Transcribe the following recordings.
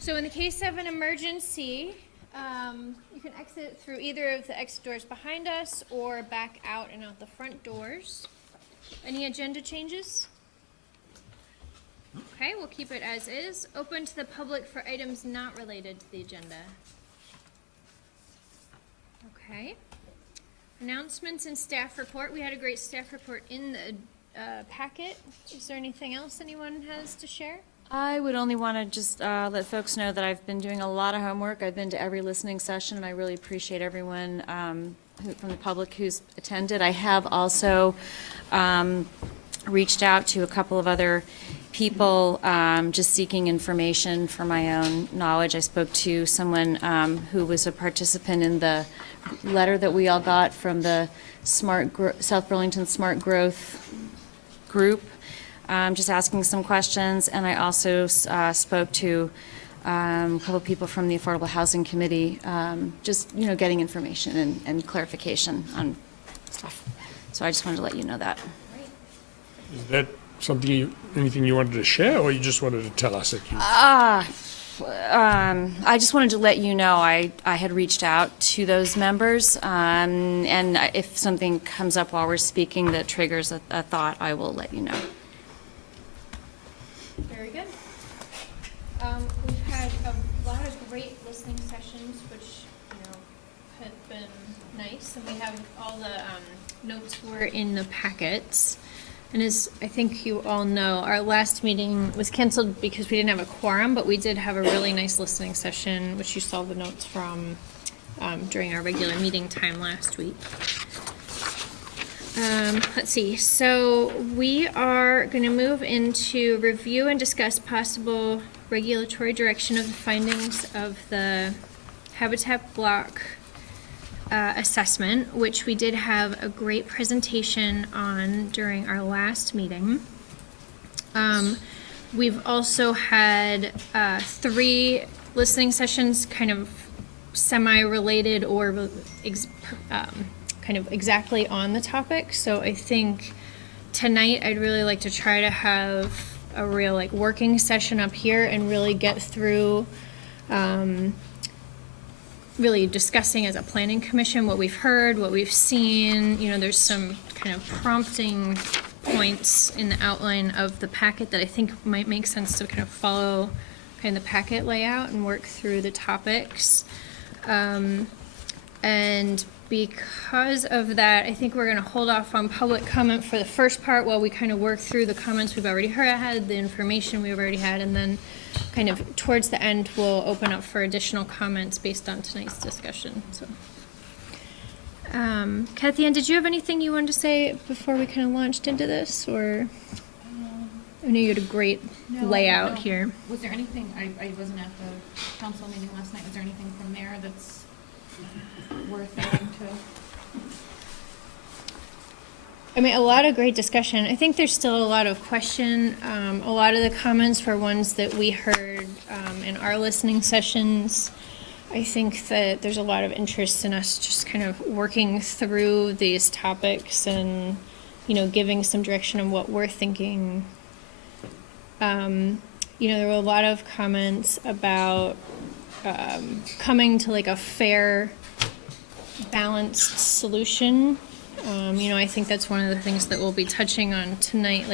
So in the case of an emergency, you can exit through either of the exit doors behind us or back out and out the front doors. Any agenda changes? Okay, we'll keep it as is. Open to the public for items not related to the agenda. Okay. Announcements and staff report. We had a great staff report in the packet. Is there anything else anyone has to share? I would only want to just let folks know that I've been doing a lot of homework. I've been to every listening session, and I really appreciate everyone from the public who's attended. I have also reached out to a couple of other people just seeking information for my own knowledge. I spoke to someone who was a participant in the letter that we all got from the South Burlington Smart Growth group, just asking some questions. And I also spoke to a couple of people from the Affordable Housing Committee, just, getting information and clarification on stuff. So I just wanted to let you know that. Is that something anything you wanted to share, or you just wanted to tell us that you... I just wanted to let you know I had reached out to those members, and if something comes up while we're speaking that triggers a thought, I will let you know. Very good. We've had a lot of great listening sessions, which have been nice, and we have all the notes were in the packets. And as I think you all know, our last meeting was canceled because we didn't have a quorum, but we did have a really nice listening session, which you saw the notes from during our regular meeting time last week. Let's see. So we are going to move into review and discuss possible regulatory direction of the findings of the habitat block assessment, which we did have a great presentation on during our last meeting. We've also had 3 listening sessions kind of semi-related or kind of exactly on the topic. So I think tonight I'd really like to try to have a real working session up here and really get through really discussing as a planning commission what we've heard, what we've seen. There's some kind of prompting points in the outline of the packet that I think might make sense to kind of follow kind of the packet layout and work through the topics. And because of that, I think we're going to hold off on public comment for the first part while we kind of work through the comments we've already had, the information we've already had, and then kind of towards the end we'll open up for additional comments based on tonight's discussion. So, Kathy Ann, did you have anything you wanted to say before we kind of launched into this, or? I know you had a great layout here. Was there anything, I wasn't at the council meeting last night, was there anything from there that's worth adding to? I mean, a lot of great discussion. I think there's still a lot of question. A lot of the comments were ones that we heard in our listening sessions. I think that there's a lot of interest in us just kind of working through these topics and, giving some direction on what we're thinking. There were a lot of comments about coming to a fair, balanced solution. I think that's one of the things that we'll be touching on tonight,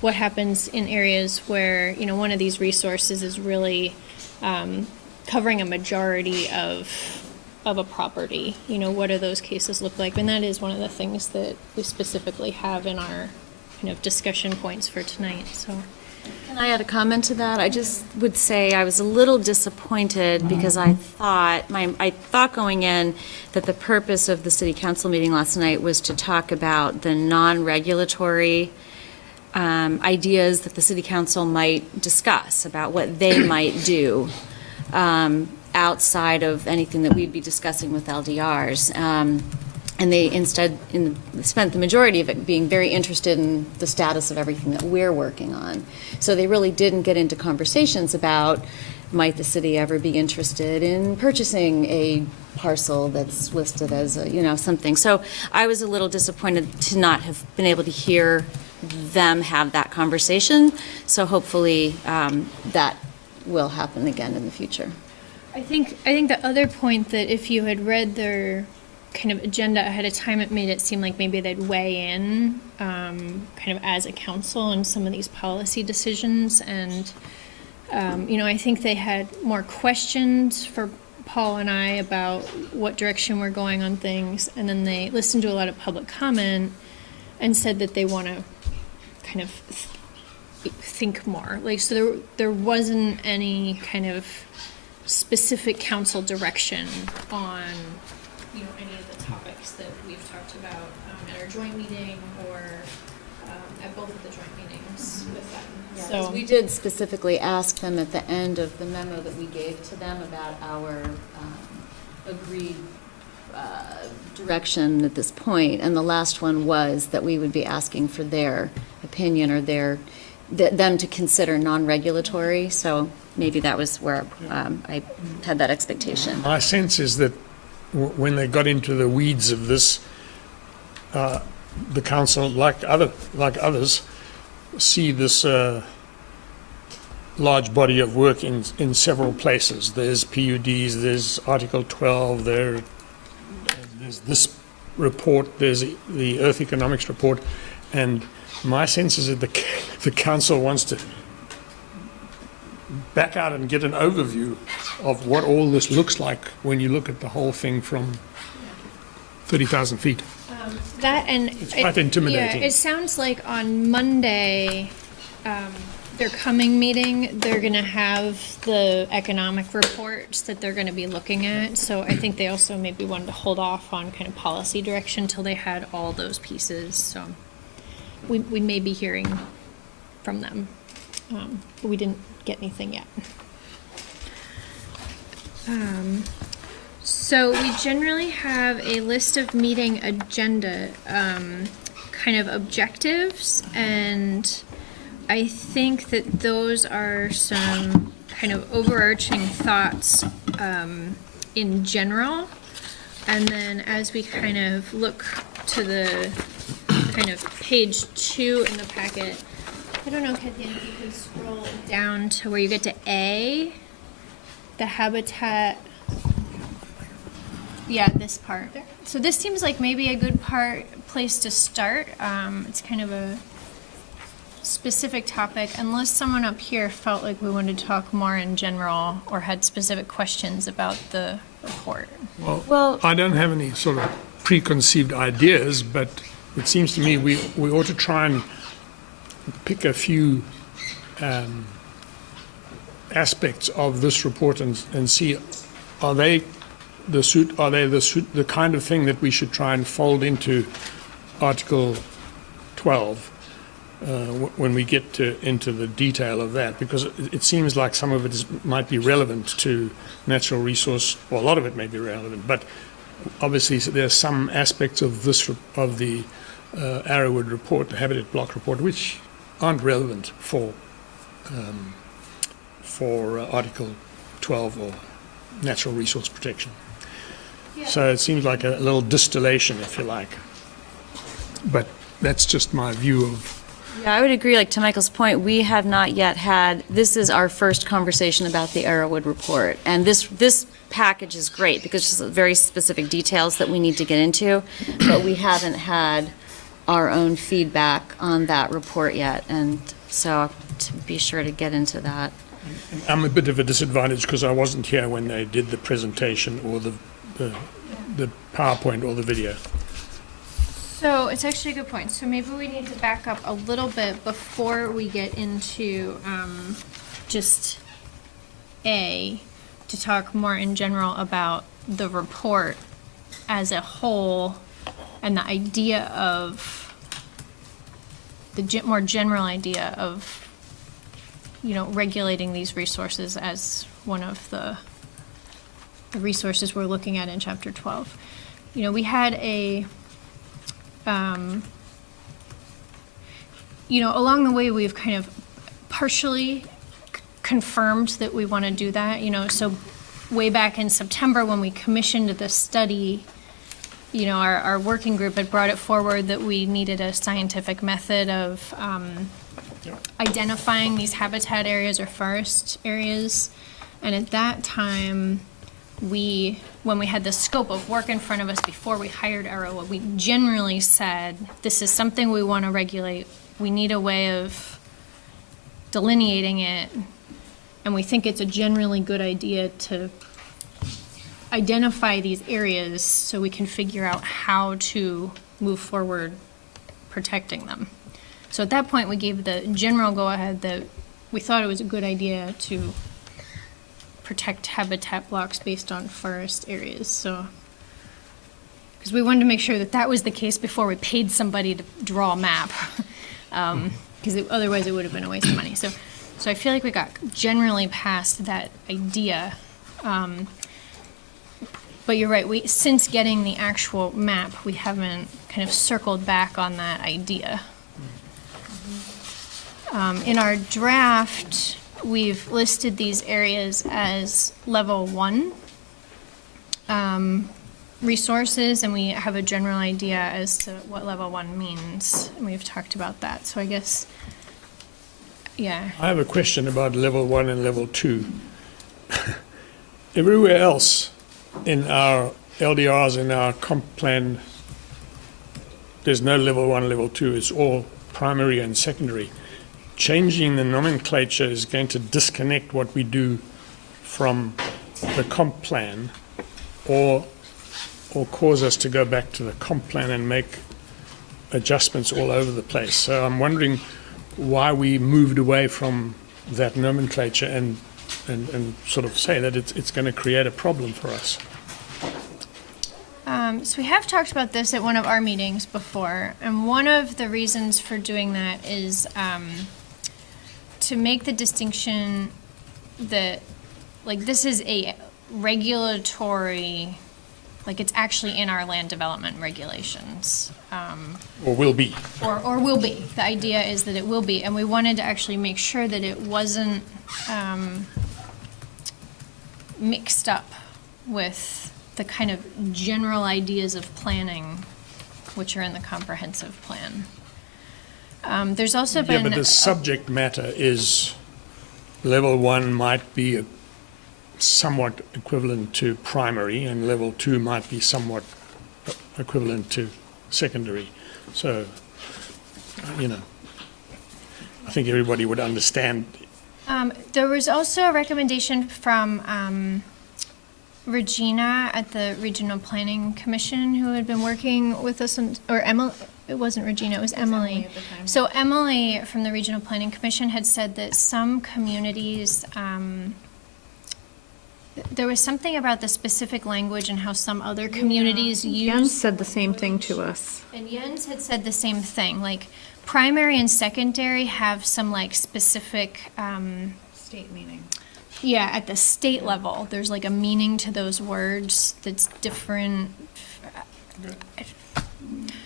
what happens in areas where, one of these resources is really covering a majority of a property. What do those cases look like? And that is one of the things that we specifically have in our kind of discussion points for tonight. So. Can I add a comment to that? I just would say I was a little disappointed because I thought going in that the purpose of the city council meeting last night was to talk about the non-regulatory ideas that the city council might discuss about what they might do outside of anything that we'd be discussing with LDRs. And they instead spent the majority of it being very interested in the status of everything that we're working on. So they really didn't get into conversations about, might the city ever be interested in purchasing a parcel that's listed as something. So I was a little disappointed to not have been able to hear them have that conversation. So hopefully that will happen again in the future. I think the other point that if you had read their kind of agenda ahead of time, it made it seem like maybe they'd weigh in kind of as a council on some of these policy decisions. And, I think they had more questions for Paul and I about what direction we're going on things. And then they listened to a lot of public comment and said that they want to kind of think more. Like, so there wasn't any kind of specific council direction on, any of the topics that we've talked about at our joint meeting or at both of the joint meetings with them. So we did specifically ask them at the end of the memo that we gave to them about our agreed direction at this point, and the last one was that we would be asking for their opinion or them to consider non-regulatory, so maybe that was where I had that expectation. My sense is that when they got into the weeds of this, the council, like others, see this large body of work in several places. There's PUDs, there's Article 12, there's this report, there's the Earth Economics report, and my sense is that the council wants to back out and get an overview of what all this looks like when you look at the whole thing from 30,000 feet. That and It's quite intimidating. Yeah, it sounds like on Monday, their coming meeting, they're going to have the economic reports that they're going to be looking at. So I think they also maybe wanted to hold off on kind of policy direction till they had all those pieces. So we may be hearing from them, but we didn't get anything yet. So we generally have a list of meeting agenda, kind of objectives, and I think that those are some kind of overarching thoughts in general. And then as we kind of look to the kind of page 2 in the packet, I don't know, Kathy, if you could scroll down to where you get to A, the habitat. Yeah, this part. So this seems like maybe a good place to start. It's kind of a specific topic, unless someone up here felt like we wanted to talk more in general or had specific questions about the report. Well, I don't have any sort of preconceived ideas, but it seems to me we ought to try and pick a few aspects of this report and see, are they the kind of thing that we should try and fold into Article 12 when we get into the detail of that, because it seems like some of it might be relevant to natural resource, well, a lot of it may be relevant, but obviously there are some aspects of the Arrowwood report, the Habitat Block report, which aren't relevant for Article 12 or natural resource protection. Yeah. So it seems like a little distillation, if you like. But that's just my view of. Yeah, I would agree, like to Michael's point, we have not yet this is our first conversation about the Arrowwood report. And this package is great because there's very specific details that we need to get into, but we haven't had our own feedback on that report yet. And so to be sure to get into that. I'm a bit of a disadvantage because I wasn't here when they did the presentation or the PowerPoint or the video. So it's actually a good point. So maybe we need to back up a little bit before we get into just A, to talk more in general about the report as a whole and the idea of the more general idea of regulating these resources as one of the resources we're looking at in Chapter 12. We had along the way we've kind of partially confirmed that we want to do that. So way back in September when we commissioned the study, our working group had brought it forward that we needed a scientific method of identifying these habitat areas or forest areas. And at that time, when we had the scope of work in front of us before we hired Arrow, we generally said, this is something we want to regulate. We need a way of delineating it. And we think it's a generally good idea to identify these areas so we can figure out how to move forward protecting them. So at that point, we gave the general go-ahead that we thought it was a good idea to protect habitat blocks based on forest areas, so. Because we wanted to make sure that that was the case before we paid somebody to draw a map. Because otherwise it would have been a waste of money. So I feel like we got generally past that idea. But you're right, since getting the actual map, we haven't kind of circled back on that idea. In our draft, we've listed these areas as level 1 resources, and we have a general idea as to what level 1 means, and we've talked about that. So I guess, yeah. I have a question about level 1 and level 2. Everywhere else in our LDRs, in our comp plan, there's no level 1, level 2. It's all primary and secondary. Changing the nomenclature is going to disconnect what we do from the comp plan, or cause us to go back to the comp plan and make adjustments all over the place. So I'm wondering why we moved away from that nomenclature and sort of say that it's going to create a problem for us. So we have talked about this at one of our meetings before, and one of the reasons for doing that is to make the distinction that, like, this is a regulatory, like, it's actually in our land development regulations. Or will be. Or will be. The idea is that it will be, and we wanted to actually make sure that it wasn't mixed up with the kind of general ideas of planning which are in the comprehensive plan. There's also been... Yeah, but the subject matter is level 1 might be somewhat equivalent to primary, and level 2 might be somewhat equivalent to secondary. So, I think everybody would understand. There was also a recommendation from Regina at the Regional Planning Commission, who had been working with us, or Emily. It wasn't Regina, it was Emily. At the time. So Emily from the Regional Planning Commission had said that some communities, there was something about the specific language and how some other communities Jens use. said the same thing to us. And Jens had said the same thing, like primary and secondary have some like specific, State meaning. yeah, at the state level, there's like a meaning to those words that's different.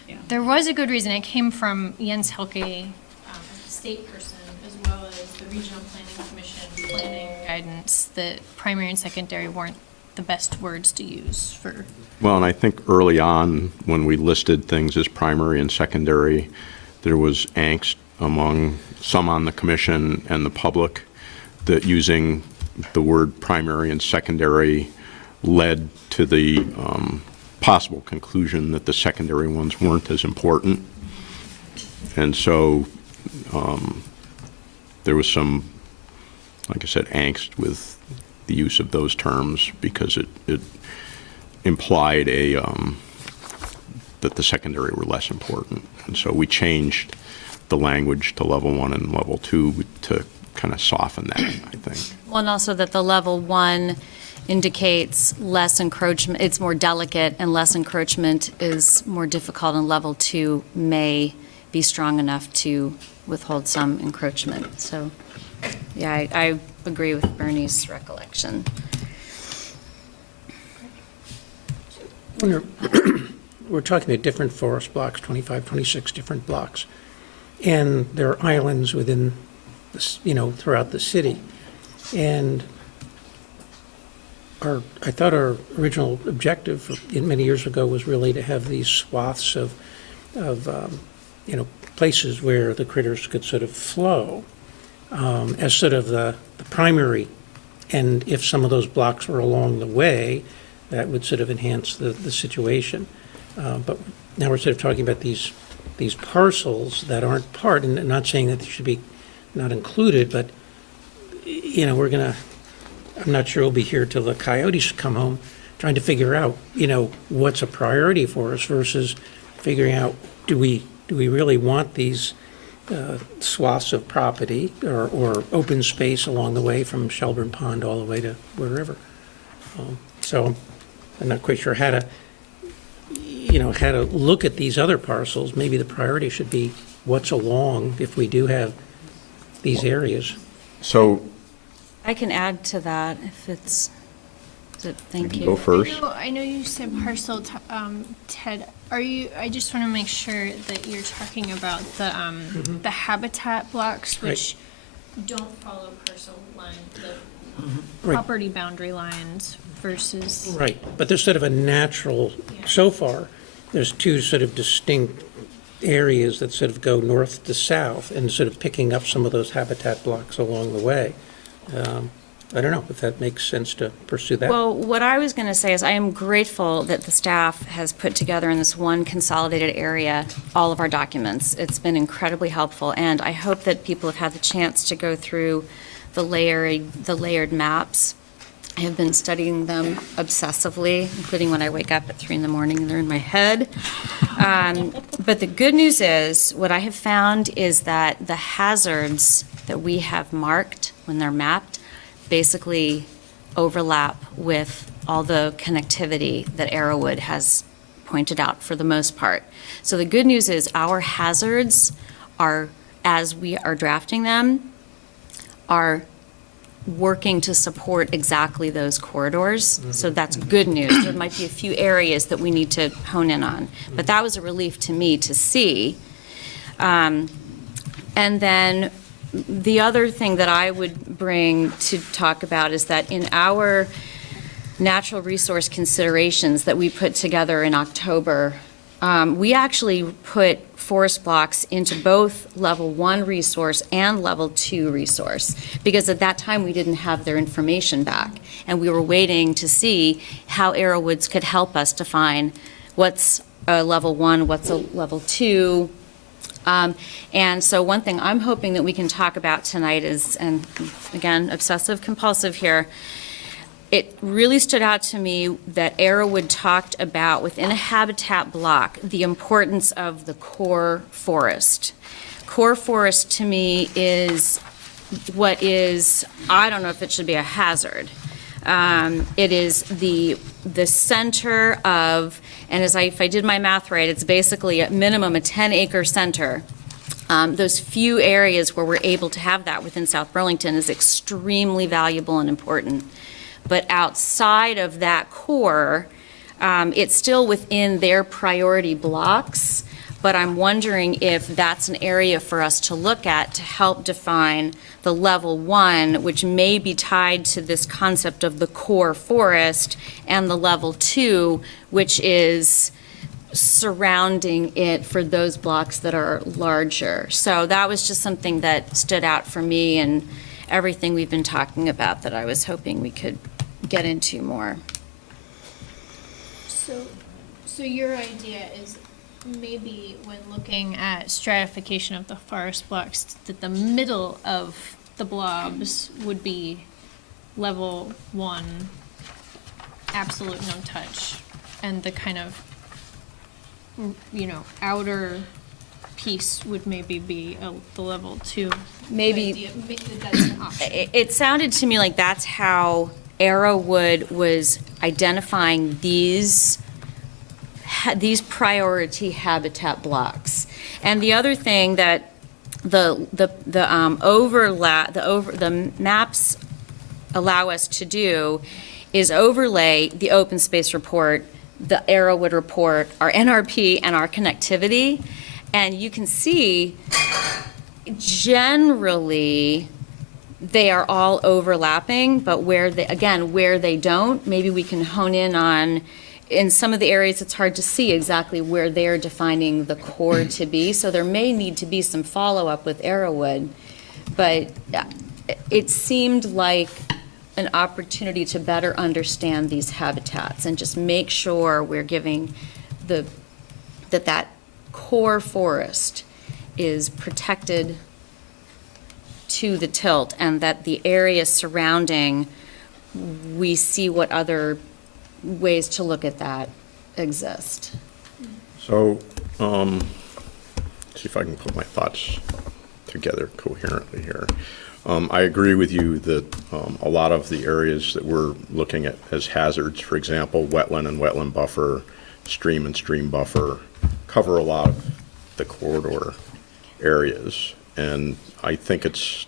Yeah. There was a good reason. It came from Jens Helke, the state person, as well as the Regional Planning Commission planning guidance, that primary and secondary weren't the best words to use for. Well, and I think early on, when we listed things as primary and secondary, there was angst among some on the commission and the public that using the word primary and secondary led to the possible conclusion that the secondary ones weren't as important. And so there was some, like I said, angst with the use of those terms because it implied that the secondary were less important. And so we changed the language to level 1 and level 2 to kind of soften that, I think. Well, and also that the level 1 indicates less encroachment, it's more delicate, and less encroachment is more difficult, and level 2 may be strong enough to withhold some encroachment. So, yeah, I agree with Bernie's recollection. We're talking about different forest blocks, 25, 26 different blocks. And there are islands within, throughout the city. And I thought our original objective many years ago was really to have these swaths of places where the critters could sort of flow as sort of the primary. And if some of those blocks were along the way, that would sort of enhance the situation. But now we're sort of talking about these parcels that aren't part, and not saying that they should be not included, but, you know, I'm not sure we'll be here till the coyotes come home, trying to figure out, you know, what's a priority for us versus figuring out, do we really want these swaths of property or open space along the way from Shelburne Pond all the way to wherever. So I'm not quite sure how to look at these other parcels. Maybe the priority should be what's along if we do have these areas. So, I can add to that if it's, thank you. go first. I know you said parcel, Ted. I just want to make sure that you're talking about the habitat blocks, which don't follow parcel line, the Right. property boundary lines versus. Right, but there's sort of a natural, so far, there's two sort of distinct areas that sort of go north to south and sort of picking up some of those habitat blocks along the way. I don't know if that makes sense to pursue that. Well, what I was going to say is I am grateful that the staff has put together in this one consolidated area all of our documents. It's been incredibly helpful, and I hope that people have had the chance to go through the layered maps. I have been studying them obsessively, including when I wake up at 3 in the morning and they're in my head. But the good news is, what I have found is that the hazards that we have marked when they're mapped basically overlap with all the connectivity that Arrowwood has pointed out for the most part. So the good news is our hazards are, as we are drafting them, are working to support exactly those corridors. So that's good news. There might be a few areas that we need to hone in on. But that was a relief to me to see. And then the other thing that I would bring to talk about is that in our natural resource considerations that we put together in October, we actually put forest blocks into both level 1 resource and level 2 resource, because at that time we didn't have their information back, and we were waiting to see how Arrowwoods could help us define what's a level 1, what's a level 2. And so one thing I'm hoping that we can talk about tonight is, and again, obsessive compulsive here, it really stood out to me that Arrowwood talked about, within a habitat block, the importance of the core forest. Core forest to me is what is, I don't know if it should be a hazard. It is the center of, and if I did my math right, it's basically at minimum a 10-acre center. Those few areas where we're able to have that within South Burlington is extremely valuable and important. But outside of that core, it's still within their priority blocks, but I'm wondering if that's an area for us to look at to help define the level 1, which may be tied to this concept of the core forest, and the level 2, which is surrounding it for those blocks that are larger. So that was just something that stood out for me, and everything we've been talking about that I was hoping we could get into more. So your idea is maybe when looking at stratification of the forest blocks, that the middle of the blobs would be level 1, absolute no touch, and the kind of, outer piece would maybe be the level 2. Maybe That's an option. it sounded to me like that's how Arrowwood was identifying these priority habitat blocks. And the other thing that the maps allow us to do is overlay the open space report, the Arrowwood report, our NRP, and our connectivity. And you can see generally they are all overlapping, but where they don't, maybe we can hone in on in some of the areas, it's hard to see exactly where they're defining the core to be, so there may need to be some follow-up with Arrowwood. But it seemed like an opportunity to better understand these habitats and just make sure we're giving that core forest is protected to the tilt, and that the area surrounding, we see what other ways to look at that exist. So, see if I can put my thoughts together coherently here. I agree with you that a lot of the areas that we're looking at as hazards, for example, wetland and wetland buffer, stream and stream buffer, cover a lot of the corridor areas. And I think it's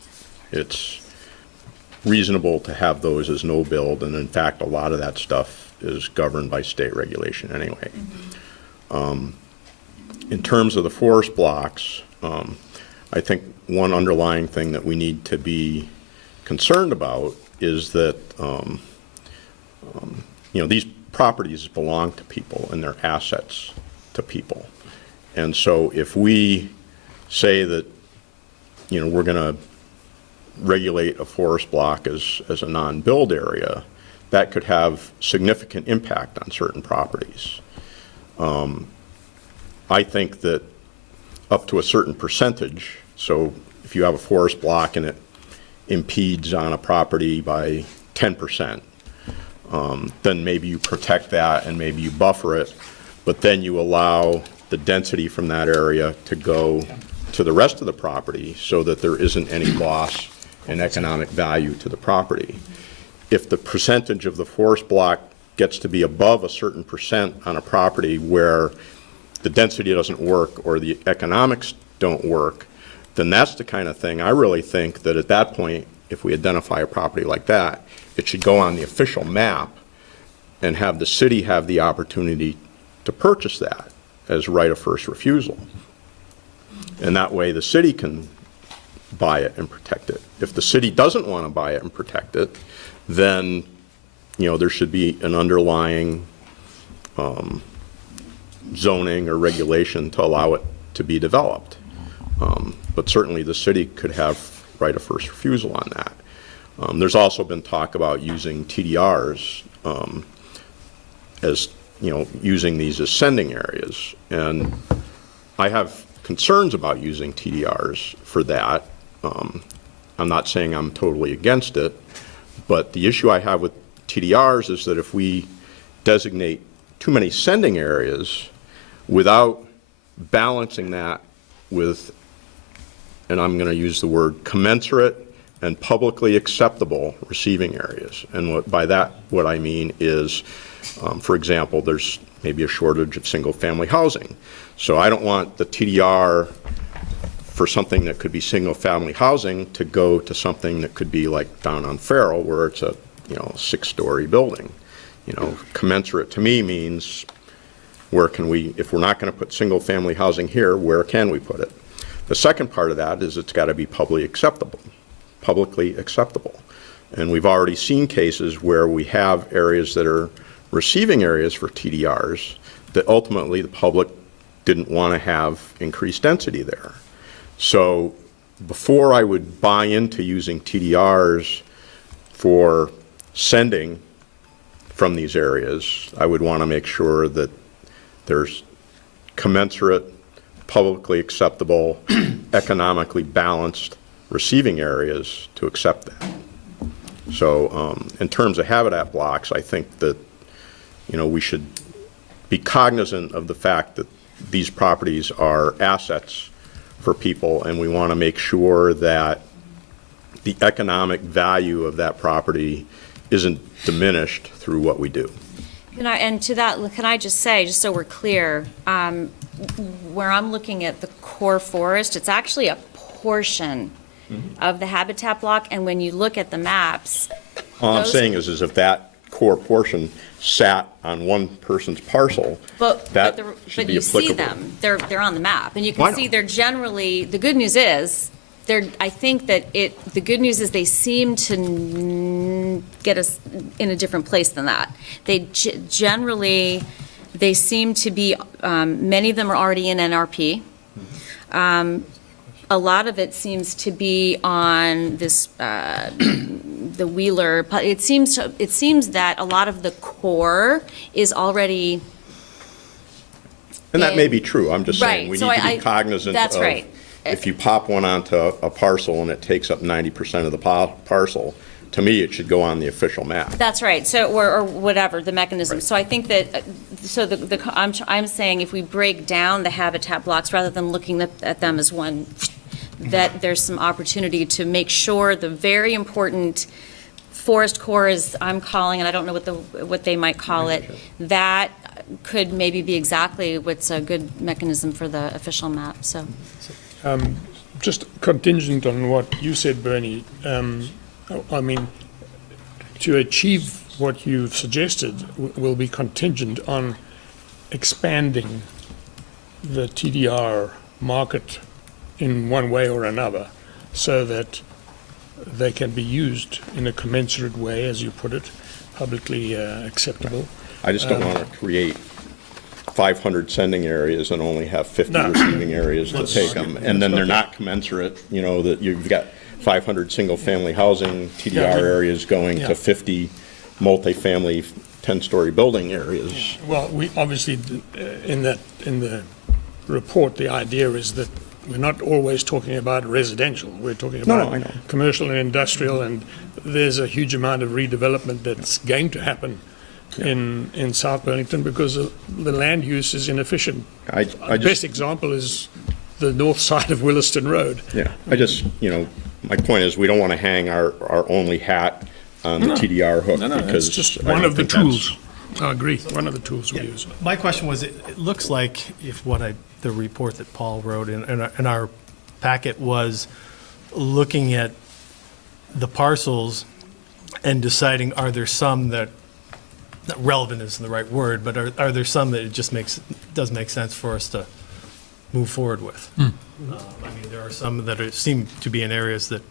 reasonable to have those as no build, and in fact, a lot of that stuff is governed by state regulation anyway. In terms of the forest blocks, I think one underlying thing that we need to be concerned about is that, these properties belong to people and they're assets to people. And so if we say that, we're going to regulate a forest block as a non-build area, that could have significant impact on certain properties. I think that up to a certain percentage, so if you have a forest block and it impedes on a property by 10%, then maybe you protect that and maybe you buffer it, but then you allow the density from that area to go to the rest of the property so that there isn't any loss in economic value to the property. If the percentage of the forest block gets to be above a certain percent on a property where the density doesn't work or the economics don't work, then that's the kind of thing I really think that at that point, if we identify a property like that, it should go on the official map and have the city have the opportunity to purchase that as right of first refusal. And that way the city can buy it and protect it. If the city doesn't want to buy it and protect it, then there should be an underlying zoning or regulation to allow it to be developed. But certainly the city could have right of first refusal on that. There's also been talk about using TDRs as, using these as sending areas. And I have concerns about using TDRs for that. I'm not saying I'm totally against it, but the issue I have with TDRs is that if we designate too many sending areas without balancing that with, and I'm going to use the word commensurate and publicly acceptable receiving areas. And by that, what I mean is, for example, there's maybe a shortage of single-family housing. So I don't want the TDR for something that could be single-family housing to go to something that could be like down on Farrell, where it's a 6-story building. Commensurate to me means where can we, if we're not going to put single-family housing here, where can we put it? The second part of that is it's got to be publicly acceptable. And we've already seen cases where we have areas that are receiving areas for TDRs that ultimately the public didn't want to have increased density there. So before I would buy into using TDRs for sending from these areas, I would want to make sure that there's commensurate, publicly acceptable, economically balanced receiving areas to accept that. So in terms of habitat blocks, I think that we should be cognizant of the fact that these properties are assets for people, and we want to make sure that the economic value of that property isn't diminished through what we do. And to that, can I just say, just so we're clear, where I'm looking at the core forest, it's actually a portion of the habitat block, and when you look at the maps. All I'm saying is if that core portion sat on one person's parcel, that should be applicable. But you see them, they're on the map, and you Why can see not? they're generally, the good news is, I think that the good news is they seem to get us in a different place than that. They generally, they seem to be, many of them are already in NRP. A lot of it seems to be on this, the Wheeler, but it seems that a lot of the core is already. And that may be true, I'm just saying, Right, we so need to I- be cognizant that's of, right. if you pop one onto a parcel and it takes up 90% of the parcel, to me, it should go on the official map. That's right, so, or whatever, the mechanism. So I think that, I'm saying if we break down the habitat blocks, rather than looking at them as one, that there's some opportunity to make sure the very important forest core, as I'm calling, and I don't know what they might call it, that could maybe be exactly what's a good mechanism for the official map, so. Just contingent on what you said, Bernie, I mean, to achieve what you've suggested will be contingent on expanding the TDR market in one way or another, so that they can be used in a commensurate way, as you put it, publicly acceptable. I just don't want to create 500 sending areas and only have 50 No. receiving areas to take them. And then they're not commensurate, that you've got 500 single-family housing TDR areas going Yeah. to 50 multifamily 10-story building areas. Well, we obviously, in the report, the idea is that we're not always talking about residential. We're talking No, about I know. commercial and industrial, and there's a huge amount of redevelopment that's going to happen in South Burlington because the land use is inefficient. I The just, best example is the north side of Williston Road. my point is, we don't want to hang our only hat on the TDR hook. No, because it's just I one don't of the think that's- tools. I agree, one of the tools we use. My question was, it looks like if the report that Paul wrote in our packet was looking at the parcels and deciding, are there some that, not relevant isn't the right word, but are there some that it just does make sense for us to move forward with? I mean, there are some that seem to be in areas that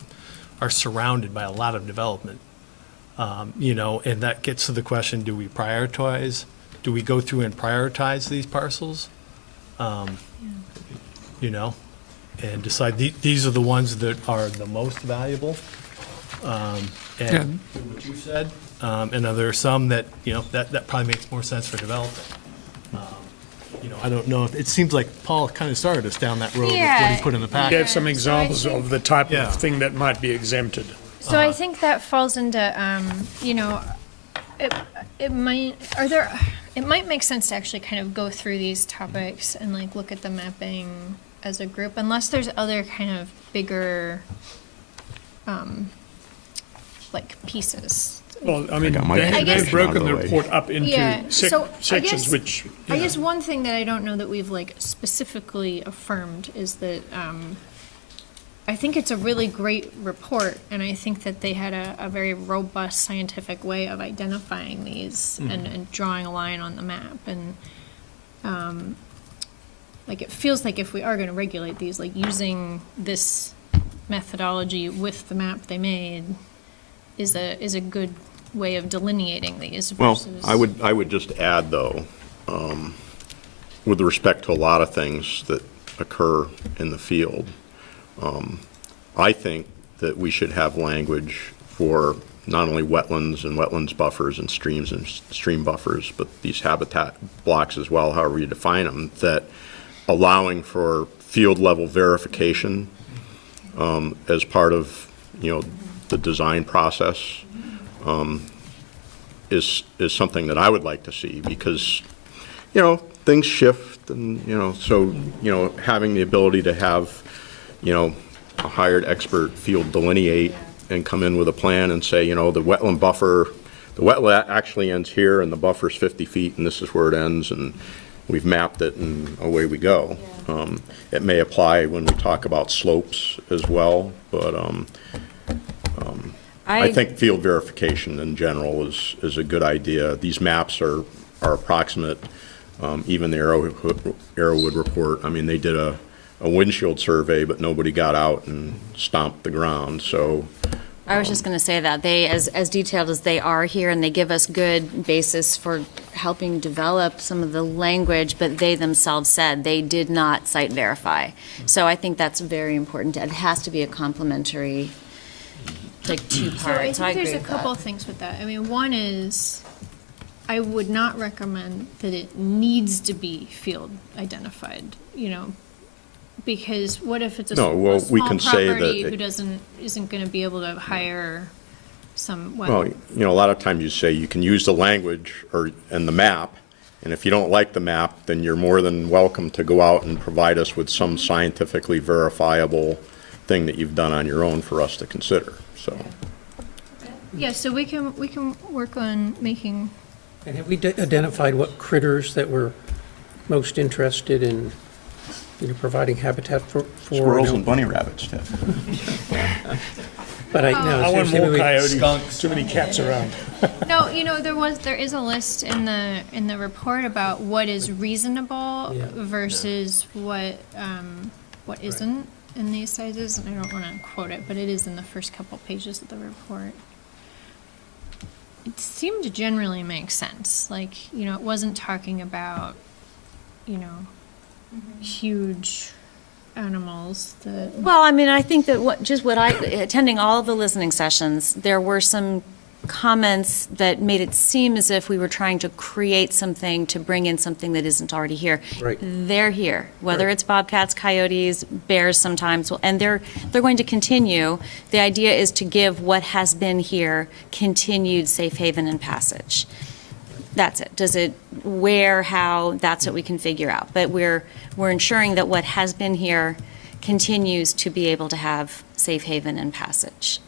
are surrounded by a lot of development. And that gets to the question, do we prioritize? Do we go through and prioritize these parcels? And decide these are the ones that are the most valuable? And do what you said, and are there some that, that probably makes more sense for development? I don't know, it seems like Paul kind of started us down that road with what he put in the We packet. gave some examples of the type Yeah. of thing that might be exempted. So I think that falls into, it might make sense to actually kind of go through these topics and like look at the mapping as a group, unless there's other kind of bigger, like pieces. Well, I mean, got my they've guess- broken Out the of the way. report up into Yeah, so I sections, guess- which, I guess one thing that I don't know that we've like specifically affirmed is that, I think it's a really great report, and I think that they had a very robust scientific way of identifying these and drawing a line on the map. And like it feels like if we are going to regulate these, like using this methodology with the map they made is a good way of delineating these. Well, Versus, I would just add, though, with respect to a lot of things that occur in the field, I think that we should have language for not only wetlands and wetlands buffers and stream buffers, but these habitat blocks as well, however you define them, that allowing for field level verification as part of, the design process is something that I would like to see, because, things shift, and, so, having the ability to have, a hired expert field delineate and come in with a plan and say, the wetland buffer, the wetland actually ends here and the buffer's 50 feet and this is where it ends, and we've mapped it and away we go. It may apply when we talk about slopes as well, but I think field verification in general is a good idea. These maps are approximate. Even the Arrowwood report, I mean, they did a a windshield survey, but nobody got out and stomped the ground, so. I was just going to say that they, as detailed as they are here, and they give us good basis for helping develop some of the language, but they themselves said they did not site verify. So I think that's very important. It has to be a complementary, like, two So I parts. think there's agree a with couple that. things with that. I mean, one is, I would not recommend that it needs to be field identified, you know, because what if it's a No, well, we small can say that property it- who isn't gonna be able to hire some, Well, you know, a lot of times you say you can use the language and the map, and if you don't like the map, then you're more than welcome to go out and provide us with some scientifically verifiable thing that you've done on your own for us to consider, so. yeah, so we can work on making, And have we identified what critters that we're most interested in, you know, providing habitat for? Squirrels and bunny rabbits, Ted. But I, no, I want seriously, more we- coyotes, too many cats around. no, you know, there is a list in the report about what is reasonable Yeah. versus what isn't in these sizes, and I don't wanna quote it, but it is in the first couple pages of the report. It seemed to generally make sense, like, you know, it wasn't talking about, you know, huge animals that, Well, I mean, I think that attending all of the listening sessions, there were some comments that made it seem as if we were trying to create something to bring in something that isn't already here. Right. They're here, whether Right. it's bobcats, coyotes, bears sometimes, and they're going to continue. The idea is to give what has been here continued safe haven and passage. That's it. Does it, where, how, that's what we can figure out. But we're ensuring that what has been here continues to be able to have safe haven and passage.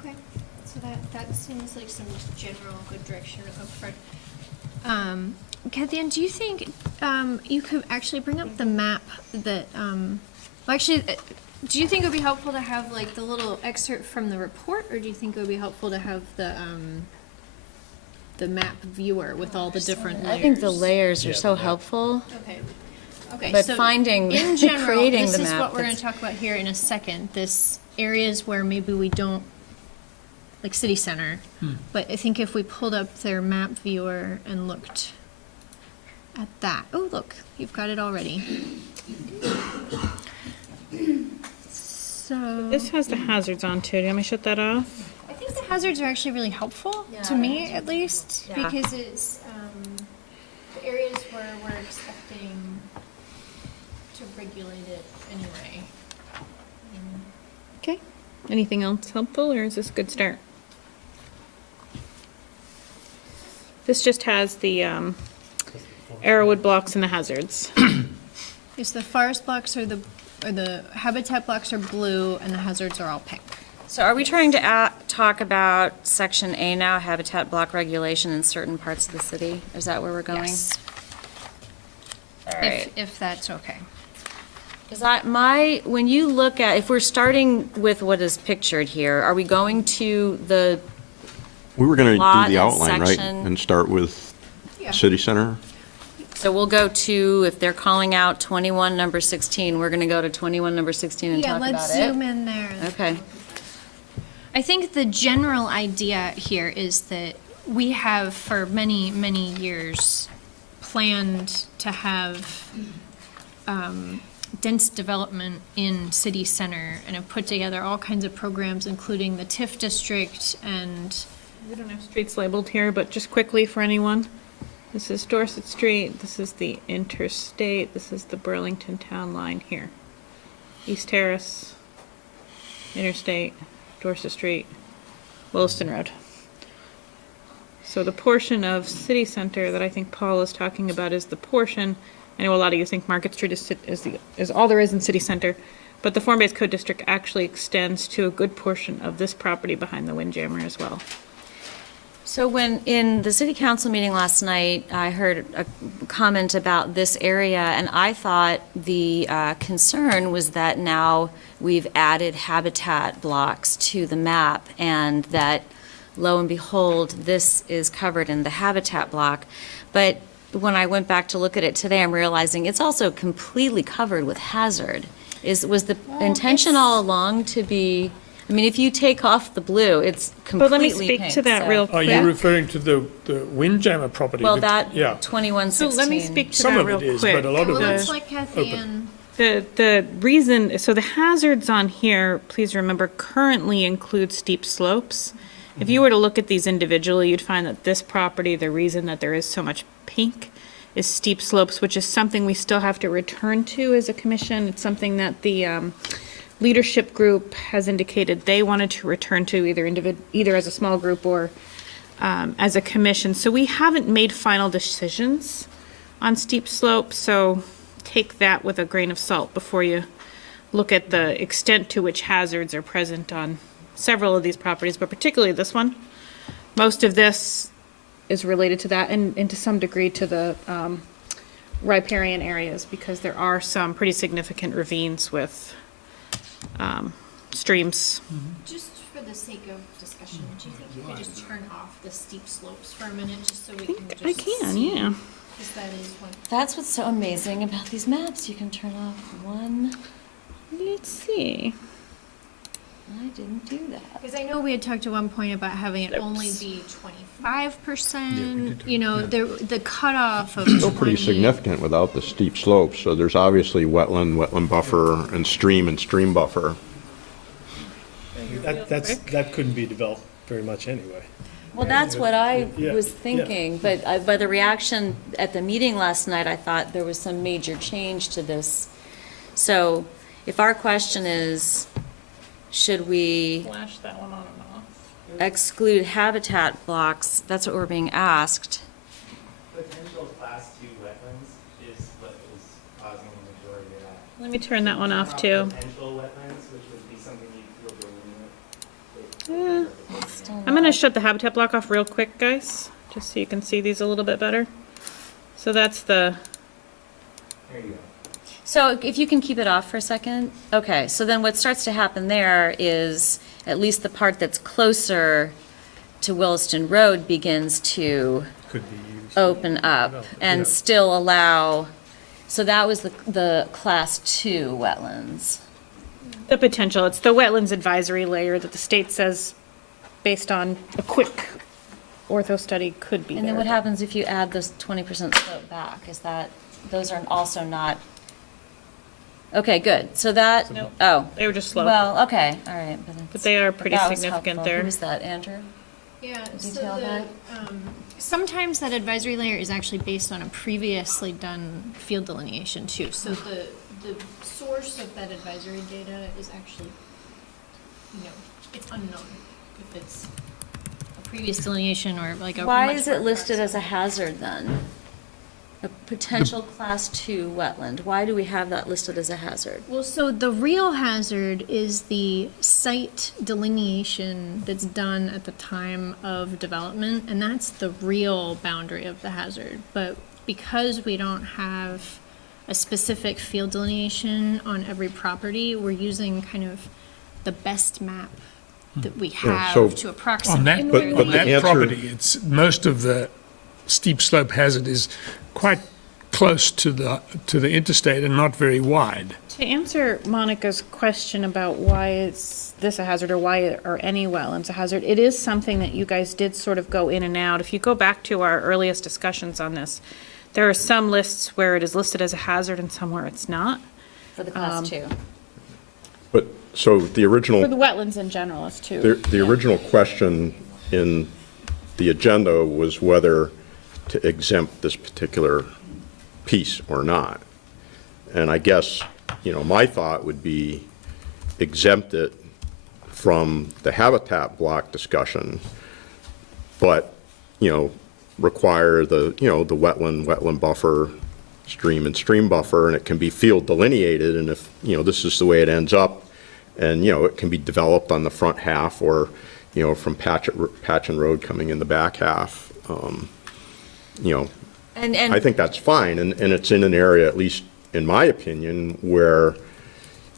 okay, so that seems like some general good direction up front. Kathy Ann, do you think, you could actually bring up the map that, well, actually, do you think it would be helpful to have like the little excerpt from the report, or do you think it would be helpful to have the map viewer with all the different layers? I think the layers are so helpful. Okay. Okay, But so finding- in general, creating this the is map what we're gonna that's- talk about here in a second, this areas where maybe we don't, like city center. But I think if we pulled up their map viewer and looked at that, oh, look, you've got it already. So, This has the hazards on too. Do you want me to shut that off? I think the hazards are actually really helpful, to me at least, Yeah. because it's, the areas where we're expecting to regulate it anyway. Okay. Anything else helpful, or is this a good start? This just has the arrowwood blocks and the hazards. Yes, the forest blocks or the habitat blocks are blue and the hazards are all pink. So are we trying to talk about Section A now, habitat block regulation in certain parts of the city? Is that where we're going? Yes, All right. if that's okay. Because when you look at, if we're starting with what is pictured here, are we going to the, We were going to Lot do the and outline, right? section. And start with Yeah. city center? so we'll go to, if they're calling out 21, number 16, we're going to go to 21, number 16 and Yeah, talk about it? let's zoom in there. Okay. I think the general idea here is that we have for many, many years planned to have dense development in city center and have put together all kinds of programs, including the TIF district and, We don't have streets labeled here, but just quickly for anyone. This is Dorset Street, this is the interstate, this is the Burlington town line here. East Terrace, Interstate, Dorset Street, Williston Road. So the portion of city center that I think Paul is talking about is the portion, I know a lot of you think Market Street is all there is in city center, but the form-based code district actually extends to a good portion of this property behind the Windjammer as well. So when, in the city council meeting last night, I heard a comment about this area, and I thought the concern was that now we've added habitat blocks to the map, and that, lo and behold, this is covered in the habitat block. But when I went back to look at it today, I'm realizing it's also completely covered with hazard. Was the intention all along to be, I mean, if you take off the blue, it's But completely let me pink. speak to that real Are quick. you referring to the Windjammer property? Well, that Yeah, 2116. So let me speak to some that of real it is, quick. but a lot of Well, it let's is. let Kathy open. and The reason, so the hazards on here, please remember, currently include steep slopes. If you were to look at these individually, you'd find that this property, the reason that there is so much pink is steep slopes, which is something we still have to return to as a commission. It's something that the leadership group has indicated they wanted to return to either as a small group or as a commission. So we haven't made final decisions on steep slopes, so take that with a grain of salt before you look at the extent to which hazards are present on several of these properties, but particularly this one. Most of this is related to that and to some degree to the riparian areas, because there are some pretty significant ravines with streams. just for the sake of discussion, do you think you could just turn off the steep slopes for a minute, just so we can just I can, see? yeah. Because that is one. That's what's so amazing about these maps. You can turn off one. Let's see. I didn't do that. Because I know we had talked at one point about having it only be 25%, you know, the cutoff of Still pretty 20. significant without the steep slopes, so there's obviously wetland buffer, and stream buffer. That couldn't be developed very much anyway. Well, that's what I Yeah, was yeah. thinking, but by the reaction at the meeting last night, I thought there was some major change to this. So if our question is, should we Flash that one on and off. exclude habitat blocks, that's what we're being asked. Potential class 2 wetlands is what is causing the majority of that. Let me turn that one off Turn too. Potential wetlands, which would be something you'd feel delineate. I'm gonna shut the habitat block off real quick, guys, just so you can see these a little bit better. So that's the, There you go. So if you can keep it off for a second? Okay, so then what starts to happen there is, at least the part that's closer to Williston Road begins to Could be used. open up Yeah. and still allow, so that was the class 2 wetlands. the potential, it's the wetlands advisory layer that the state says, based on a quick ortho study, could be And then what there. happens if you add this 20% slope back? Is that, those are also not, okay, good, so that, Nope. oh, They were just slow, well, okay, all right. but they are pretty that was significant helpful. there. Who was that, Andrew? Yeah, so Detail that? sometimes that advisory layer is actually based on a previously done field delineation too. So the source of that advisory data is actually, you know, it's unknown if it's a previous delineation or like a. Why much is more it listed as a approximate. hazard then? A potential class 2 wetland, why do we have that listed as a hazard? Well, so the real hazard is the site delineation that's done at the time of development, and that's the real boundary of the hazard. But because we don't have a specific field delineation on every property, we're using kind of the best map that we Yeah, so- have to On approximate. that, But- but on the that answer- property, it's, most of the steep slope hazard is quite close to the interstate and not very wide. To answer Monica's question about why is this a hazard or why are any wetlands a hazard, it is something that you guys did sort of go in and out. If you go back to our earliest discussions on this, there are some lists where it is listed as a hazard and some where it's not. For the class 2? But, so the original. For the wetlands in general is too. The original question in the agenda was whether to exempt this particular piece or not. And I guess, you know, my thought would be exempt it from the habitat block discussion, but, you know, require the, you know, the wetland buffer, stream and stream buffer, and it can be field delineated, and if, you know, this is the way it ends up, and, you know, it can be developed on the front half or, you know, from Patch and Road coming in the back half, you know, And I think that's fine, and it's in an area, at least in my opinion, where,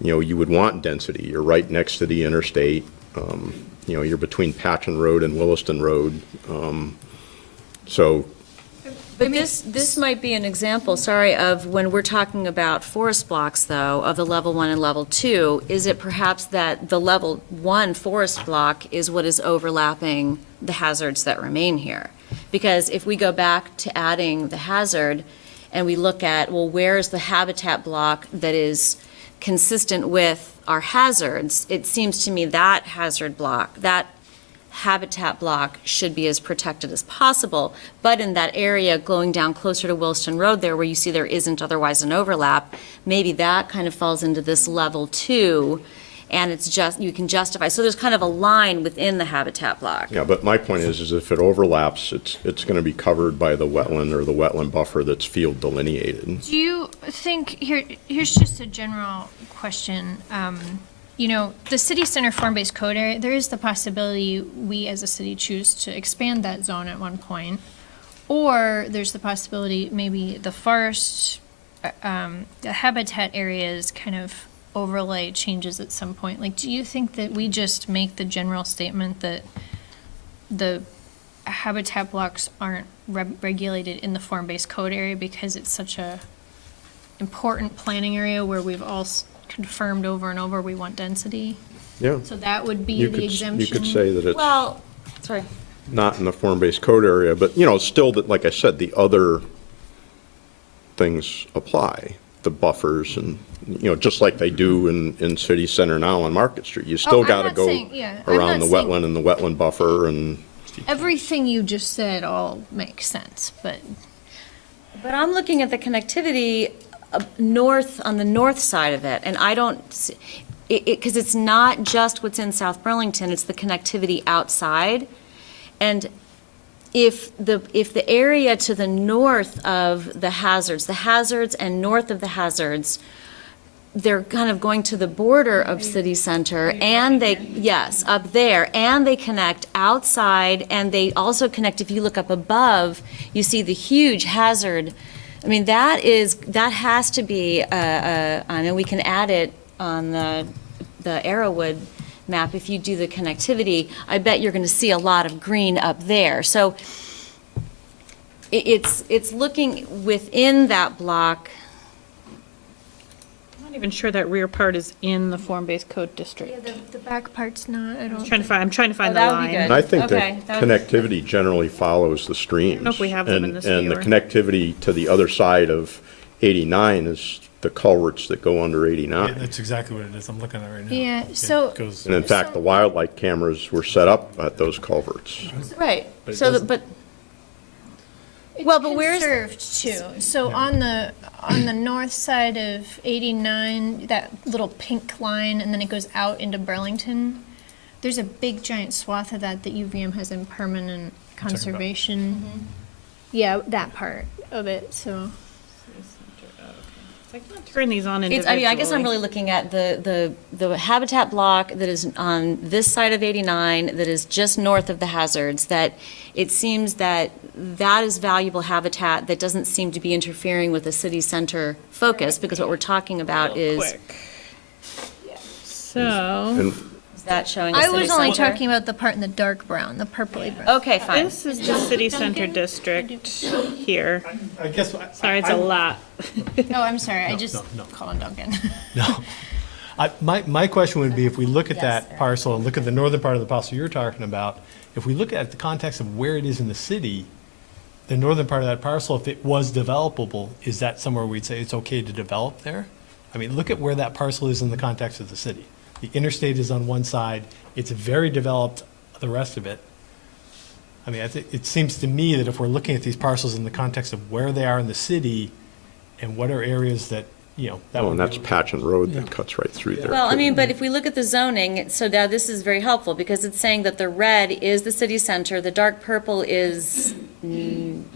you know, you would want density. You're right next to the interstate, you know, you're between Patchen Road and Williston Road, so, But this might be an example, sorry, of when we're talking about forest blocks, though, of the level 1 and level 2, is it perhaps that the level 1 forest block is what is overlapping the hazards that remain here? Because if we go back to adding the hazard and we look at, well, where's the habitat block that is consistent with our hazards, it seems to me that hazard block, that habitat block should be as protected as possible. But in that area going down closer to Williston Road there, where you see there isn't otherwise an overlap, maybe that kind of falls into this level 2, and it's just, you can justify. So there's kind of a line within the habitat block. Yeah, but my point is if it overlaps, it's going to be covered by the wetland or the wetland buffer that's field delineated. Do you think, here's just a general question. You know, the city center form-based code area, there is the possibility we as a city choose to expand that zone at one point. Or there's the possibility maybe the forest, the habitat areas kind of overlay changes at some point. Like, do you think that we just make the general statement that the habitat blocks aren't regulated in the form-based code area because it's such a important planning area where we've all confirmed over and over we want density? Yeah. So that would be You the could, exemption? you could say that it's Well, sorry. not in the form-based code area, but, you know, still, that, like I said, the other things apply, the buffers and, you know, just like they do in city center now on Market Street. You still I'm got to not go saying- yeah, I'm around the not saying- wetland and the wetland buffer and. Everything you just said all makes sense, but But I'm looking at the connectivity north, on the north side of it, and I don't, because it's not just what's in South Burlington, it's the connectivity outside. And if the area to the north of the hazards and north of the hazards, they're kind of going to the border of city center, and they, yes, up there, and they connect outside, and they also connect, if you look up above, you see the huge hazard. I mean, that has to be, I know we can add it on the Arrowwood map, if you do the connectivity, I bet you're going to see a lot of green up there. So it's looking within that block. I'm not even sure that rear part is in the form-based code district. the back part's not, I don't. I'm trying to find the that would be line. good. And I think Okay, that that would- connectivity generally follows the streams. know if we have them in this And the viewer. connectivity to the other side of 89 is the culverts that go under Yeah, 89. that's exactly what it is. I'm looking at it right now. Yeah, It so- goes- And in fact, the wildlife cameras were set up at those culverts. Right, But it so, doesn't- but, well, but where's, Conserved too. So on the north side of 89, that little pink line, and then it goes out into Burlington, there's a big giant swath of that UVM has in permanent conservation. Yeah, that part of it, so. I can't turn these on it's, individually. I guess I'm really looking at the habitat block that is on this side of 89, that is just north of the hazards, that it seems that is valuable habitat that doesn't seem to be interfering with the city center focus, because what we're talking about Real is, quick. So, And is that showing the I city was only center? talking about the part in the dark brown, the purpley brown. Okay, fine. this is the city center district here. I guess. Sorry, it's a lot. Oh, I'm sorry, I just no. called him Duncan. No. My question would be, if we look at Yes, that there. parcel and look at the northern part of the parcel you're talking about, if we look at the context of where it is in the city, the northern part of that parcel, if it was developable, is that somewhere we'd say it's okay to develop there? I mean, look at where that parcel is in the context of the city. The interstate is on one side, it's very developed, the rest of it. I mean, it seems to me that if we're looking at these parcels in the context of where they are in the city and what are areas that, you know, that oh, would. and that's really- Patchen Road that cuts right through there. Well, I too. mean, but if we look at the zoning, so now this is very helpful, because it's saying that the red is the city center, the dark purple is,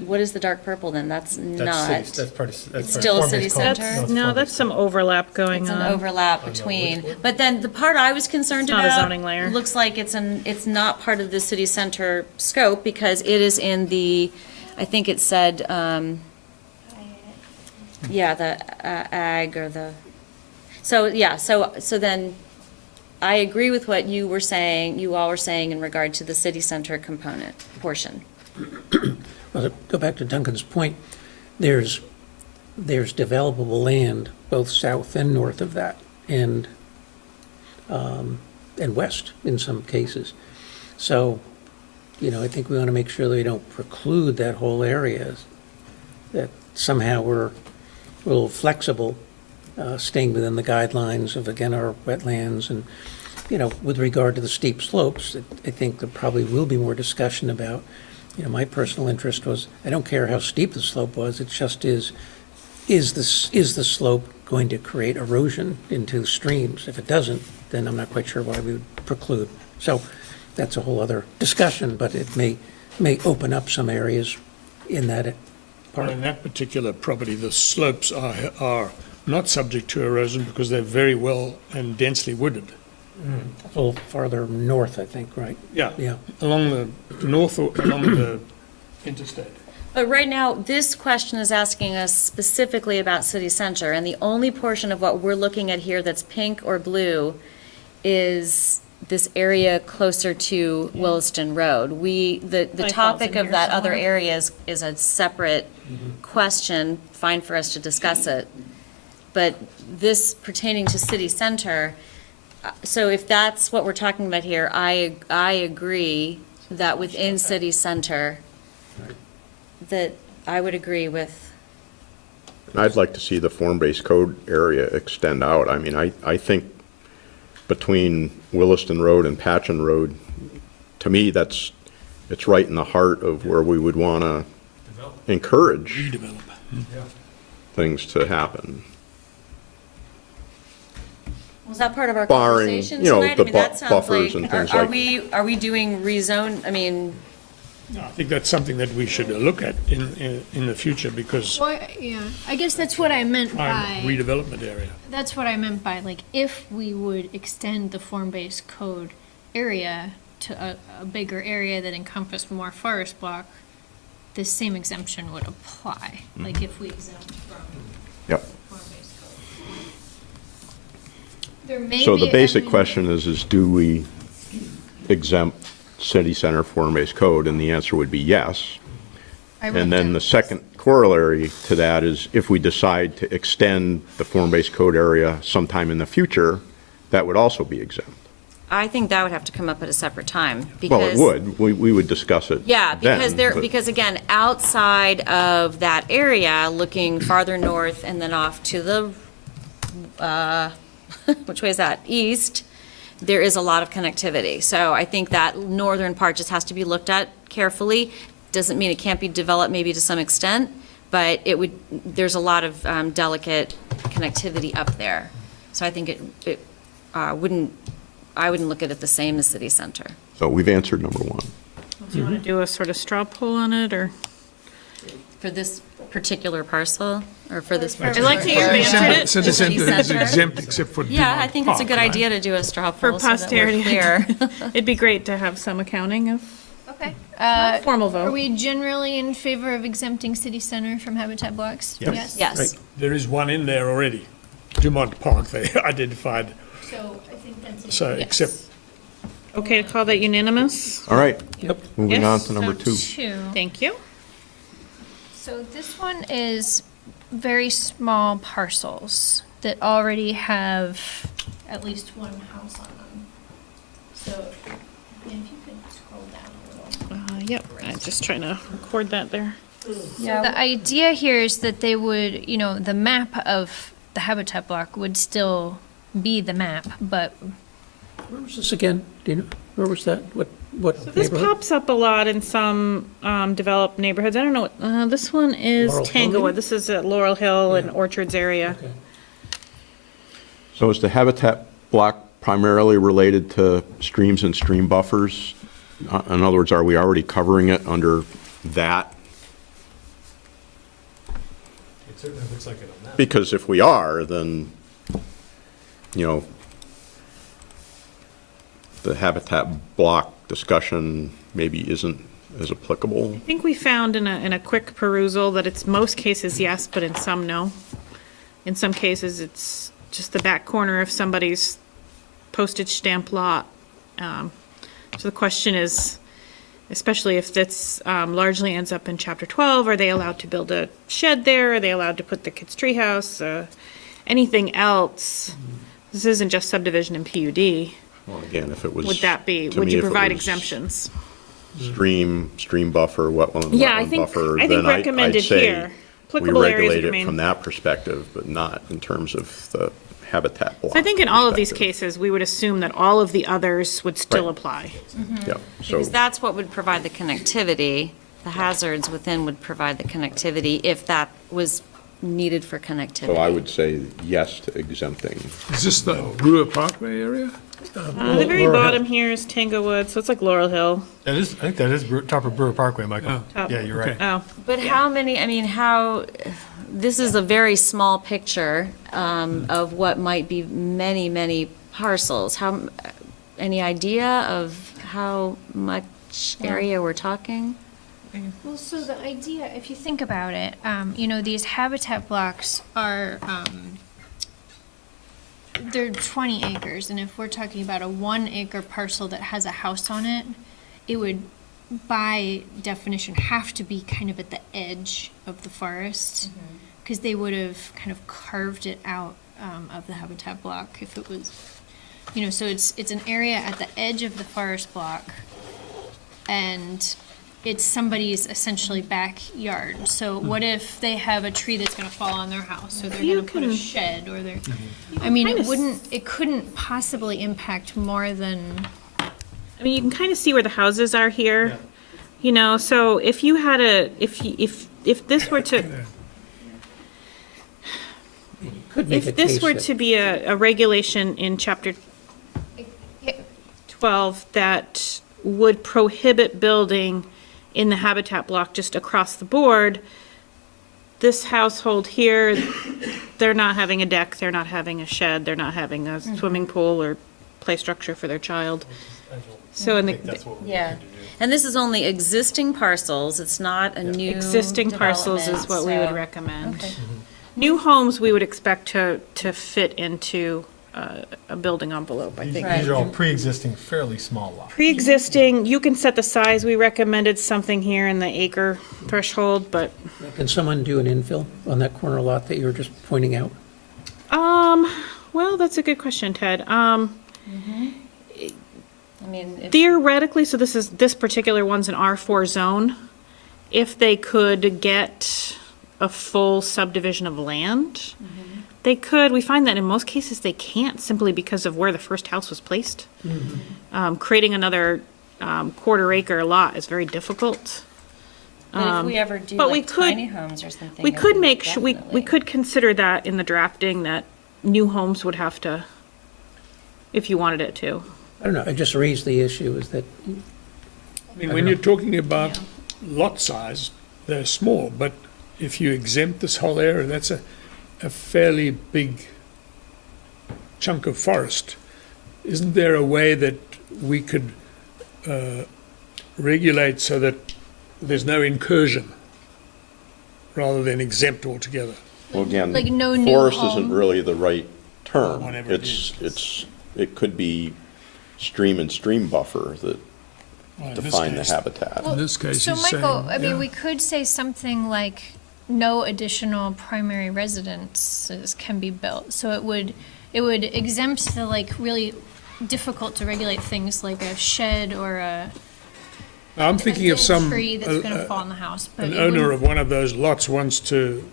what is the dark purple then? That's That's not. city- that's part of- that's It's part of still a form-based city code. center? it's No, form-based that's some overlap going It's an on. overlap between, but then the part I was concerned It's not about. a zoning layer. Looks like it's not part of the city center scope, because it is in the, I think it said, yeah, the ag or the, so, yeah, so then I agree with what you were saying, you all were saying in regard to the city center component portion. Well, to go back to Duncan's point, there's developable land both south and north of that, and west in some cases. So, I think we want to make sure that we don't preclude that whole area, that somehow we're a little flexible, staying within the guidelines of, again, our wetlands. And, with regard to the steep slopes, I think there probably will be more discussion about, my personal interest was, I don't care how steep the slope was, it just is the slope going to create erosion into streams? If it doesn't, then I'm not quite sure why we would preclude. So that's a whole other discussion, but it may open up some areas in that Well, part. in that particular property, the slopes are not subject to erosion because they're very well and densely wooded. A little farther north, I think, right? Yeah, Yeah. along the north or along the interstate. But right now, this question is asking us specifically about city center, and the only portion of what we're looking at here that's pink or blue is this area closer to Williston Road. The Like falls topic in of here that other somewhere. area is a separate question, fine for us to discuss it. But this pertaining to city center, so if that's what we're talking about here, I agree that within city center, that I would agree with. And I'd like to see the form-based code area extend out. I mean, I think between Williston Road and Patchen Road, to me, it's right in the heart of where we would want to encourage Redevelop. things to happen. Was that part of our Barring, conversation you know, tonight? the I mean, that sounds buffers like, and things are like- we doing rezone, I mean, No, I think that's something that we should look at in the future because Well, yeah, I guess that's what I meant prime by, redevelopment area. that's what I meant by, like, if we would extend the form-based code area to a bigger area that encompassed more forest block, this same exemption would apply, like if we exempt from Yep. form-based code. There may So be, the I basic mean- question is do we exempt city center form-based code? And the answer would be yes. I wrote And then down- the second corollary to that is if we decide to extend the form-based code area sometime in the future, that would also be exempt. I think that would have to come up at a separate time. Well, it because- would. We would discuss it Yeah, because then, but- because again, outside of that area, looking farther north and then off to the, which way is that? East, there is a lot of connectivity. So I think that northern part just has to be looked at carefully. Doesn't mean it can't be developed maybe to some extent, but there's a lot of delicate connectivity up there. So I think I wouldn't look at it the same as city center. So we've answered number one. Do you want to do a sort of straw poll on it, or? For this particular parcel, or for this? I like that you answered it. City center is center? exempt except for Yeah, I Dumont think it's a Park, good right? idea to do a straw For poll so that we're posterity. clear. It'd be great to have some accounting of Okay. formal Are vote. we generally in favor of exempting city center from habitat blocks? Yes. Yes. There is one in there already. Dumont Park, they identified. So I think that's. So except Okay to call that unanimous? All right, Yep. moving on Yes, to number two. Thank you. So this one is very small parcels that already have at least one house on them. So if you could scroll down a little. Yep, I'm just trying to record that there. Yeah. The idea here is that they would, the map of the habitat block would still be the map, but Where was this again? Do you know, where was that? What This neighborhood? pops up a lot in some developed neighborhoods. I don't know, this one is Laurel Hill, Tanglewood. maybe? This is at Laurel Hill and Yeah. Orchards area. Okay. So is the habitat block primarily related to streams and stream buffers? In other words, are we already covering it under that? It certainly looks like it on that. Because if we are, then, the habitat block discussion maybe isn't as applicable. I think we found in a quick perusal that it's most cases yes, but in some no. In some cases, it's just the back corner of somebody's postage stamp lot. So the question is, especially if this largely ends up in Chapter 12. Are they allowed to build a shed there? Are they allowed to put the kids' treehouse? Anything else? This isn't just subdivision and PUD. Well, again, if it was. Would that be, to would me, you if it provide was exemptions? Stream buffer, wetland Yeah, I wetland think, buffer, I think then I'd recommended say here. we Applicable areas regulate it remain. from that perspective, but not in terms of the habitat block. So I think in all of these perspective. cases, we would assume that all of the others would still Right. apply. Yeah, so, Because that's what would provide the connectivity. The hazards within would provide the connectivity if that was needed for connectivity. so I would say yes to exempting. Is this the Brewer Parkway area? The very bottom here is Tanglewood, so it's like Laurel Hill. That is, I think that is top of Brewer Parkway, Michael. Top. Yeah, you're right. Okay. Oh, But how many, I mean, this is a very small picture of what might be many, many parcels. Any idea of how much area we're talking? Well, so the idea, if you think about it, you know, these habitat blocks are, they're 20 acres, and if we're talking about a 1 acre parcel that has a house on it, it would, by definition, have to be kind of at the edge of the forest, because they would have kind of carved it out of the habitat block if it was, you know, so it's an area at the edge of the forest block, and it's somebody's essentially backyard. So what if they have a tree that's gonna fall on their house, or they're You gonna put a can- shed, or they're, I mean, kind it of wouldn't, it couldn't possibly impact more than, I mean, you can kind of see where the houses are here. You know, so if you had if this were to, Could make a if this case were that- to be a regulation in Chapter 12 that would prohibit building in the habitat block just across the board, this household here, they're not having a deck, they're not having a shed, they're not having a swimming pool or play structure for their child. So in the, Yeah. And this is only existing parcels, it's not a new existing parcels is what we would development, so- recommend. Okay. New homes, we would expect to fit into a building envelope, I think. These are all pre-existing, fairly small lots. Pre-existing, you can set the size, we recommended something here in the acre threshold, but, Can someone do an infill on that corner lot that you were just pointing out? well, that's a good question, Ted. I mean, if Theoretically, so this particular one's an R4 zone. If they could get a full subdivision of land, they could. We find that in most cases they can't, simply because of where the first house was placed. Creating another quarter acre lot is very difficult. But if we ever do but we like could- tiny homes or something. We it could would make sure, we definitely- could consider that in the drafting, that new homes would have to, if you wanted it to. I don't know, I just raised the issue is that, I mean, when you're talking about lot size, they're small, but if you exempt this whole area, that's a fairly big chunk of forest. Isn't there a way that we could regulate so that there's no incursion rather than exempt altogether? Well, again, Like no new forest home? isn't really the right term. Whatever it It could be stream and stream buffer that Well, in this define the case- habitat. In this case, so he's saying, Michael, I mean, yeah. we could say something like, no additional primary residences can be built. So it would exempt the like really difficult to regulate things like a shed or I'm thinking of dead some, tree that's gonna fall on the house, but an it owner wouldn't- of one of those lots wants to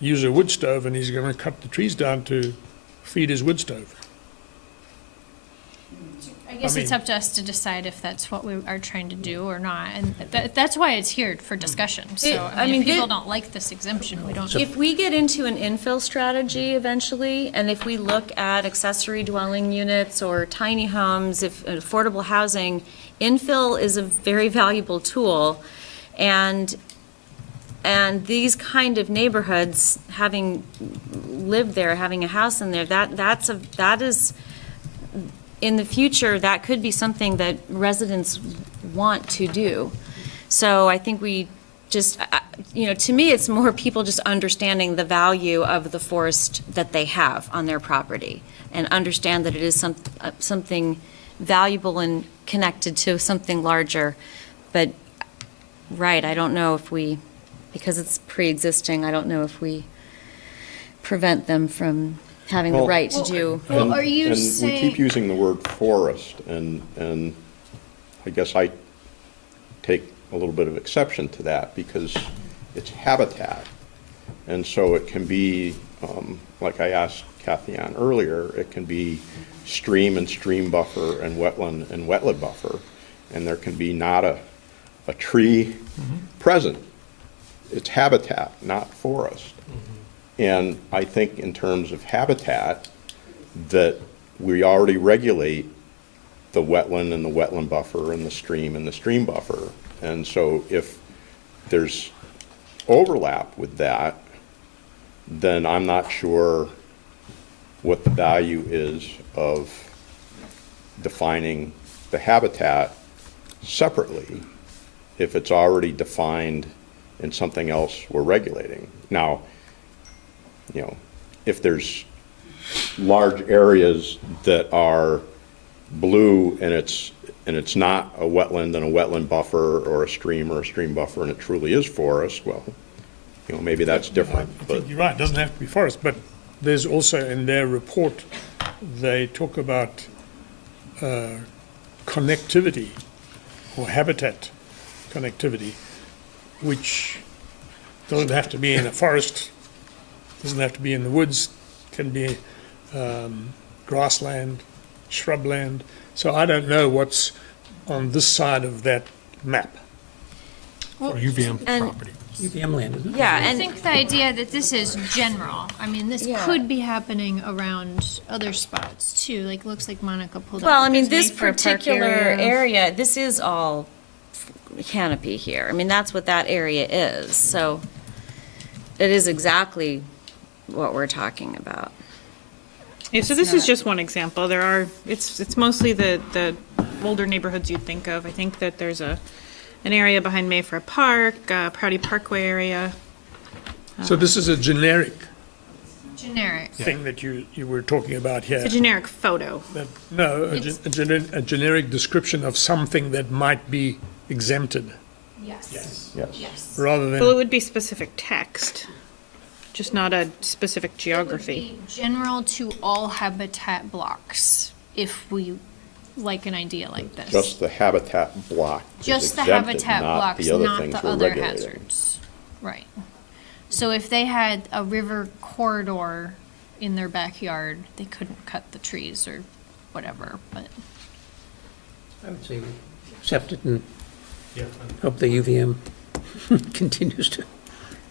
use a wood stove, and he's going to cut the trees down to feed his wood stove. I guess it's mean- up to us to decide if that's what we are trying to do or not, and that's why it's here for discussion. So, I mean, if people don't like this exemption, we don't. If we get into an infill strategy eventually, and if we look at accessory dwelling units or tiny homes, if affordable housing, infill is a very valuable tool. And these kind of neighborhoods, having lived there, having a house in there, that is, in the future, that could be something that residents want to do. So I think we just, to me, it's more people just understanding the value of the forest that they have on their property, and understand that it is something valuable and connected to something larger But, right, I don't know if we, because it's pre-existing, I don't know if we prevent them from having the Well- right to do. Well, are you And we saying? keep using the word forest, and I guess I take a little bit of exception to that because it's habitat. And so it can be, like I asked Kathy on earlier, it can be stream and stream buffer and wetland buffer. And there can be not a tree present. It's habitat, not forest. And I think in terms of habitat, that we already regulate the wetland and the wetland buffer and the stream buffer. And so if there's overlap with that, then I'm not sure what the value is of defining the habitat separately if it's already defined in something else we're regulating. Now, you know, if there's large areas that are blue and it's not a wetland and a wetland buffer or a stream buffer and it truly is forest, well, you know, maybe that's different, I but think you're right, it doesn't have to be forest, but there's also in their report, they talk about connectivity or habitat connectivity, which doesn't have to be in a forest, doesn't have to be in the woods, can be grassland, shrubland. So I don't know what's on this side of that map. Or UVM And- property. UVM land, isn't it? Yeah, I and think the idea that this is general, I mean, this Yeah. could be happening around other spots too, like, looks like Monica pulled up. well, I mean, there's this Mayfair Park particular area. area, this is all canopy here. I mean, that's what that area is, so it is exactly what we're talking about. Yeah, so this is just one example. There are, it's mostly the older neighborhoods you'd think of. I think that there's an area behind Mayfair Park, Prouty Parkway area. So this is a generic Generic. thing that you were talking about here. It's a generic photo. No, It's- a generic description of something that might be exempted, Yes. yes. rather Well, it than, would be specific text, just not a specific geography. General to all habitat blocks, if we like an idea like this. Just the habitat block is Just the exempted, habitat not blocks, the other not things the we're other regulating. hazards. Right. So if they had a river corridor in their backyard, they couldn't cut the trees or whatever, but. I would say we accept it and Yeah. hope the UVM continues to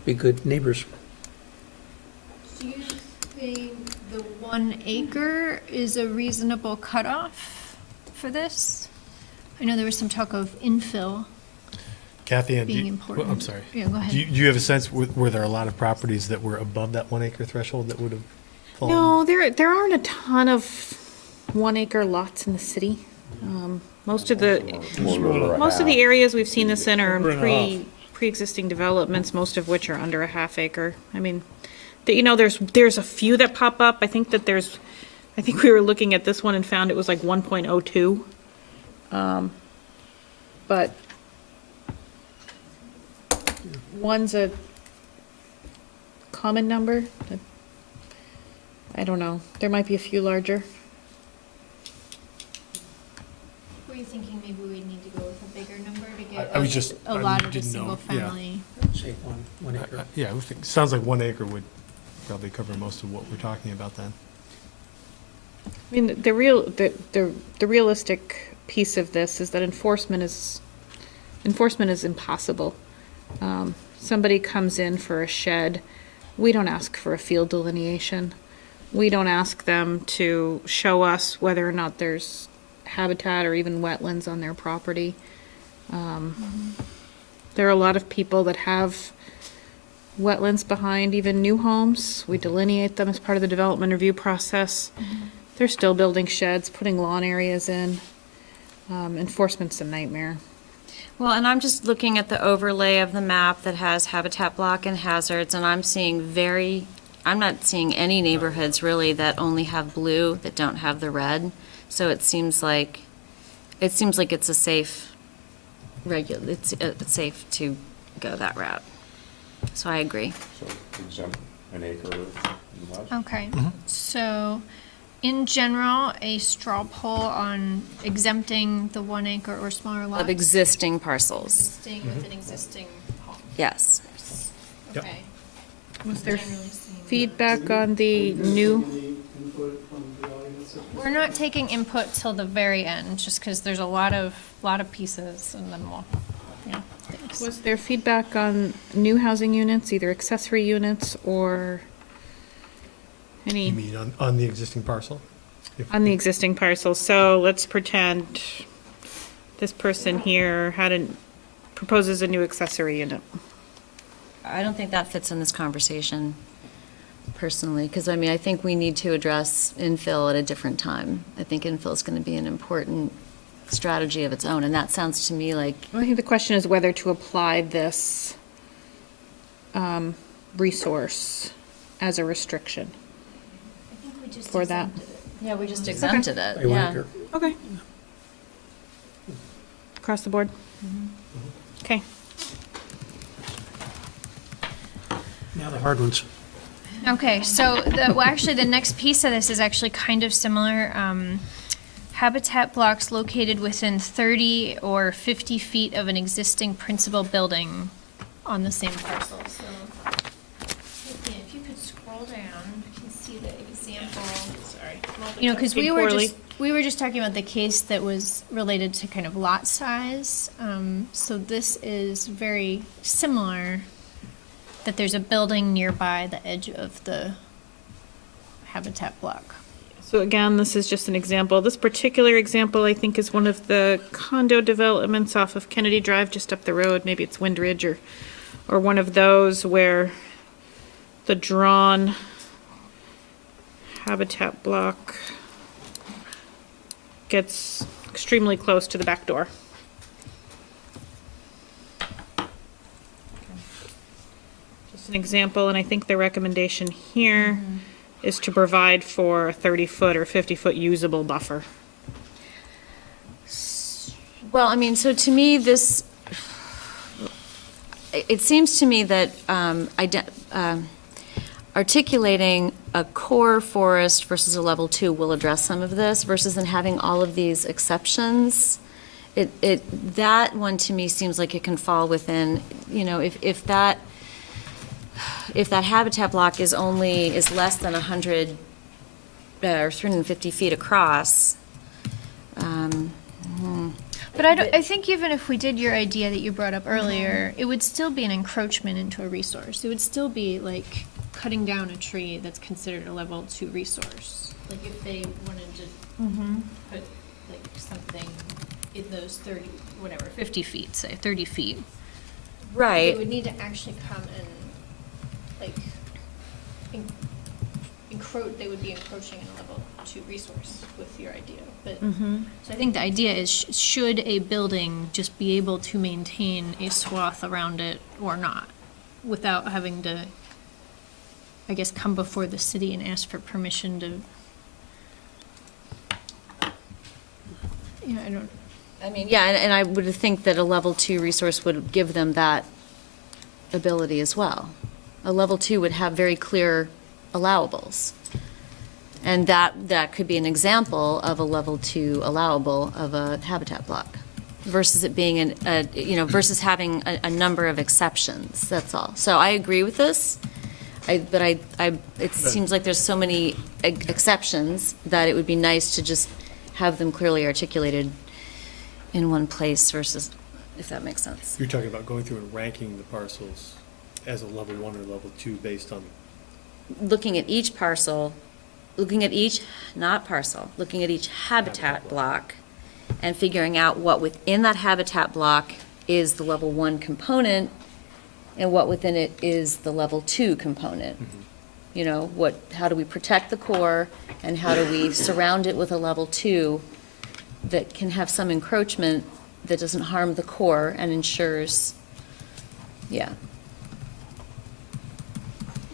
be good neighbors. Do you think the 1 acre is a reasonable cutoff for this? I know there was some talk of infill. Kathy, do Being you- important. I'm sorry. Yeah, go ahead. Do you have a sense, were there a lot of properties that were above that 1 acre threshold that would have fallen? No, there aren't a ton of 1 acre lots in the city. Most of the areas we've seen this in are Over and a in pre-existing developments, most of which are under a half acre. I mean, there's a few that pop up. I think we were looking at this one and found it was like 1.02. But one's a common number. I don't know. There might be a few larger. Were you thinking maybe we need to go with a bigger number to get I was just- a I lot of the didn't know, single yeah. family? Say one acre. Yeah, I would think, sounds like 1 acre would probably cover most of what we're talking about then. I mean, the realistic piece of this is that enforcement is impossible. Somebody comes in for a shed, we don't ask for a field delineation. We don't ask them to show us whether or not there's habitat or even wetlands on their property. There are a lot of people that have wetlands behind even new homes. We delineate them as part of the development review process. They're still building sheds, putting lawn areas in. Enforcement's a nightmare. Well, and I'm just looking at the overlay of the map that has habitat block and hazards, and I'm not seeing any neighborhoods really that only have blue, that don't have the red. So it seems like it's a safe it's safe to go that route. So I agree. So exempt an acre and less. Okay, so in general, a straw poll on exempting the 1 acre or smaller lots? Of existing parcels, Existing with an existing home. yes. Yep. Okay. Was there Generally seen. feedback on the new, We're not taking input till the very end, just because there's a lot of pieces, and then we'll, yeah, thanks. was there feedback on new housing units, either accessory units or You any, mean on the existing parcel? If- on the existing parcels? So let's pretend this person here proposes a new accessory unit. I don't think that fits in this conversation personally, because I mean, I think we need to address infill at a different time. I think infill is going to be an important strategy of its own, and that sounds to me like, I think the question is whether to apply this resource as a restriction for that. yeah, we just exempted it, By 1 yeah. acre. Okay. Across the board? Okay. Now the hard ones. Okay, so actually, the next piece of this is actually kind of similar. Habitat blocks located within 30 or 50 feet of an existing principal building on the same parcel. So, if you could scroll down, you can see the example. Sorry. You know, because we were just talking about the case that was related to kind of lot size. So this is very similar, that there's a building nearby the edge of the habitat block. So again, this is just an example. This particular example, I think, is one of the condo developments off of Kennedy Drive, just up the road. Maybe it's Windridge or one of those where the drawn habitat block gets extremely close to the back door. Just an example, and I think the recommendation here is to provide for a 30-foot or 50-foot usable buffer. Well, I mean, so to me, this, it seems to me that articulating a core forest versus a level 2 will address some of this, versus than having all of these exceptions. That one to me seems like it can fall within, you know, if that habitat block is less than 100 or 350 feet across. But I think even if we did your idea that you brought up earlier, it would still be an encroachment into a resource. It would still be like cutting down a tree that's considered a level 2 resource. Like if they wanted to put like something in those 50 feet, say 30 feet. They Right. would need to actually come and like they would be encroaching in a level 2 resource with your idea. But so I think the idea is should a building just be able to maintain a swath around it or not, without having to, I guess, come before the city and ask for permission to. Yeah, I don't. I mean, yeah, and I would think that a level 2 resource would give them that ability as well. A level 2 would have very clear allowables. And that could be an example of a level 2 allowable of a habitat block versus it being versus having a number of exceptions, that's all. So I agree with this, but it seems like there's so many exceptions that it would be nice to just have them clearly articulated in one place versus, if that makes sense. You're talking about going through and ranking the parcels as a level 1 or level 2 based on, Looking at each parcel, looking at each habitat block and figuring out what within that habitat block is the level 1 component and what within it is the level 2 component. You know, how do we protect the core and how do we surround it with a level 2 that can have some encroachment that doesn't harm the core and ensures, yeah.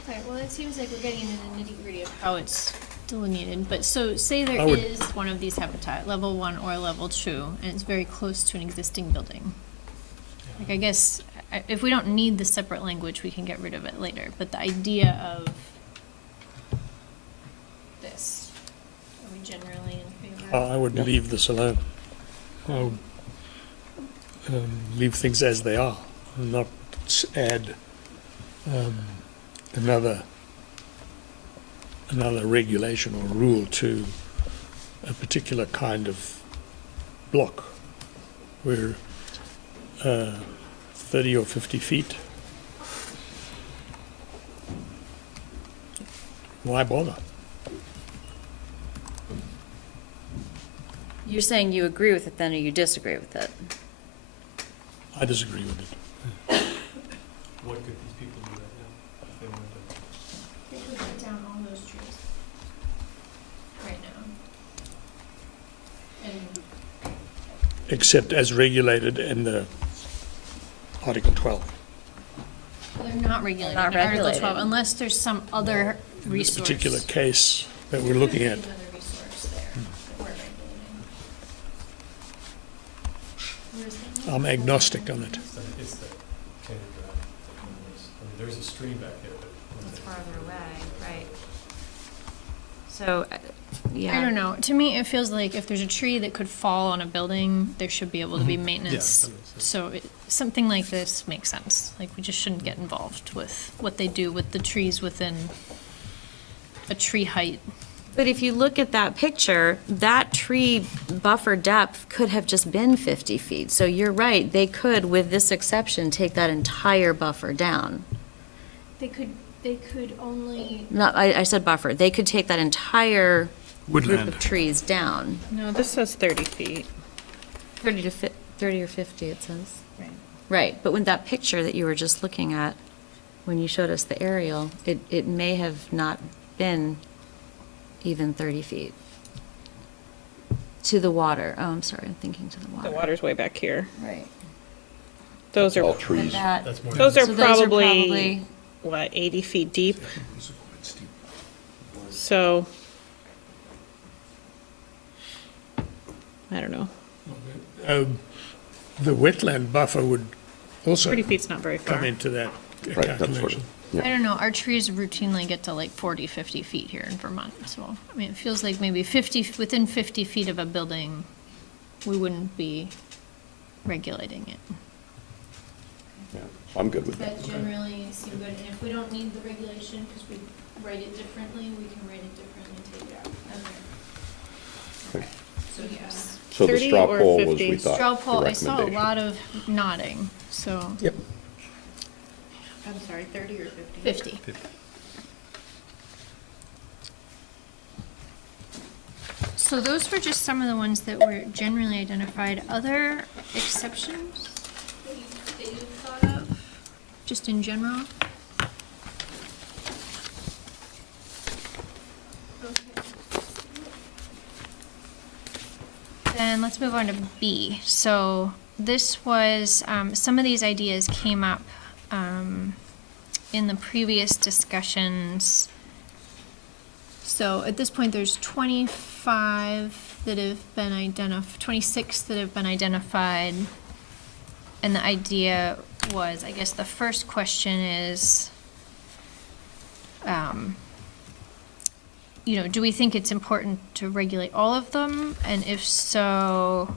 Okay, well, it seems like we're getting into the nitty-gritty of how it's delineated, but so say there I would- is one of these habitat, level 1 or level 2, and it's very close to an existing building. Like, I guess, if we don't need the separate language, we can get rid of it later, but the idea of this, are we generally in favor? I would leave this alone. I would leave things as they are, and not add another regulation or rule to a particular kind of block where 30 or 50 feet. Why bother? You're saying you agree with it then, or you disagree with it? I disagree with it. What could these people do right now if they wanted to? They could cut down all those trees right now. And Except as regulated in the Article 12. they're not regulated Not in Article regulated. 12, unless there's some other In this resource. particular case that we're looking at. Another resource there that we're regulating. Where is that? I'm agnostic on it. It's the Canyon Drive. I mean, there's a stream back there, but. It's farther away, right. So, yeah. I don't know. To me, it feels like if there's a tree that could fall on a building, there should be able to be maintenance. that makes sense. So something like this makes sense. Like, we just shouldn't get involved with what they do with the trees within a tree height. But if you look at that picture, that tree buffer depth could have just been 50 feet. So you're right, they could, with this exception, take that entire buffer down. They could only. Not, I said buffer, they could take that entire group Woodland. of trees down. No, this says 30 feet. 30 or 50, it says. Right. Right, but with that picture that you were just looking at, when you showed us the aerial, it may have not been even 30 feet to the water. Oh, I'm sorry, I'm thinking to the water. The water's way back here. Right. Those All are, trees. That, That's more. those are so probably, what, 80 feet deep? So, I don't know. The wetland buffer would also 30 feet's not very far. come into that Right, that's what, calculation. yeah. I don't know, our trees routinely get to like 40, 50 feet here in Vermont, so, I mean, it feels like maybe 50, within 50 feet of a building, we wouldn't be regulating it. Yeah, I'm good with Does that. that generally seem good, and if we don't need the regulation, because we write it differently, we can write it differently and take it out. Okay. So yes. So the 30 straw or poll was, 50? we thought, Straw the poll, I saw a recommendation. lot of nodding, so. Yep. I'm sorry, 30 or 50? 50. So those were just some of the ones that were generally identified. Other exceptions that you thought of, just in general? Okay. Then let's move on to B. So this was, some of these ideas came up in the previous discussions. So at this point, there's 25 that have been identified, 26 that have been identified. And the idea was, I guess the first question is, do we think it's important to regulate all of them? And if so,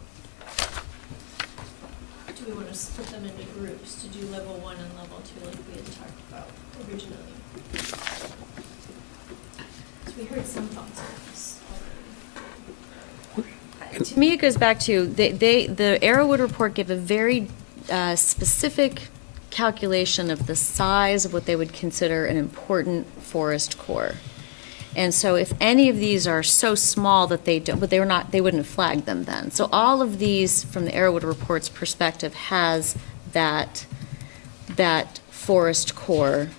do we want to split them into groups to do level 1 and level 2 like we had talked about originally? So we heard some thoughts on this already. To me, it goes back to, the Arrowwood report gave a very specific calculation of the size of what they would consider an important forest core. And so if any of these are so small that they don't, but they wouldn't have flagged them then. So all of these, from the Arrowwood report's perspective, has that forest core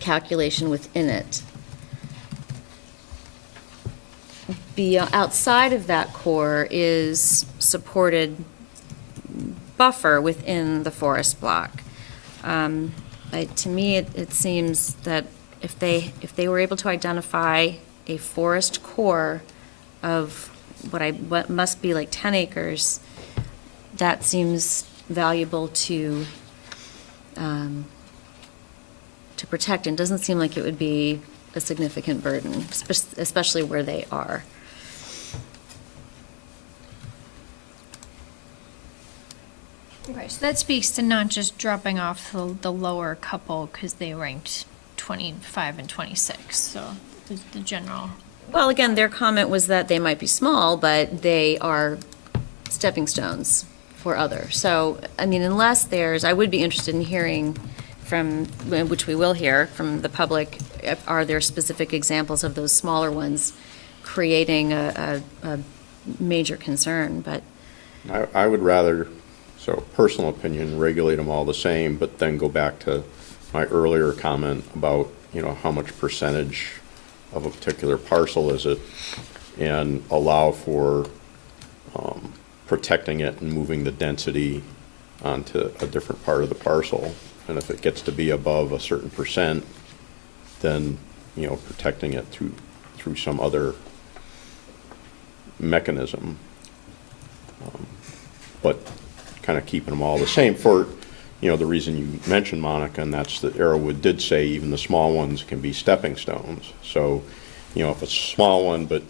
calculation within it. Outside of that core is supported buffer within the forest block. To me, it seems that if they were able to identify a forest core of what must be like 10 acres, that seems valuable to protect, and it doesn't seem like it would be a significant burden, especially where they are. Okay, so that speaks to not just dropping off the lower couple because they ranked 25 and 26, so the general. Well, again, their comment was that they might be small, but they are stepping stones for others. So, I mean, unless I would be interested in hearing from, which we will hear from the public, are there specific examples of those smaller ones creating a major concern, but. I would rather, so personal opinion, regulate them all the same, but then go back to my earlier comment about, how much percentage of a particular parcel is it, and allow for protecting it and moving the density onto a different part of the parcel. And if it gets to be above a certain percent, then, protecting it through some other mechanism. But kind of keeping them all the same for, the reason you mentioned, Monica, and that's that Arrowwood did say even the small ones can be stepping stones. So, if it's a small one, but,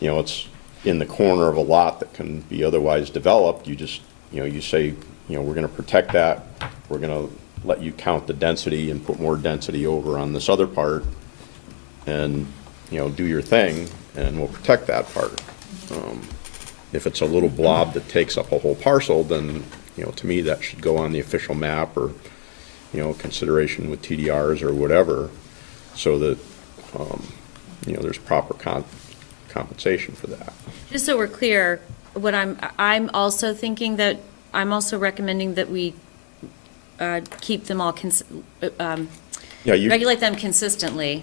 it's in the corner of a lot that can be otherwise developed, you just, you say, we're going to protect that. We're going to let you count the density and put more density over on this other part and, do your thing, and we'll protect that part. If it's a little blob that takes up a whole parcel, then, to me, that should go on the official map or, consideration with TDRs or whatever, so that, there's proper compensation for that. Just so we're clear, what I'm also thinking that, I'm also recommending that we keep them all, regulate them consistently,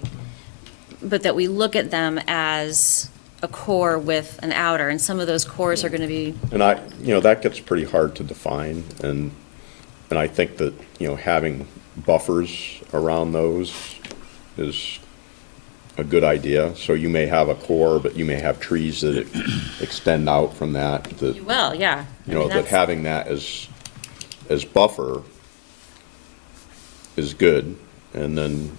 but that we look at them as a core with an outer, and some of those cores are going to be. And that gets pretty hard to define, and I think that, having buffers around those is a good idea. So you may have a core, but you may have trees that extend out from that. You will, yeah. That having that as buffer is good. And then,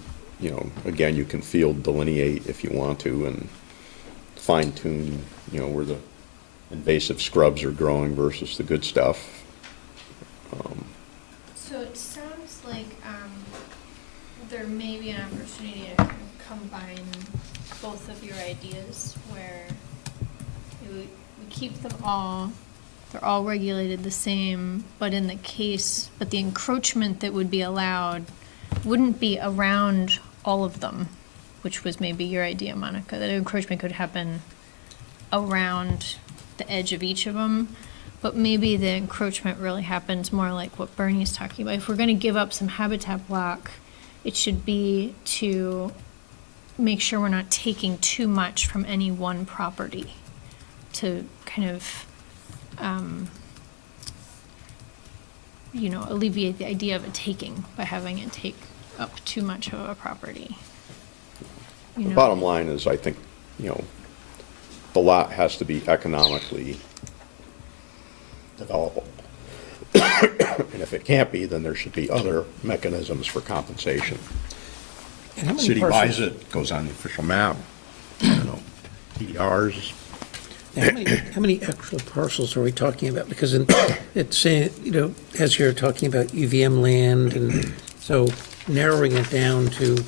again, you can field delineate if you want to and fine tune, where the invasive scrubs are growing versus the good stuff. So it sounds like there may be an opportunity to kind of combine both of your ideas where we keep them all, they're all regulated the same, but the encroachment that would be allowed wouldn't be around all of them, which was maybe your idea, Monica, that encroachment could happen around the edge of each of them. But maybe the encroachment really happens more like what Bernie's talking about. If we're going to give up some habitat block, it should be to make sure we're not taking too much from any one property to kind of, alleviate the idea of a taking by having it take up too much of a property. The bottom line is, I think, the lot has to be economically developable. And if it can't be, then there should be other mechanisms for compensation. And how many City buys parcels- it, goes on the official map, PDRs. How many actual parcels are we talking about? Because it's saying, as you're talking about UVM land, and so narrowing it down to,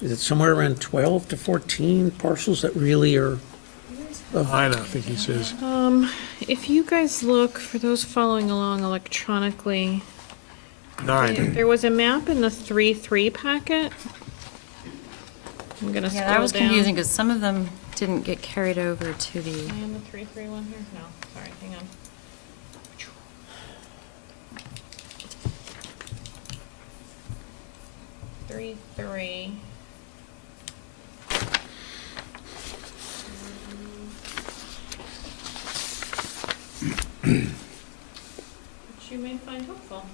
is it somewhere around 12 to 14 parcels that really are? I think he says. If you guys look, for those following along electronically, 9. there was a map in the 3-3 packet. I'm gonna scroll Yeah, down. that was confusing because some of them didn't get carried over to the. Am I on the 3-3 one here? No, sorry, hang on. 3-3. Which you may find helpful.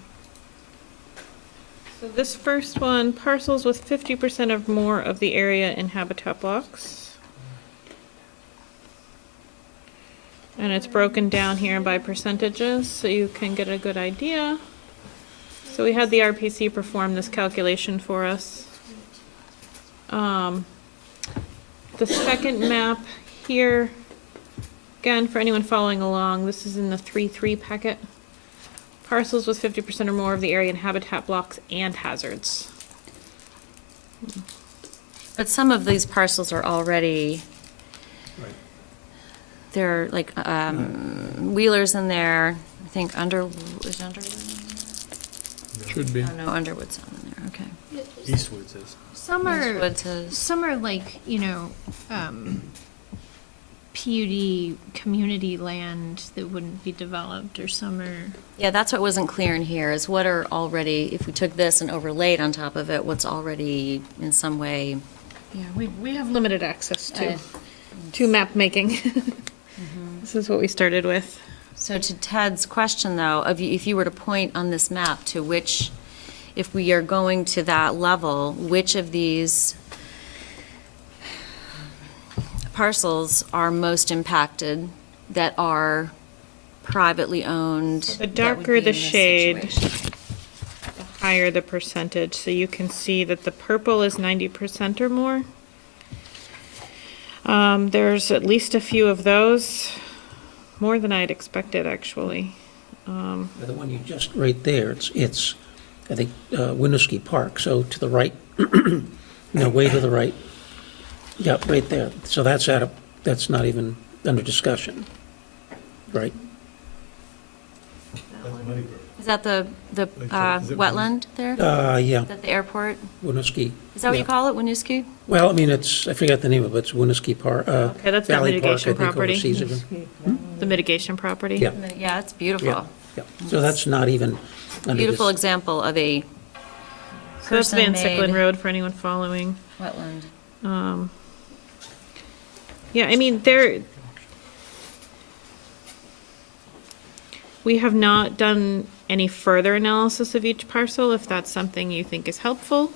So this first one, parcels with 50% or more of the area in habitat blocks. And it's broken down here by percentages, so you can get a good idea. So we had the RPC perform this calculation for us. The second map here, again, for anyone following along, this is in the 3-3 packet. Parcels with 50% or more of the area and habitat blocks and hazards. But some of these parcels are already, there are like Wheelers in there, I think is Underwood? Should be. Oh, no, Underwood's not in there, okay. Eastwood says. Some are, Eastwood says, some are like, PUD community land that wouldn't be developed, or some are, yeah, that's what wasn't clear in here, is what are already, if we took this and overlaid on top of it, what's already in some way. Yeah, we have limited access to map making. This is what we started with. So to Ted's question, though, if you were to point on this map to which, if we are going to that level, which of these parcels are most impacted that are privately owned? The that would darker be the in this shade, situation? the higher the percentage. So you can see that the purple is 90% or more. There's at least a few of those, more than I'd expected, actually. The one you just, right there, it's I think, Winooski Park, so to the right, way to the right. Yeah, right there. So that's not even under discussion, right? Is that the is it wetland there? Yeah, Is that the airport? Winooski. Is that what you yeah. call it, Winooski? Well, I mean, I forgot the name of it, it's Winooski Park, Okay, that's that Valley Park, I mitigation think, property. overseas it. The mitigation property. Yeah. Yeah, it's Yeah, beautiful. yeah. So that's not even under Beautiful this. example of a So that's Van Sicklen person-made Road for anyone following. wetland. Yeah, I mean, we have not done any further analysis of each parcel. If that's something you think is helpful,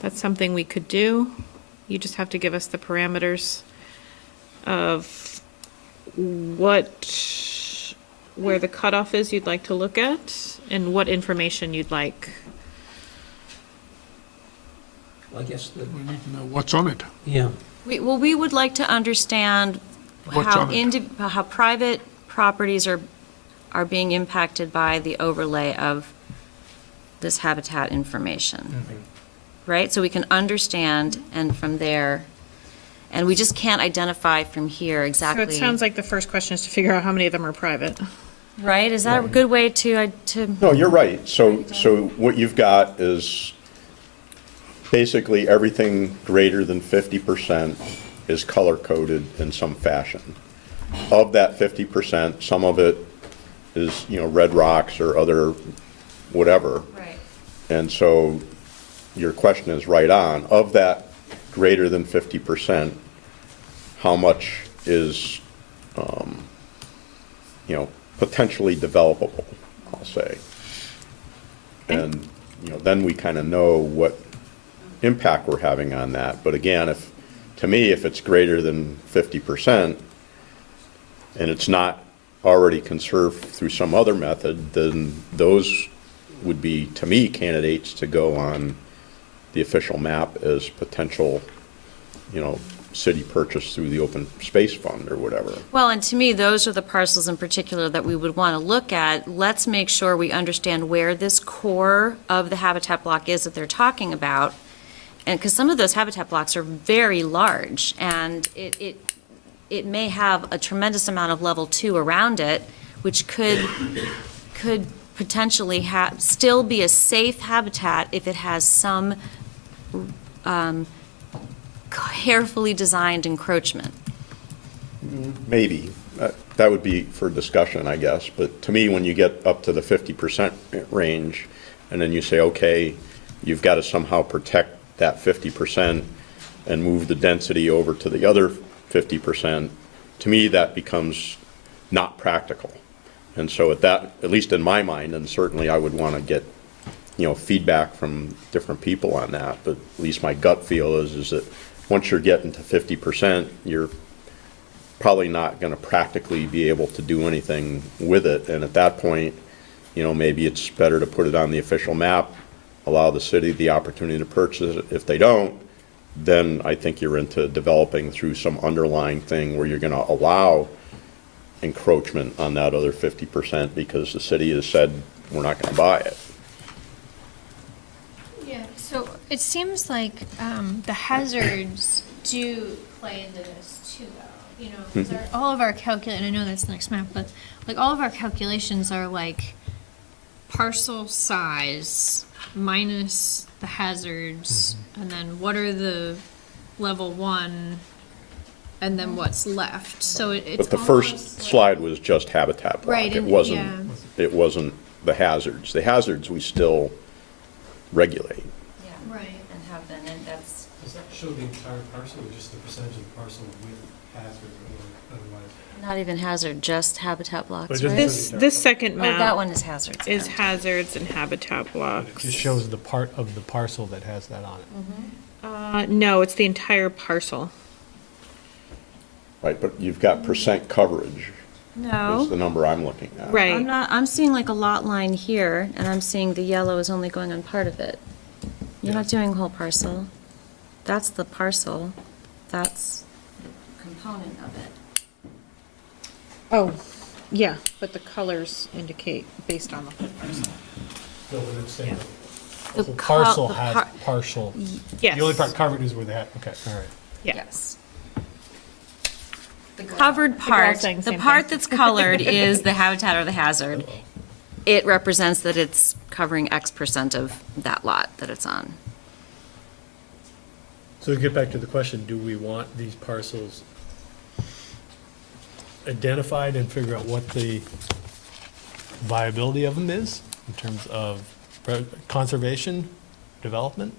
that's something we could do. You just have to give us the parameters of where the cutoff is you'd like to look at and what information you'd like. I guess, We need to know what's on it. yeah. We would like to understand What's how on it? how private properties are being impacted by the overlay of this habitat information. Right? So we can understand, and from there, and we just can't identify from here So exactly. it sounds like the first question is to figure out how many of them are private. Right? Is that a good way to No, you're right. So what you've got is basically everything greater than 50% is color-coded in some fashion. Of that 50%, some of it is, red rocks or other whatever. Right. And so your question is right on. Of that greater than 50%, how much is, potentially developable, I'll say. And, then we kind of know what impact we're having on that. But again, to me, if it's greater than 50% and it's not already conserved through some other method, then those would be, to me, candidates to go on the official map as potential, city purchase through the open space fund or whatever. Well, and to me, those are the parcels in particular that we would want to look at. Let's make sure we understand where this core of the habitat block is that they're talking about. And because some of those habitat blocks are very large, and it may have a tremendous amount of level 2 around it, which could potentially still be a safe habitat if it has some carefully designed encroachment. Maybe. That would be for discussion, I guess. But to me, when you get up to the 50% range, and then you say, okay, you've got to somehow protect that 50% and move the density over to the other 50%, to me, that becomes not practical. And so at least in my mind, and certainly I would want to get, feedback from different people on that, but at least my gut feel is that once you're getting to 50%, you're probably not gonna practically be able to do anything with it, and at that point, you know, maybe it's better to put it on the official map, allow the city the opportunity to purchase it. If they don't, then I think you're into developing through some underlying thing where you're gonna allow encroachment on that other 50% because the city has said, we're not gonna buy it. Yeah, so it seems like the hazards do play into this too, though, you know, 'cause all of our and I know that's the next map, but like all of our calculations are like parcel size minus the hazards, and then what are the level 1, and then what's left, so it's But the first almost like- slide was just habitat block. Right, It and- wasn't, it wasn't the hazards. The hazards we still regulate. Yeah, Right. and have been, and that's, Does that show the entire parcel or just the percentage of the parcel with hazard or otherwise? not even hazard, just habitat blocks, But it doesn't right? This second Oh, that map one is hazards. is then. hazards and habitat It blocks. just shows the part of the parcel that has that on it. No, it's the entire parcel. Right, but you've got percent coverage is the No, number I'm looking at. Right. I'm seeing like a lot line here, and I'm seeing the yellow is only going on part of it. You're not doing whole parcel. That's the parcel, that's the component of it. Oh, yeah, but the colors indicate based on the whole parcel. No, but it's saying The the co- parcel the has par- partial. Yes. The only part covered is where they have, okay, all right. Yeah. Yes. The covered they're all part, saying the the same part thing. that's colored is the habitat or the hazard. It represents that it's covering X% of that lot that it's on. So to get back to the question, do we want these parcels identified and figure out what the viability of them is in terms of conservation, development?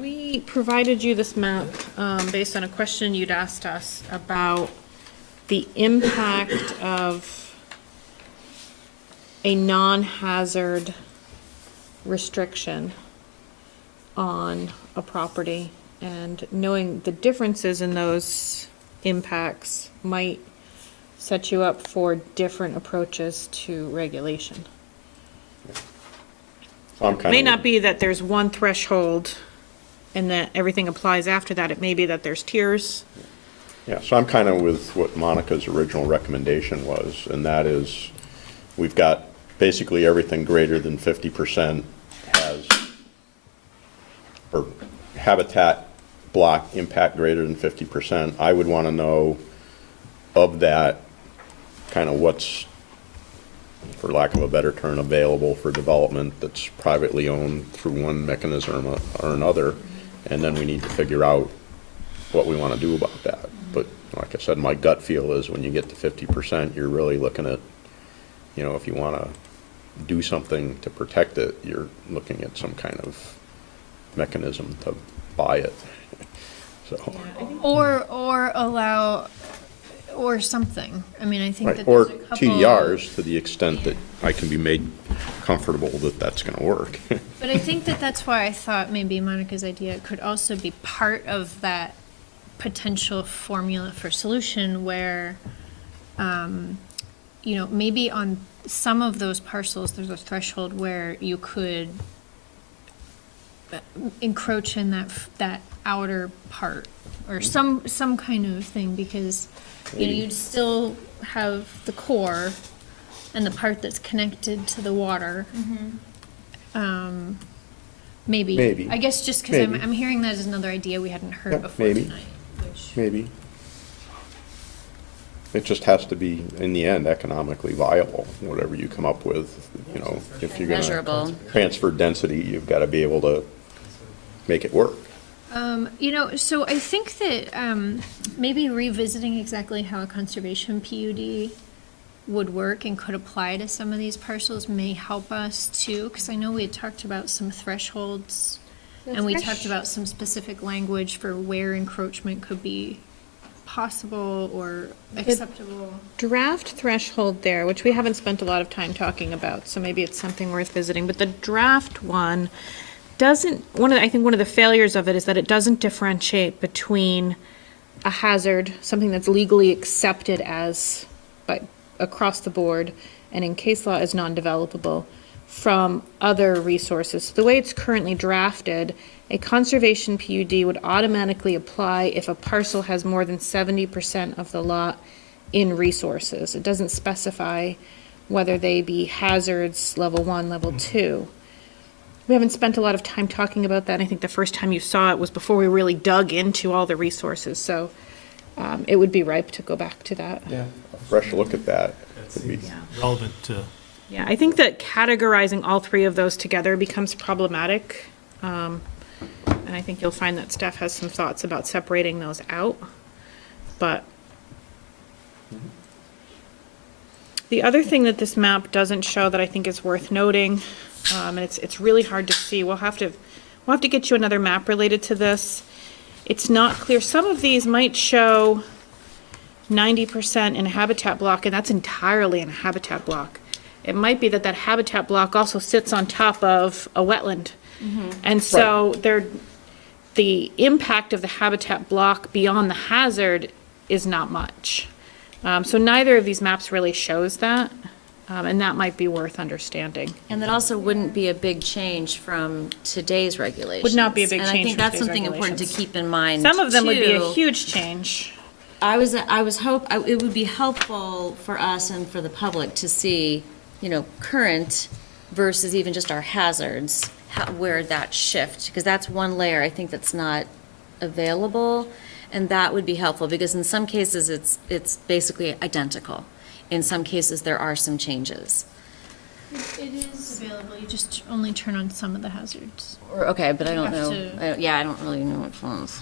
We provided you this map based on a question you'd asked us about the impact of a non-hazard restriction on a property, and knowing the differences in those impacts might set you up for different approaches to regulation. So I'm It kind may of, not be that there's one threshold and that everything applies after that. It may be that there's tiers. yeah, so I'm kind of with what Monica's original recommendation was, and that is, we've got basically everything greater than 50% has, or habitat block impact greater than 50%. I would want to know of that, kind of what's, for lack of a better term, available for development that's privately owned through one mechanism or another, and then we need to figure out what we want to do about that. But like I said, my gut feel is when you get to 50%, you're really looking at, you know, if you want to do something to protect it, you're looking at some kind of mechanism to buy it. So, Or allow, or something. I mean, I think right, that or there's a couple. TDRs to the extent that I can be made comfortable that that's going to work. But I think that that's why I thought maybe Monica's idea could also be part of that potential formula for solution where, you know, maybe on some of those parcels, there's a threshold where you could encroach in that outer part or some kind of thing, because, you know, you'd still have the core and the part that's connected to the water. Maybe. Maybe. I guess just because Maybe. I'm hearing that as another idea we hadn't heard Yeah, before maybe. tonight, which. Maybe. It just has to be, in the end, economically viable, whatever you come up with, you know, if you're going to Measurable. transfer density, you've got to be able to make it work. You know, so I think that maybe revisiting exactly how a conservation PUD would work and could apply to some of these parcels may help us too, because I know we had talked about some thresholds, and we talked about some specific language for where encroachment could be possible or acceptable. Draft threshold there, which we haven't spent a lot of time talking about, so maybe it's something worth visiting, but the draft one doesn't, I think one of the failures of it is that it doesn't differentiate between a hazard, something that's legally accepted as, by, across the board, and in case law is non-developable, from other resources. The way it's currently drafted, a conservation PUD would automatically apply if a parcel has more than 70% of the lot in resources. It doesn't specify whether they be hazards, level 1, level 2. We haven't spent a lot of time talking about that. I think the first time you saw it was before we really dug into all the resources, so it would be ripe to go back to that. Yeah, a fresh look at that. That would be- seems relevant to, Yeah, I think that categorizing all three of those together becomes problematic. And I think you'll find that staff has some thoughts about separating those out. But the other thing that this map doesn't show that I think is worth noting, and it's really hard to see, we'll have to get you another map related to this. It's not clear, some of these might show 90% in a habitat block, and that's entirely in a habitat block. It might be that that habitat block also sits on top of a wetland. And so the impact of the habitat block beyond the hazard is not much. So neither of these maps really shows that, and that might be worth understanding. And that also wouldn't be a big change from today's regulations. not be a big And I change think from that's today's something important to regulations. keep in mind, Some of them would be a too. huge change. It would be helpful for us and for the public to see, current versus even just our hazards, where that shift, because that's one layer I think that's not available, and that would be helpful, because in some cases, it's basically identical. In some cases, there are some changes. It is available, you just only turn on some of the hazards. Okay, but I don't have know, to- I don't really know which ones.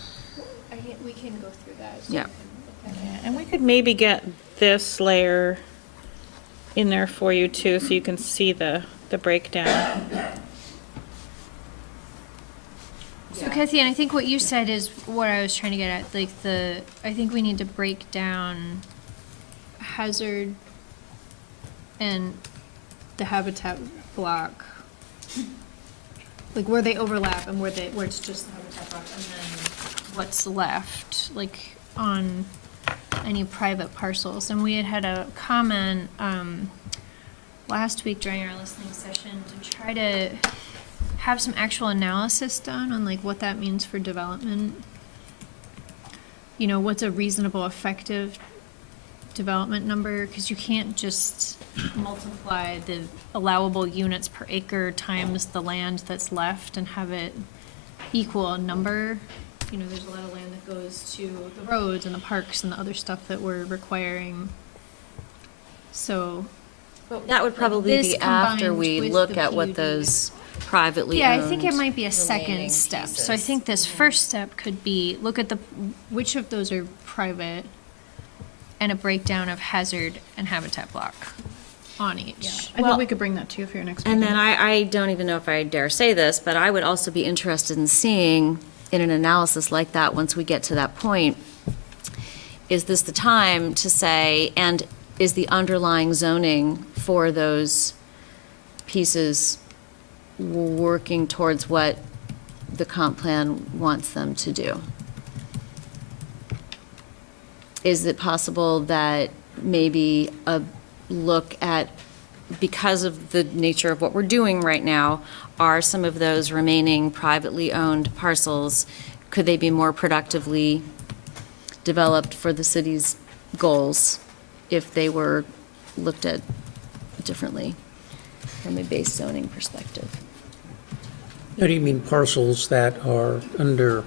We can go through that. Yeah. And we could maybe get this layer in there for you too, so you can see the breakdown. So Kathy, and I think what you said is what I was trying to get at, like I think we need to break down hazard and the habitat block. Like where they overlap and where it's just the habitat block, and then what's left, like on any private parcels. And we had a comment, last week during our listening session to try to have some actual analysis done on like what that means for development. What's a reasonable, effective development number? Because you can't just multiply the allowable units per acre times the land that's left and have it equal a number. There's a lot of land that goes to the roads and the parks and the other stuff that we're requiring. So That would probably this be after combined we with look the at what PUD. those privately yeah, owned I think it might be a remaining second step. So I pieces. think this first step could be look at which of those are private and a breakdown of hazard and habitat block on each. I Well- think we could bring that to you for your next meeting. And then I don't even know if I dare say this, but I would also be interested in seeing, in an analysis like that, once we get to that point, is this the time to say, and is the underlying zoning for those pieces working towards what the comp plan wants them to do? Is it possible that maybe a look at, because of the nature of what we're doing right now, are some of those remaining privately owned parcels, could they be more productively developed for the city's goals if they were looked at differently from a base zoning perspective? What do you mean parcels that are under,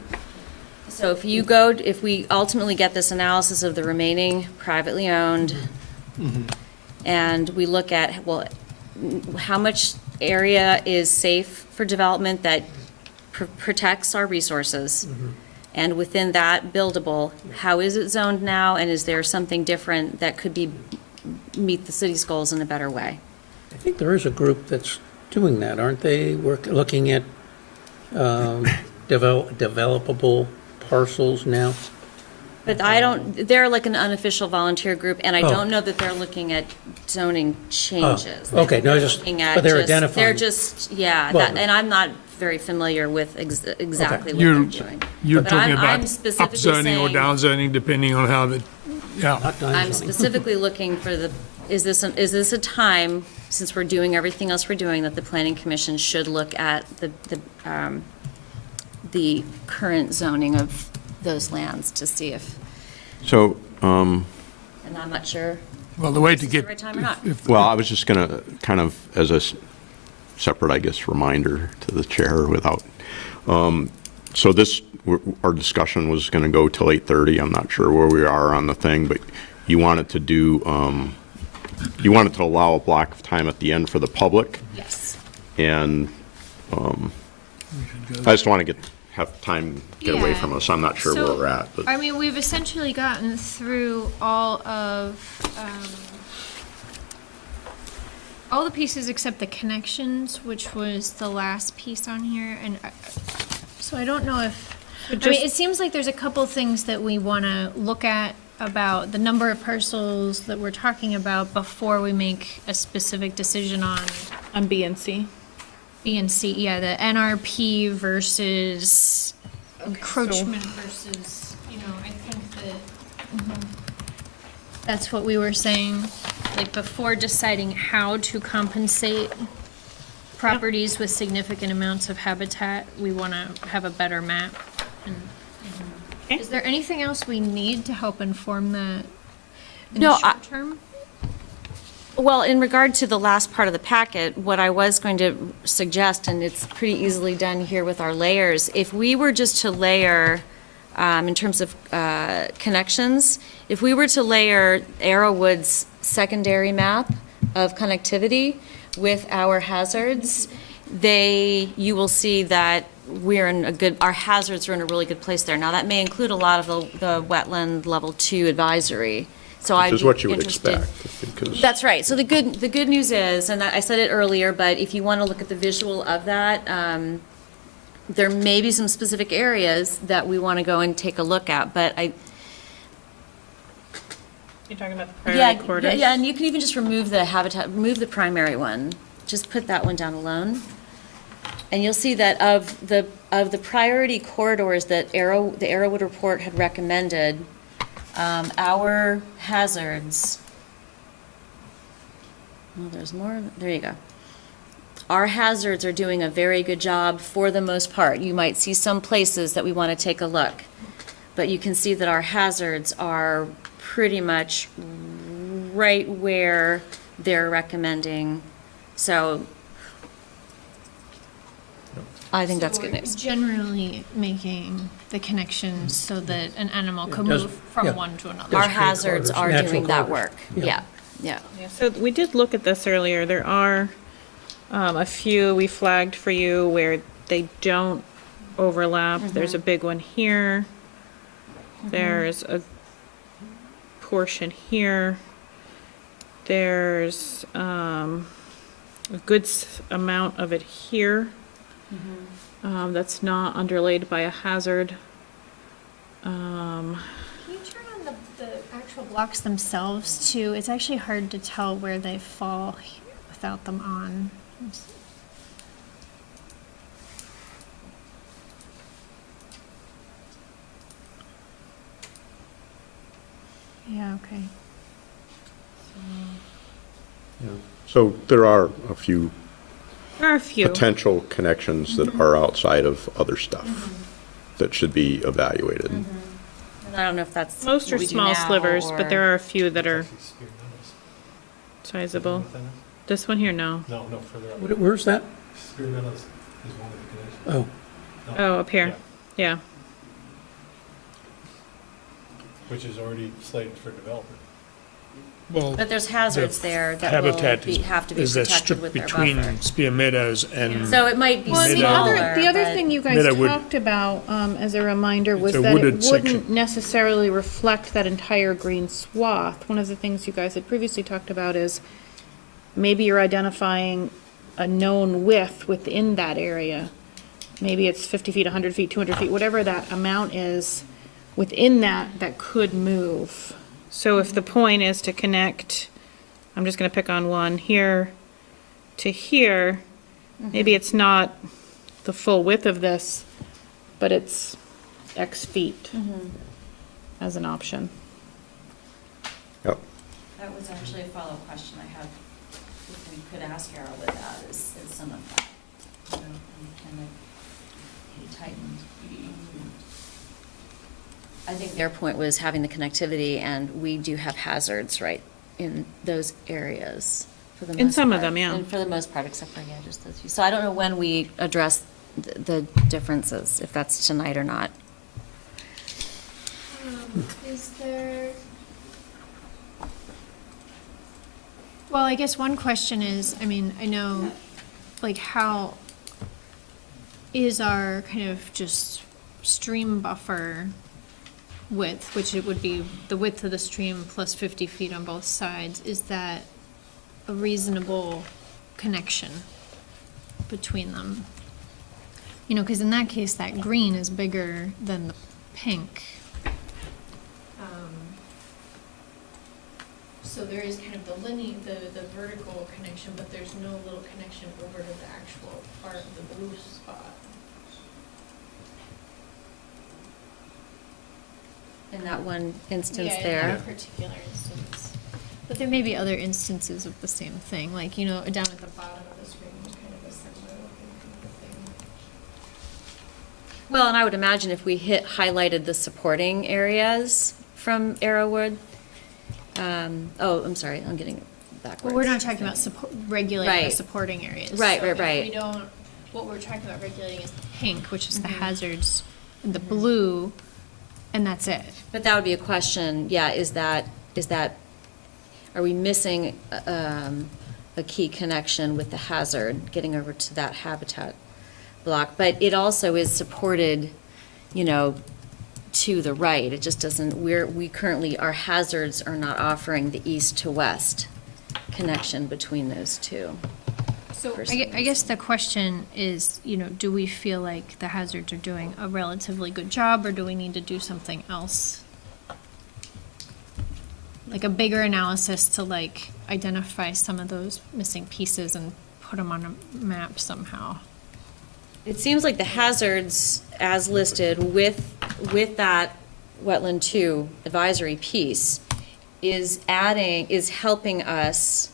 So if we ultimately get this analysis of the remaining privately owned, and we look at, well, how much area is safe for development that protects our resources? And within that, buildable, how is it zoned now, and is there something different that could meet the city's goals in a better way? I think there is a group that's doing that, aren't they? Looking at developable parcels now? But they're like an unofficial volunteer group, and I don't know that they're looking at zoning changes. Oh, okay, no, They're just- looking at but they're They're identifying. just, yeah, Well- and I'm not very familiar with exactly what You're, they're doing. you're But talking I'm about specifically upzoning or saying- downzoning, depending on how the, yeah. Not down I'm zoning. specifically looking for is this a time, since we're doing everything else we're doing, that the planning commission should look at the current zoning of those lands to see if, So, and I'm not sure Well, the way if to this is the get, right time or not. well, I was just going to kind of, as a separate, I guess, reminder to the chair without, so this, our discussion was going to go till 8:30. I'm not sure where we are on the thing, but you wanted to do, you wanted to allow a block of time at the end for the public, Yes. and I just want to have time get away Yeah. from us. I'm not sure where So, we're at, but. I mean, we've essentially gotten through all the pieces except the connections, which was the last piece on here, and so I don't know if, I mean, it seems like there's a couple things that we want to look at about the number of parcels that we're talking about before we make a specific decision on B and C. B and C, yeah, the NRP versus encroachment versus, you know, I think that that's what we were saying, like, before deciding how to compensate properties with significant amounts of habitat, we want to have a better map. And Okay. is there anything else we need to help inform that in No, the short term? Well, in regard to the last part of the packet, what I was going to suggest, and it's pretty easily done here with our layers, if we were just to layer, in terms of connections, if we were to layer Arrowwood's secondary map of connectivity with our hazards, you will see that our hazards are in a really good place there. Now, that may include a lot of the wetland level 2 advisory. So I'd Which is be what you would interested- expect, because. That's right. So the good news is, and I said it earlier, but if you want to look at the visual of that, there may be some specific areas that we want to go and take a look at, but You're talking about the yeah, priority corridors? yeah, and you can even just remove the habitat, remove the primary one. Just put that one down alone. And you'll see that of the priority corridors that the Arrowwood report had recommended, our hazards, well, there's more, there you go. Our hazards are doing a very good job for the most part. You might see some places that we want to take a look, but you can see that our hazards are pretty much right where they're recommending. So I think that's good We're news. generally making the connections so that an animal can does- move from yeah. one to another. Our create hazards are corridors, doing natural that work. corridors. Yeah, yeah. Yeah, so we did look at this earlier. There are a few we flagged for you where they don't overlap. There's a big one here. There's a portion here. There's a good amount of it here. That's not underlaid by a hazard. Can you turn on the actual blocks themselves too? It's actually hard to tell where they fall without them on. Yeah, okay. So there are a few There are a few. potential connections that are outside of other stuff that should be evaluated. And I don't know if that's Most are what we do small now, slivers, but or- there are a few that are Actually, Spear Meadows. sizable. Within it? This one here, no. No, further up. Where's that? Spear Meadows is one of the connections. Oh, No, Oh, up here. Yeah. Which is already slated for development. well, But there's hazards there that will habitat have to be is that protected strip with their between buffer. Spear Meadows and, So it might be Well, and smaller, The other but- thing you guys Meadowood. talked about, as a reminder, was It's a that it wooded wouldn't section. necessarily reflect that entire green swath. One of the things you guys had previously talked about is maybe you're identifying a known width within that area. Maybe it's 50 feet, 100 feet, 200 feet, whatever that amount is within that could move. So if the point is to connect, I'm just gonna pick on one, here to here, maybe it's not the full width of this, but it's X feet as an option. Yep. That was actually a follow-up question I had, if we could ask Arrow with that, is some of that, you know, and kind of be tightened. I think their point was having the connectivity, and we do have hazards right in those areas for the most part. In some of them, yeah. And for the most part, except for, yeah, just those few. So I don't know when we address the differences, if that's tonight or not. Is there? Well, I guess one question is, I mean, I know, like, how is our kind of just stream buffer width, which it would be the width of the stream plus 50 feet on both sides, is that a reasonable connection between them? You know, because in that case, that green is bigger than the pink. So there is kind of the the vertical connection, but there's no little connection over to the actual part of the blue spot. In that one instance Yeah, in there. that particular instance. But there may be other instances of the same thing, like, you know, down at the bottom of the screen, there's kind of a similar looking kind of thing. Well, and I would imagine if we highlighted the supporting areas from Arrowwood. I'm sorry, I'm getting it backwards. Well, we're not talking about regulating the Right. supporting areas. Right, So right, if right. we don't, what we're talking about regulating is the pink, which is the Mm-hmm. hazards, and the blue, and that's it. But that would be a question, yeah, is that, are we missing a key connection with the hazard, getting over to that habitat block? But it also is supported, you know, to the right. It just doesn't, we currently, our hazards are not offering the east to west connection between those two. So for I some I guess the question is, you know, do we feel like the hazards are doing a relatively good job, or do we need to do something else? Like a bigger analysis to like identify some of those missing pieces and put them on a map somehow. It seems like the hazards as listed with that wetland two advisory piece is helping us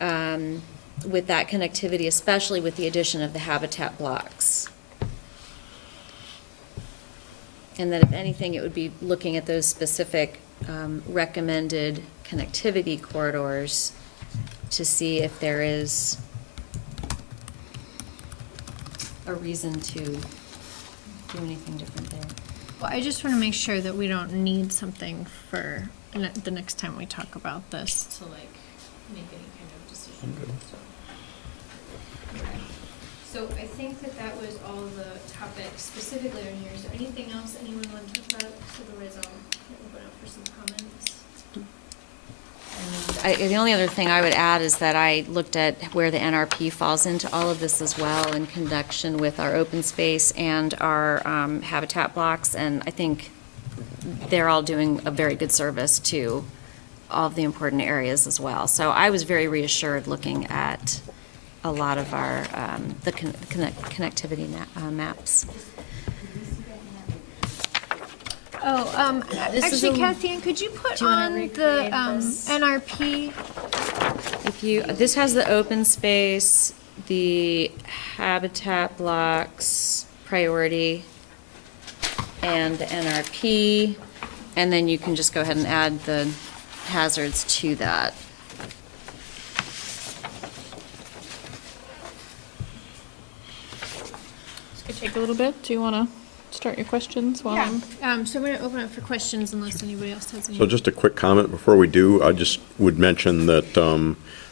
with that connectivity, especially with the addition of the habitat blocks. And that if anything, it would be looking at those specific recommended connectivity corridors to see if there is a reason to do anything different there. Well, I just want to make sure that we don't need something for the next time we talk about this to like make any kind of decision. Okay. So I think that was all the topics specifically on here. Is there anything else anyone want to talk about? So otherwise I'll open up for some comments. The only other thing I would add is that I looked at where the NRP falls into all of this as well in conjunction with our open space and our habitat blocks, and I think they're all doing a very good service to all of the important areas as well. So I was very reassured looking at a lot of our, the connectivity maps. Oh, This is actually, a- Kathy Ann, could you put Do you wanna on the recreate this? NRP? This has the open space, the habitat blocks priority, and the NRP, and then you can just go ahead and add the hazards to that. This could take a little bit. Do you want to start your questions while Yeah, I'm? so I'm gonna open up for questions unless anybody else has any. So just a quick comment before we do, I just would mention that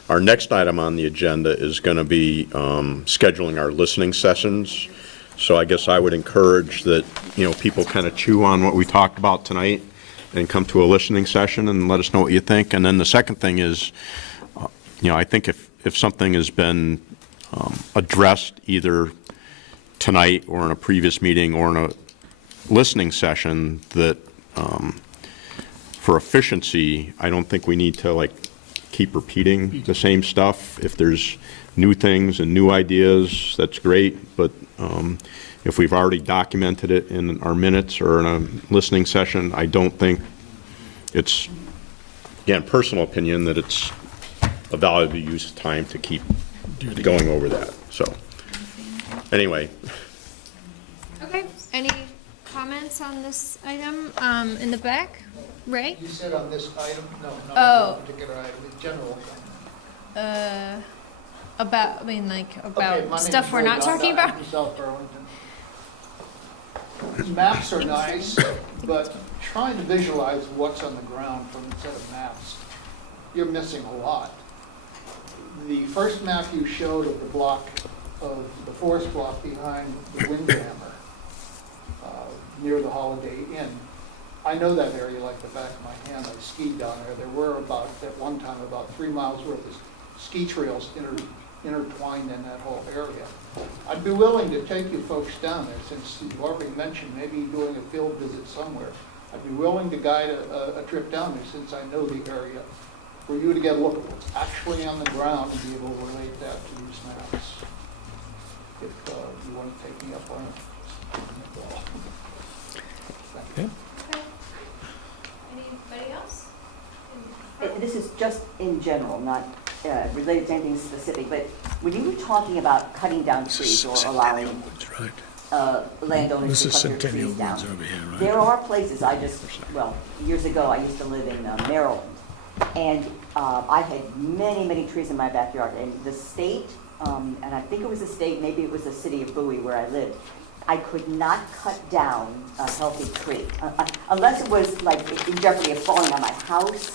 our next item on the agenda is going to be scheduling our listening sessions. So I guess I would encourage that, you know, people kind of chew on what we talked about tonight and come to a listening session and let us know what you think. And then the second thing is, you know, I think if something has been addressed either tonight or in a previous meeting or in a listening session, that for efficiency, I don't think we need to like keep repeating the same stuff. If there's new things and new ideas, that's great, but if we've already documented it in our minutes or in a listening session, I don't think it's, again, personal opinion, that it's a valuable use of time to keep going over that. So, anyway. Okay, any comments on this item, in the back? Ray? You said on this item? No, not Oh. on this particular item, the general thing. About, I mean, like, Okay, my about name stuff is we're Ray not Dunn, talking I'm about? from South Burlington. Maps are nice, but trying to visualize what's on the ground from a set of maps, you're missing a lot. The first map you showed of the block, of the forest block behind the Windjammer, near the Holiday Inn, I know that area like the back of my hand. I skied down there. There were about, at one time, about 3 miles worth of ski trails intertwined in that whole area. I'd be willing to take you folks down there, since you've already mentioned maybe doing a field visit somewhere. I'd be willing to guide a trip down there, since I know the area, for you to get a look at what's actually on the ground and be able to relate that to these maps. If you want to take me up on it. Okay. Anybody else? This is just in general, not related to anything specific, but when you were talking about cutting down trees or allowing landowners This to is cut their Centennial trees down, Woods over here, right? there are places, years ago, I used to live in Maryland, and I had many, many trees in my backyard, and the state, and I think it was the state, maybe it was the city of Bowie where I lived, I could not cut down a healthy tree, unless it was like in jeopardy of falling on my house.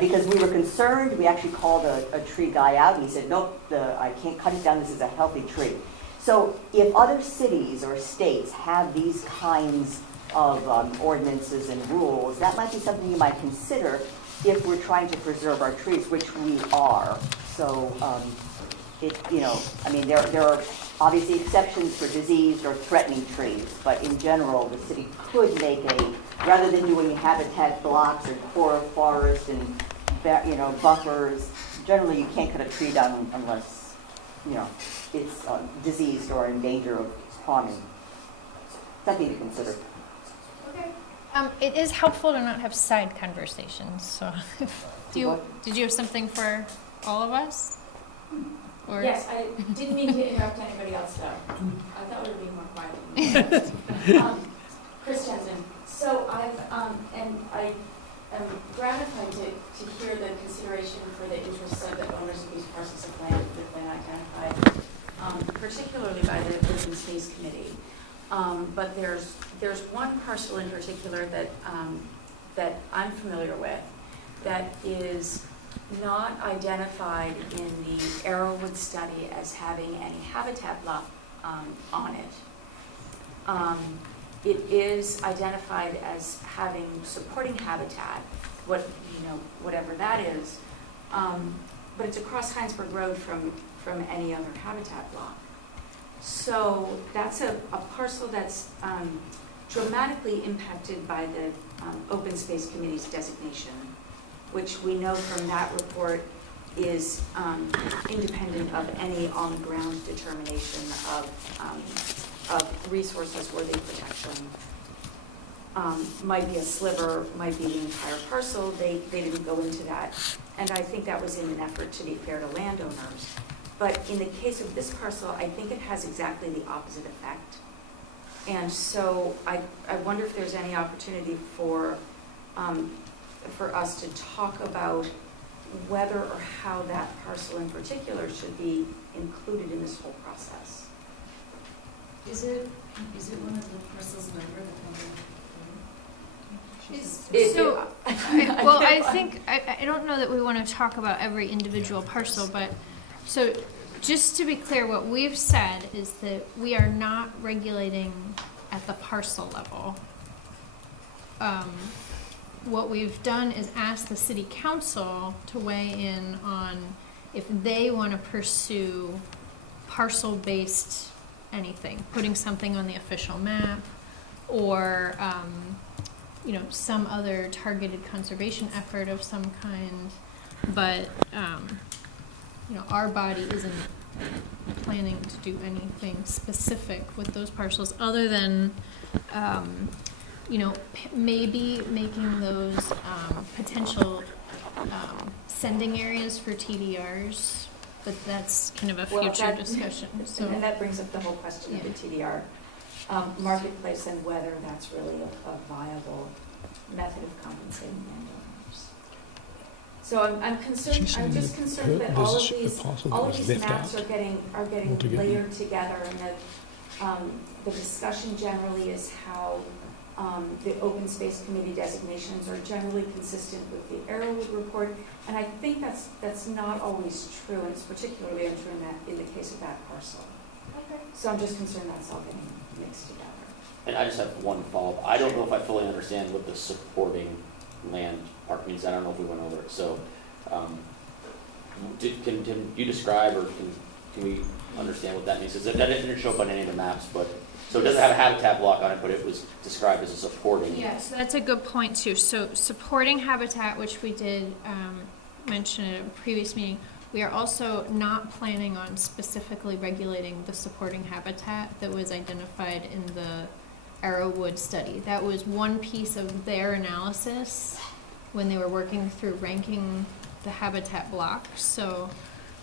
Because we were concerned, we actually called a tree guy out, and he said, nope, I can't cut it down, this is a healthy tree. So if other cities or states have these kinds of ordinances and rules, that might be something you might consider if we're trying to preserve our trees, which we are. So, there are obviously exceptions for diseased or threatening trees, but in general, the city could make rather than doing habitat blocks or core forest and, buffers, generally you can't cut a tree down unless, it's diseased or in danger of harming. Something to consider. Okay. It is helpful to not have side conversations, so. Did you have something for all of us? Or? Yes, I didn't mean to interrupt anybody else though. I thought we were being more quiet. Chris Jensen. So I am gratified to hear the consideration for the interests of the owners of these parcels of land that have been identified, particularly by the Open Space Committee. But there's one parcel in particular that I'm familiar with that is not identified in the Arrowwood study as having any habitat block on it. It is identified as having supporting habitat, whatever that is, but it's across Heinsberg Road from any other habitat block. So that's a parcel that's dramatically impacted by the Open Space Committee's designation, which we know from that report is independent of any on-the-ground determination of resources-worthy protection. Might be a sliver, might be the entire parcel. They didn't go into that. And I think that was in an effort to be fair to landowners. But in the case of this parcel, I think it has exactly the opposite effect. And so I wonder if there's any opportunity for us to talk about whether or how that parcel in particular should be included in this whole process. Is it one of the parcels number I don't know that we want to talk about every individual parcel, but, so, just to be clear, what we've said is that we are not regulating at the parcel level. What we've done is ask the city council to weigh in on if they want to pursue parcel-based anything, putting something on the official map, or, some other targeted conservation effort of some kind. but, you know, our body isn't planning to do anything specific with those parcels, other than, you know, maybe making those potential sending areas for TDRs, but that's kind of a Well, future that- discussion, so. And that brings up the whole question of the TDR marketplace and whether that's really a viable method of compensating landowners. So I'm concerned, I'm just concerned that all of these maps are getting layered together, and that the discussion generally is how the open space committee designations are generally consistent with the Arrowwood report, and I think that's not always true, and it's particularly untrue in the case of that parcel. Okay. So I'm just concerned that's all getting mixed together. And I just have one follow-up. I don't know if I fully understand what the supporting land part means. I don't know if we went over it. So can you describe, or can we understand what that means? Because that didn't show up on any of the maps, but so it doesn't have a habitat block on it, but it was described as a supporting. Yes, that's a good point too. So supporting habitat, which we did mention at a previous meeting, we are also not planning on specifically regulating the supporting habitat that was identified in the Arrowwood study. That was one piece of their analysis when they were working through ranking the habitat blocks. So,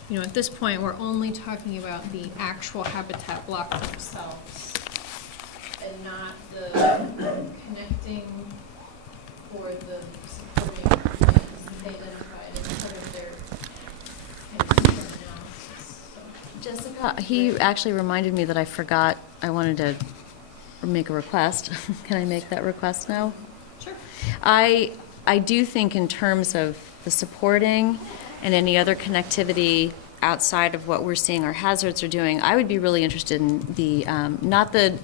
you know, at this point, we're only talking about the actual habitat blocks themselves and not the connecting or the supporting lands that they identified as part of their analysis. So. Jessica, he actually reminded me that I forgot I wanted to make a request. Can I make that request now? Sure. I do think in terms of the supporting and any other connectivity outside of what we're seeing our hazards are doing, I would be really interested in the not the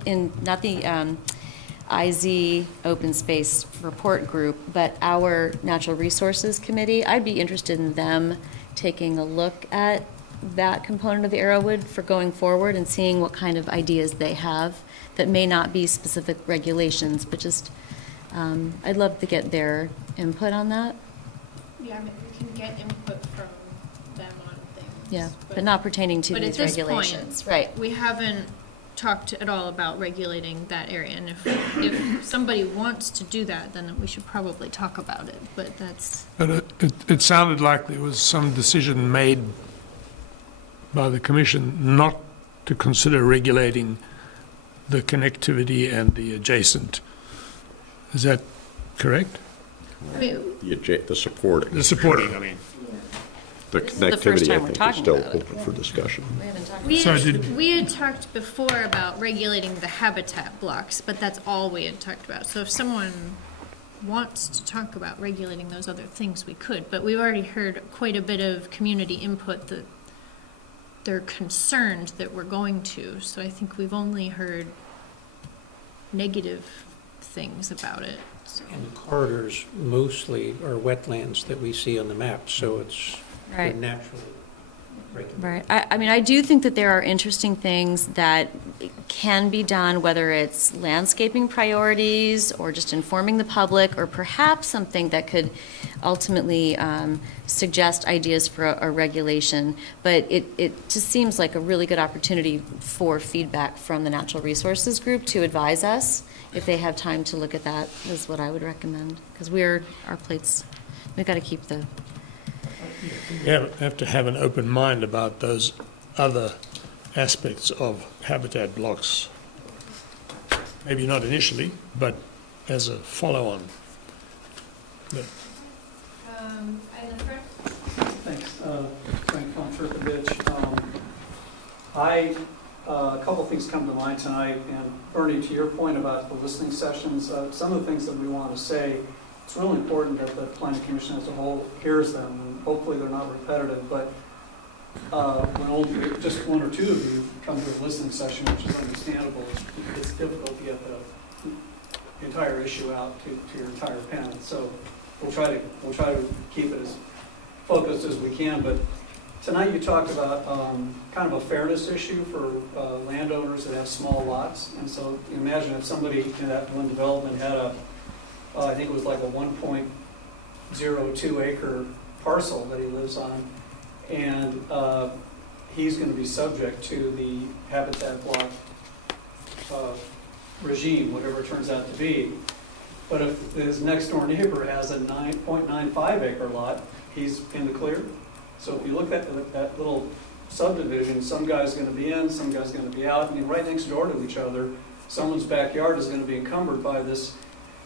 IZ open space report group, but our natural resources committee. I'd be interested in them taking a look at that component of the Arrowwood for going forward and seeing what kind of ideas they have that may not be specific regulations, but just I'd love to get their input on that. Yeah, I mean, we can get input from them on things. Yeah, but not pertaining to these regulations. But at this point, we haven't talked at all about regulating that area. And if somebody wants to do that, then we should probably talk about it, but that's... But it sounded like there was some decision made by the Commission not to consider regulating the connectivity and the adjacent. Is that correct? I mean, The supporting. The supporting, I mean. The This is the first connectivity, time I we're think, is talking still about it. open for discussion. We haven't talked We So had, did- we had talked before about regulating the habitat blocks, but that's all we had talked about. So if someone wants to talk about regulating those other things, we could. But we've already heard quite a bit of community input that they're concerned that we're going to. So I think we've only heard negative things about it. So. And the corridors mostly are wetlands that we see on the map, so it's Right. naturally regulated. Right. I mean, I do think that there are interesting things that can be done, whether it's landscaping priorities or just informing the public, or perhaps something that could ultimately suggest ideas for a regulation. But it just seems like a really good opportunity for feedback from the Natural Resources Group to advise us. If they have time to look at that, is what I would recommend. Because our plates, we've got to keep the... We have to have an open mind about those other aspects of habitat blocks. Maybe not initially, but as a follow-on. But In the front. Thanks, Frank Comfortovich. A couple things come to mind tonight, and Bernie, to your point about the listening sessions, some of the things that we want to say, it's really important that the Planning Commission as a whole hears them, and hopefully they're not repetitive, but when only just one or two of you come to a listening session, which is understandable, it's difficult to get the entire issue out to your entire panel. So we'll try to keep it as focused as we can, but tonight you talked about kind of a fairness issue for landowners that have small lots. And so you imagine if somebody in that one development had I think it was like a 1.02 acre parcel that he lives on, and he's going to be subject to the habitat block regime, whatever it turns out to be. But if his next door neighbor has a 9.95 acre lot, he's in the clear. So if you look at that little subdivision, some guy's going to be in, some guy's going to be out. I mean, right next door to each other, someone's backyard is going to be encumbered by this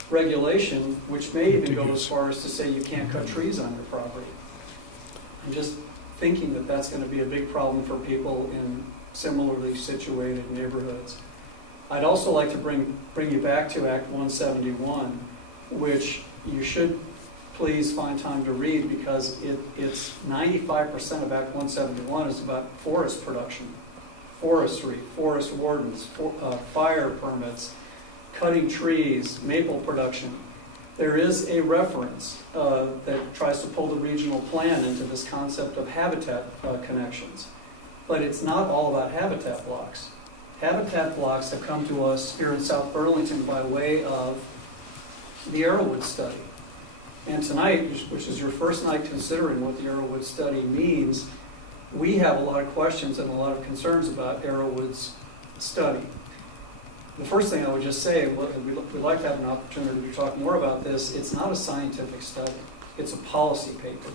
regulation, which may even go as far as to say you can't cut trees on your property. I'm just thinking that that's going to be a big problem for people in similarly situated neighborhoods. I'd also like to bring you back to Act 171, which you should please find time to read, because it's 95% of Act 171 is about forest production, forestry, forest wardens, fire permits, cutting trees, maple production. There is a reference that tries to pull the regional plan into this concept of habitat connections, but it's not all about habitat blocks. Habitat blocks have come to us here in South Burlington by way of the Arrowwood study. And tonight, which is your first night considering what the Arrowwood study means, we have a lot of questions and a lot of concerns about Arrowwood's study. The first thing I would just say, we'd like to have an opportunity to talk more about this. It's not a scientific study. It's a policy paper.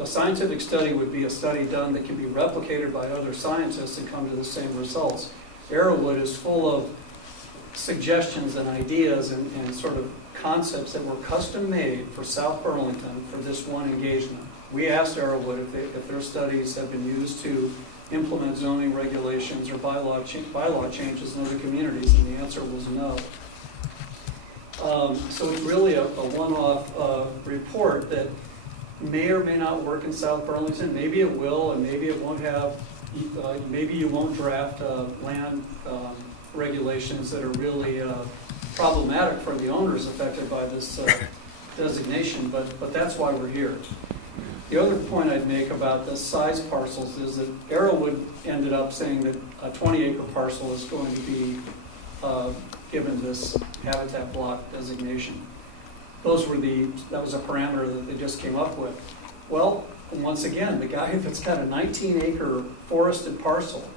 A scientific study would be a study done that can be replicated by other scientists and come to the same results. Arrowwood is full of suggestions and ideas and sort of concepts that were custom made for South Burlington for this one engagement. We asked Arrowwood if their studies have been used to implement zoning regulations or bylaw changes in other communities, and the answer was no. So it's really a one-off report that may or may not work in South Burlington. Maybe it will, and maybe it won't have, maybe you won't draft land regulations that are really problematic for the owners affected by this designation, but that's why we're here. The other point I'd make about the size parcels is that Arrowwood ended up saying that a 20-acre parcel is going to be given this habitat block designation. That was a parameter that they just came up with. Well, once again, the guy that's got a 19-acre forested parcel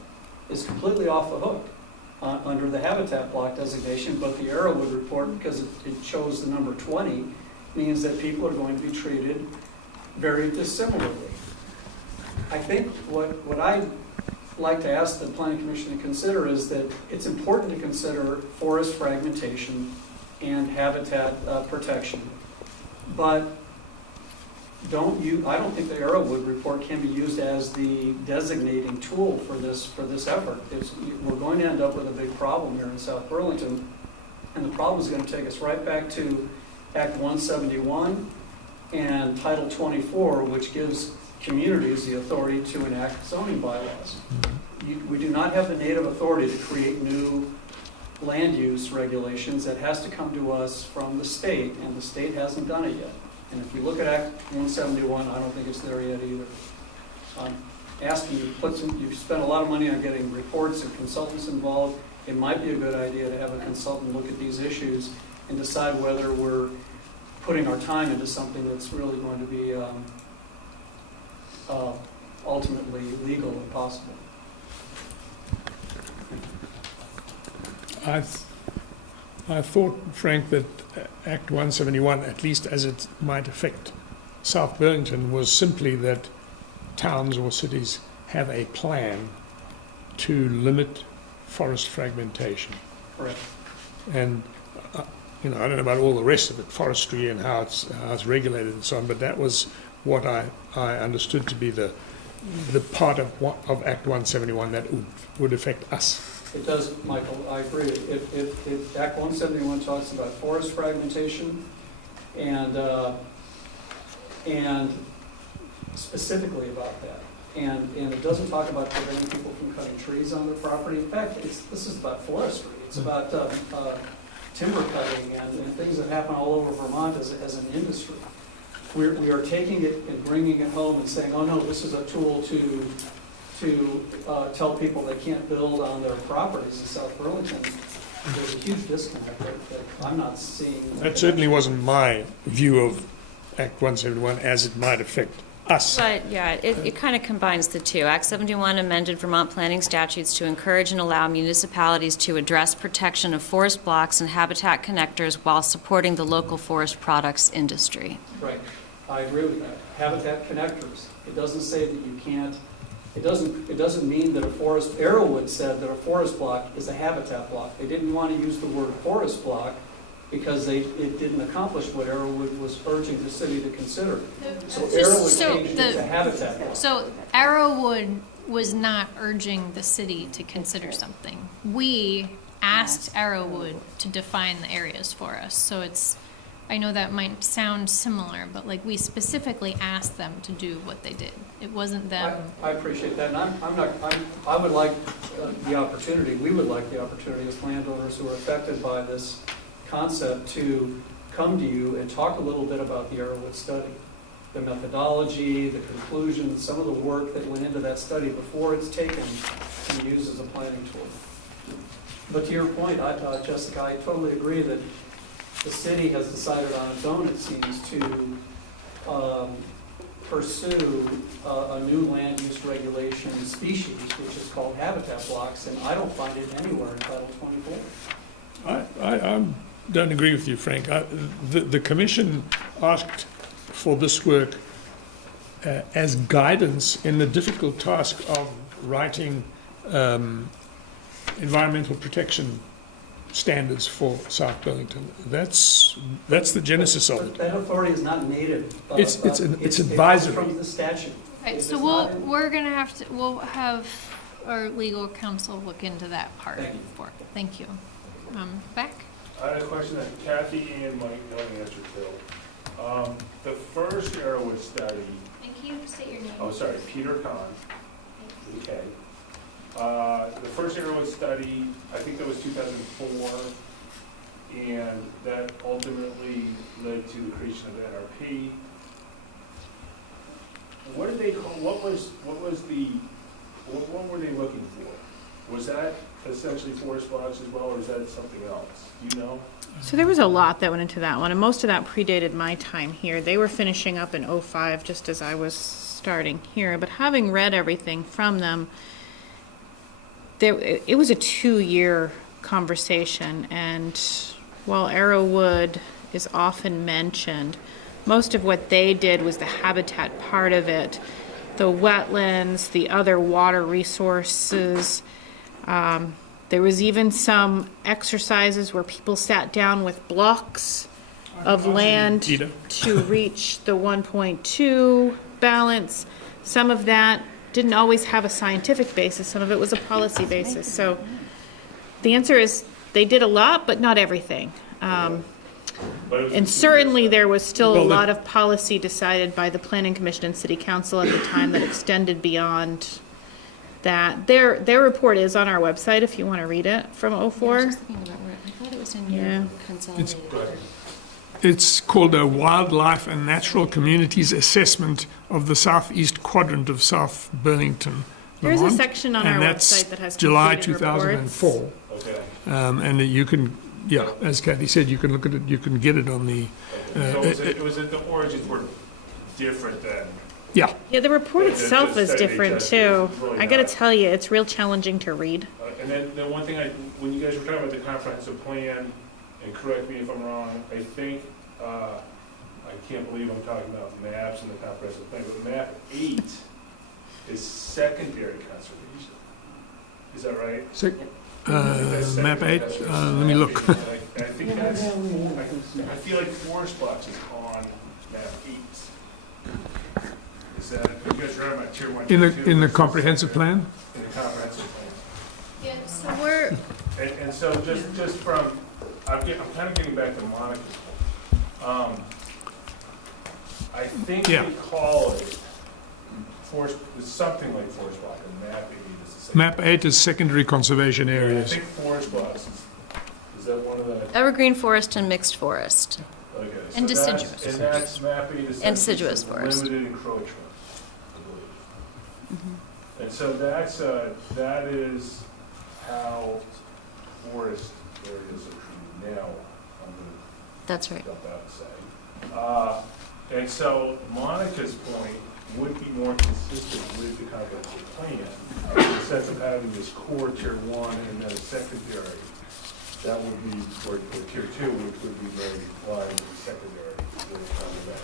is completely off the hook under the habitat block designation, but the Arrowwood report, because it chose the number 20, means that people are going to be treated very dissimilarly. I think what I'd like to ask the Planning Commission to consider is that it's important to consider forest fragmentation and habitat protection, but I don't think the Arrowwood report can be used as the designating tool for this effort. We're going to end up with a big problem here in South Burlington, and the problem is going to take us right back to Act 171 and Title 24, which gives communities the authority to enact zoning bylaws. We do not have the native authority to create new land use regulations. That has to come to us from the state, and the state hasn't done it yet. And if you look at Act 171, I don't think it's there yet either. I'm asking you, you've spent a lot of money on getting reports and consultants involved. It might be a good idea to have a consultant look at these issues and decide whether we're putting our time into something that's really going to be ultimately legal and possible. I thought, Frank, that Act 171, at least as it might affect South Burlington, was simply that towns or cities have a plan to limit forest fragmentation. Correct. And I don't know about all the rest of it, forestry and how it's regulated and so on, but that was what I understood to be the part of Act 171 that would affect us. It does, Michael, I agree. If Act 171 talks about forest fragmentation and specifically about that. And it doesn't talk about preventing people from cutting trees on their property. In fact, this is about forestry. It's about timber cutting and things that happen all over Vermont as an industry. We are taking it and bringing it home and saying, oh no, this is a tool to tell people they can't build on their properties in South Burlington. There's a huge disconnect that I'm not seeing. That certainly wasn't my view Act 171 as it might affect us. But, yeah, it kind of combines the two. Act 71 amended Vermont planning statutes to encourage and allow municipalities to address protection of forest blocks and habitat connectors while supporting the local forest products industry. Right, I agree with that. Habitat connectors, it doesn't say that you can't, it doesn't mean that a forest, Arrowwood said that a forest block is a habitat block. They didn't want to use the word forest block because it didn't accomplish what Arrowwood was urging the city to consider. So Arrowwood changed it to habitat block. So Arrowwood was not urging the city to consider something. We asked Arrowwood to define the areas for us. So it's, I know that might sound similar, but like we specifically asked them to do what they did. It wasn't them. I appreciate that, and I would like the opportunity, we would like the opportunity as landowners who are affected by this concept to come to you and talk a little bit about the Arrowwood study, the methodology, the conclusions, some of the work that went into that study before it's taken and used as a planning tool. But to your point, Jessica, I totally agree that the city has decided on its own, it seems, to pursue a new land use regulation species, which is called habitat blocks, and I don't find it anywhere in Title 24. I don't agree with you, Frank. The Commission asked for this work as guidance in the difficult task of writing environmental protection standards for South Burlington. That's the genesis of it. That authority is not native. It's advisory. From the statute. Right, so we'll have our legal counsel look into that part. Thank you. Beck? I had a question that Kathy and Mike know the answer to. The first Arrowwood study. Thank you. State your name. Oh, sorry, Peter Kahn. Okay. The first Arrowwood study, I think that was 2004, and that ultimately led to the creation of NRP. What did they call? What were they looking for? Was that essentially forest blocks as well, or is that something else? Do you know? So there was a lot that went into that one, and most of that predated my time here. They were finishing up in '05, just as I was starting here. But having read everything from them, it was a 2-year conversation, and while Arrowwood is often mentioned, most of what they did was the habitat part of it, the wetlands, the other water resources. There was even some exercises where people sat down with blocks of land to reach the 1.2 balance. Some of that didn't always have a scientific basis. Some of it was a policy basis. So the answer is they did a lot, but not everything. And certainly there was still a lot of policy decided by the Planning Commission and City Council at the time that extended beyond that. Their report is on our website if you want to read it from '04. I was just thinking about where, I thought it was in your consolidated. It's called a Wildlife and Natural Communities Assessment of the Southeast Quadrant of South Burlington, There's a Vermont. section on our And that's website that has July completed 2004. Okay. And you can, as Kathy said, you can look at it, you can get it on the... So the origins were different then? Yeah. Yeah, the report itself is different too. Really I gotta not. tell you, it's real challenging to read. And then one thing, when you guys were talking about the comprehensive plan, and correct me if I'm wrong, I think, I can't believe I'm talking about maps and the comprehensive plan, but map 8 is secondary conservation. Is that right? Map 8, let me look. I think that's, I feel like forest blocks is on map 8. Is that, you guys are on tier 1, tier 2? In the comprehensive plan? In the comprehensive plan. Yeah, so we're... And so just from, I'm kind of getting back to Monica's point. I think we call it forest, something like forest block, and map 8 is the same. Map 8 is secondary conservation areas. I think forest blocks is that one of the? Evergreen forest and mixed forest. Okay. And So deciduous. And that's map 8 is. And deciduous forest. Limited encroachment, I believe. And so that is how forest areas are treated now. I'm going to That's right. dump out and say. And so Monica's point would be more consistent with the comprehensive plan, in the sense of having this core tier 1 and then a secondary. That would be, or tier 2, which would be very wide and secondary, when it comes to that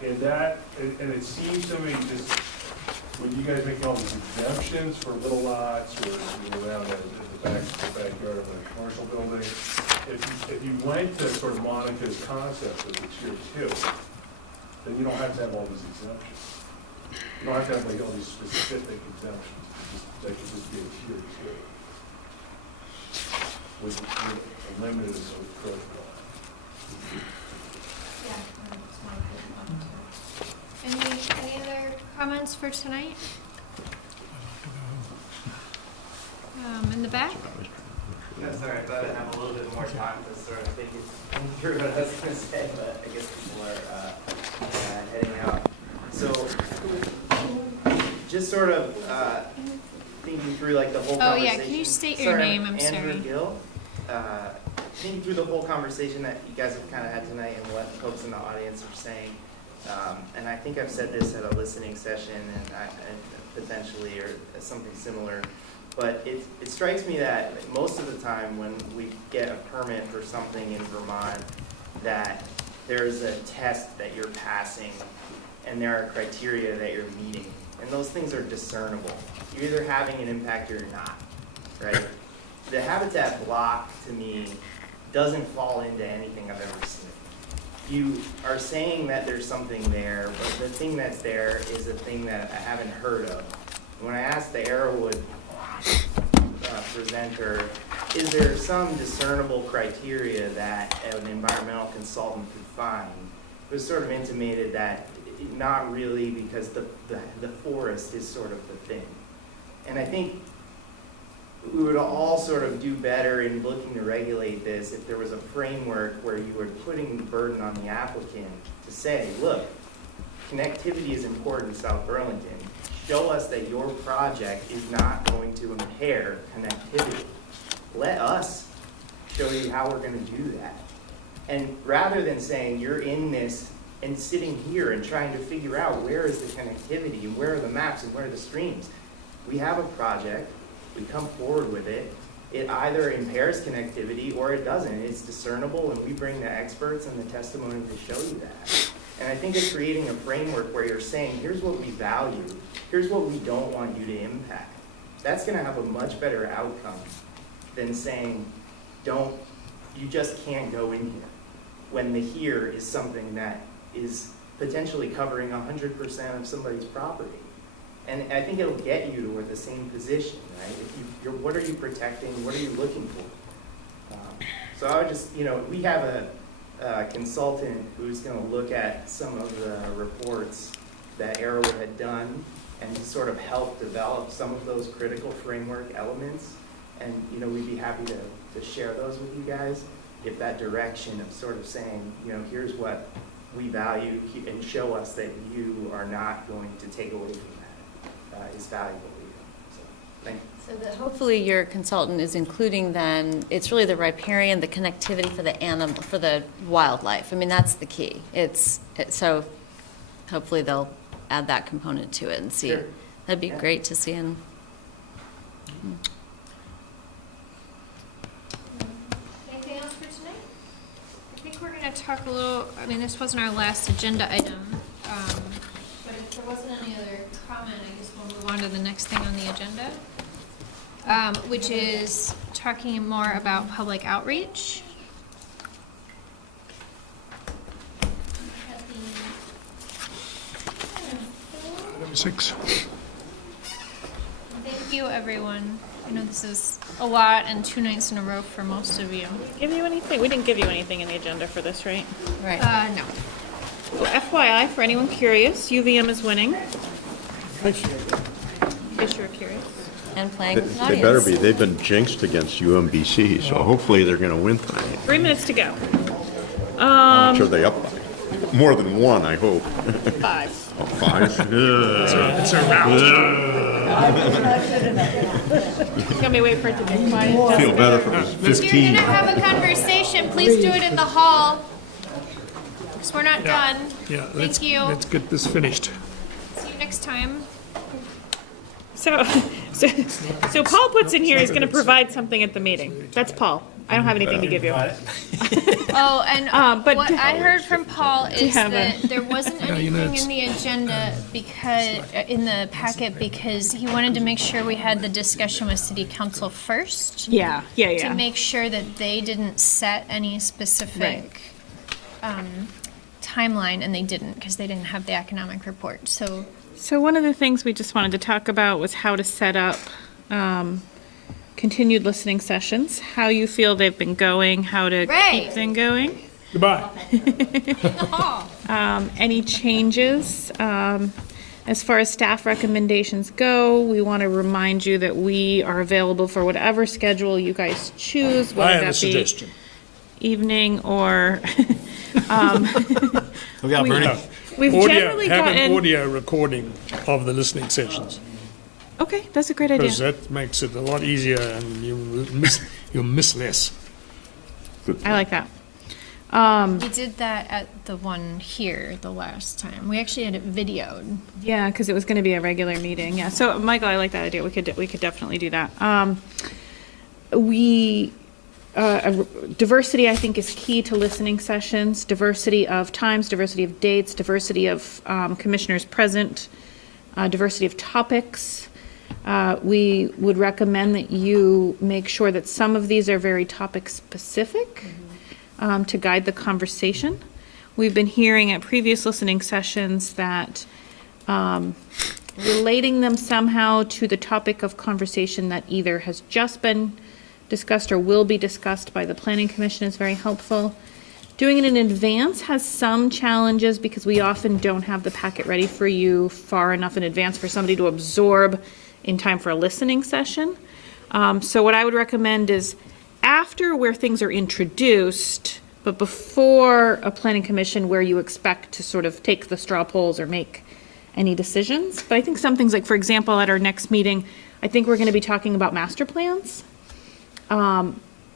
baby. And it seems to me just, with you guys making all these exemptions for little lots or around the backyard of a commercial building, if you went to sort of Monica's concept of the tier 2, then you don't have to have all these exemptions. You don't have to have like all these specific exemptions. That could just be a tier 2 with a limited protocol. Any other comments for tonight? In the back? No, sorry, I thought I'd have a little bit more time to sort of think through what I was going to say, but I guess people are heading out. So, just sort of thinking through like the whole conversation. Oh yeah, can you state your name? I'm Andrew sorry. Gill. Thinking through the whole conversation that you guys have kind of had tonight and what folks in the audience are saying. And I think I've said this at a listening session and potentially or something similar. But it strikes me that most of the time when we get a permit for something in Vermont, that there's a test that you're passing and there are criteria that you're meeting. And those things are discernible. You're either having an impact or you're not, right? The habitat block, to me, doesn't fall into anything I've ever seen. You are saying that there's something there, but the thing that's there is a thing that I haven't heard of. When I asked the Arrowwood presenter, is there some discernible criteria that an environmental consultant could find? It was sort of intimated that not really, because the forest is sort of the thing. And I think we would all sort of do better in looking to regulate this if there was a framework where you were putting the burden on the applicant to say, look, connectivity is important in South Burlington. Show us that your project is not going to impair connectivity. Let us show you how we're going to do that. And rather than saying you're in this and sitting here and trying to figure out where is the connectivity and where are the maps and where are the streams, we have a project, we come forward with it, it either impairs connectivity or it doesn't. It's discernible and we bring the experts and the testimony to show you that. And I think it's creating a framework where you're saying, here's what we value, here's what we don't want you to impact. That's going to have a much better outcome than saying, you just can't go in here, when the here is something that is potentially covering 100% of somebody's property. And I think it'll get you to the same position, right? If what are you protecting? What are you looking for? So I would just, we have a consultant who's going to look at some of the reports that Arrowwood had done and to sort of help develop some of those critical framework elements. And, we'd be happy to share those with you guys if that direction of sort of saying, here's what we value and show us that you are not going to take away from that is valuable. So, thank you. So hopefully your consultant is including then, it's really the riparian, the connectivity for the animal, for the wildlife. I mean, that's the key. So hopefully they'll add that component to it and see. Sure. That'd be great to see. Anything else for tonight? I think we're going to talk a little, this wasn't our last agenda item, but if there wasn't any other comment, I guess we'll move on to the next thing on the agenda, which is talking more about public outreach. Item 6. Thank you, everyone. I know this is a lot and 2 nights in a row for most of you. Give you anything? We didn't give you anything in the agenda for this, right? Right. No. So FYI, for anyone curious, UVM is winning. In case you're curious. And playing with an They better audience. be. They've been jinxed against UMBC, so hopefully they're going to win tonight. 3 minutes to go. I'm sure they up by more than one, I hope. 5. Oh, 5? It's a round. Let me wait for it to be quiet. Feel better for If you're 15. gonna have a conversation, please do it in the hall. maps. We're not done. Yeah, Thank you. let's get this finished. See you next time. So Paul puts in here he's going to provide something at the meeting. That's Paul. I don't have anything to give you. Oh, and but what I heard from Paul is have that there wasn't you know, anything in the agenda because, in the packet, because he wanted to make sure we had the discussion with city council first. Yeah. To make sure that they didn't set any specific timeline, and they didn't, because they didn't have the economic report, so. So one of the things we just wanted to talk about was how to set up continued listening sessions, how you feel they've been going, how to keep them going. Goodbye. Any changes? As far as staff recommendations go, we want to remind you that we are available for whatever schedule you guys choose, I whether have a that be suggestion. evening or. We got Bernie. We've generally Have an gotten. audio recording of the listening sessions, Okay, that's a great idea. because that makes it a lot easier and you'll miss less. I like that. We did that at the one here the last time. We actually had it videoed. Yeah, because it was going to be a regular meeting. Yeah. So, Michael, I like that idea. We could definitely do that. Diversity, I think, is key to listening sessions. Diversity of times, diversity of dates, diversity of commissioners present, diversity of topics. We would recommend that you make sure that some of these are very topic specific to guide the conversation. We've been hearing at previous listening sessions that relating them somehow to the topic of conversation that either has just been discussed or will be discussed by the Planning Commission is very helpful. Doing it in advance has some challenges because we often don't have the packet ready for you far enough in advance for somebody to absorb in time for a listening session. So what I would recommend is after where things are introduced, but before a Planning Commission where you expect to sort of take the straw polls or make any decisions. But I think some things like, for example, at our next meeting, I think we're going to be talking about master plans.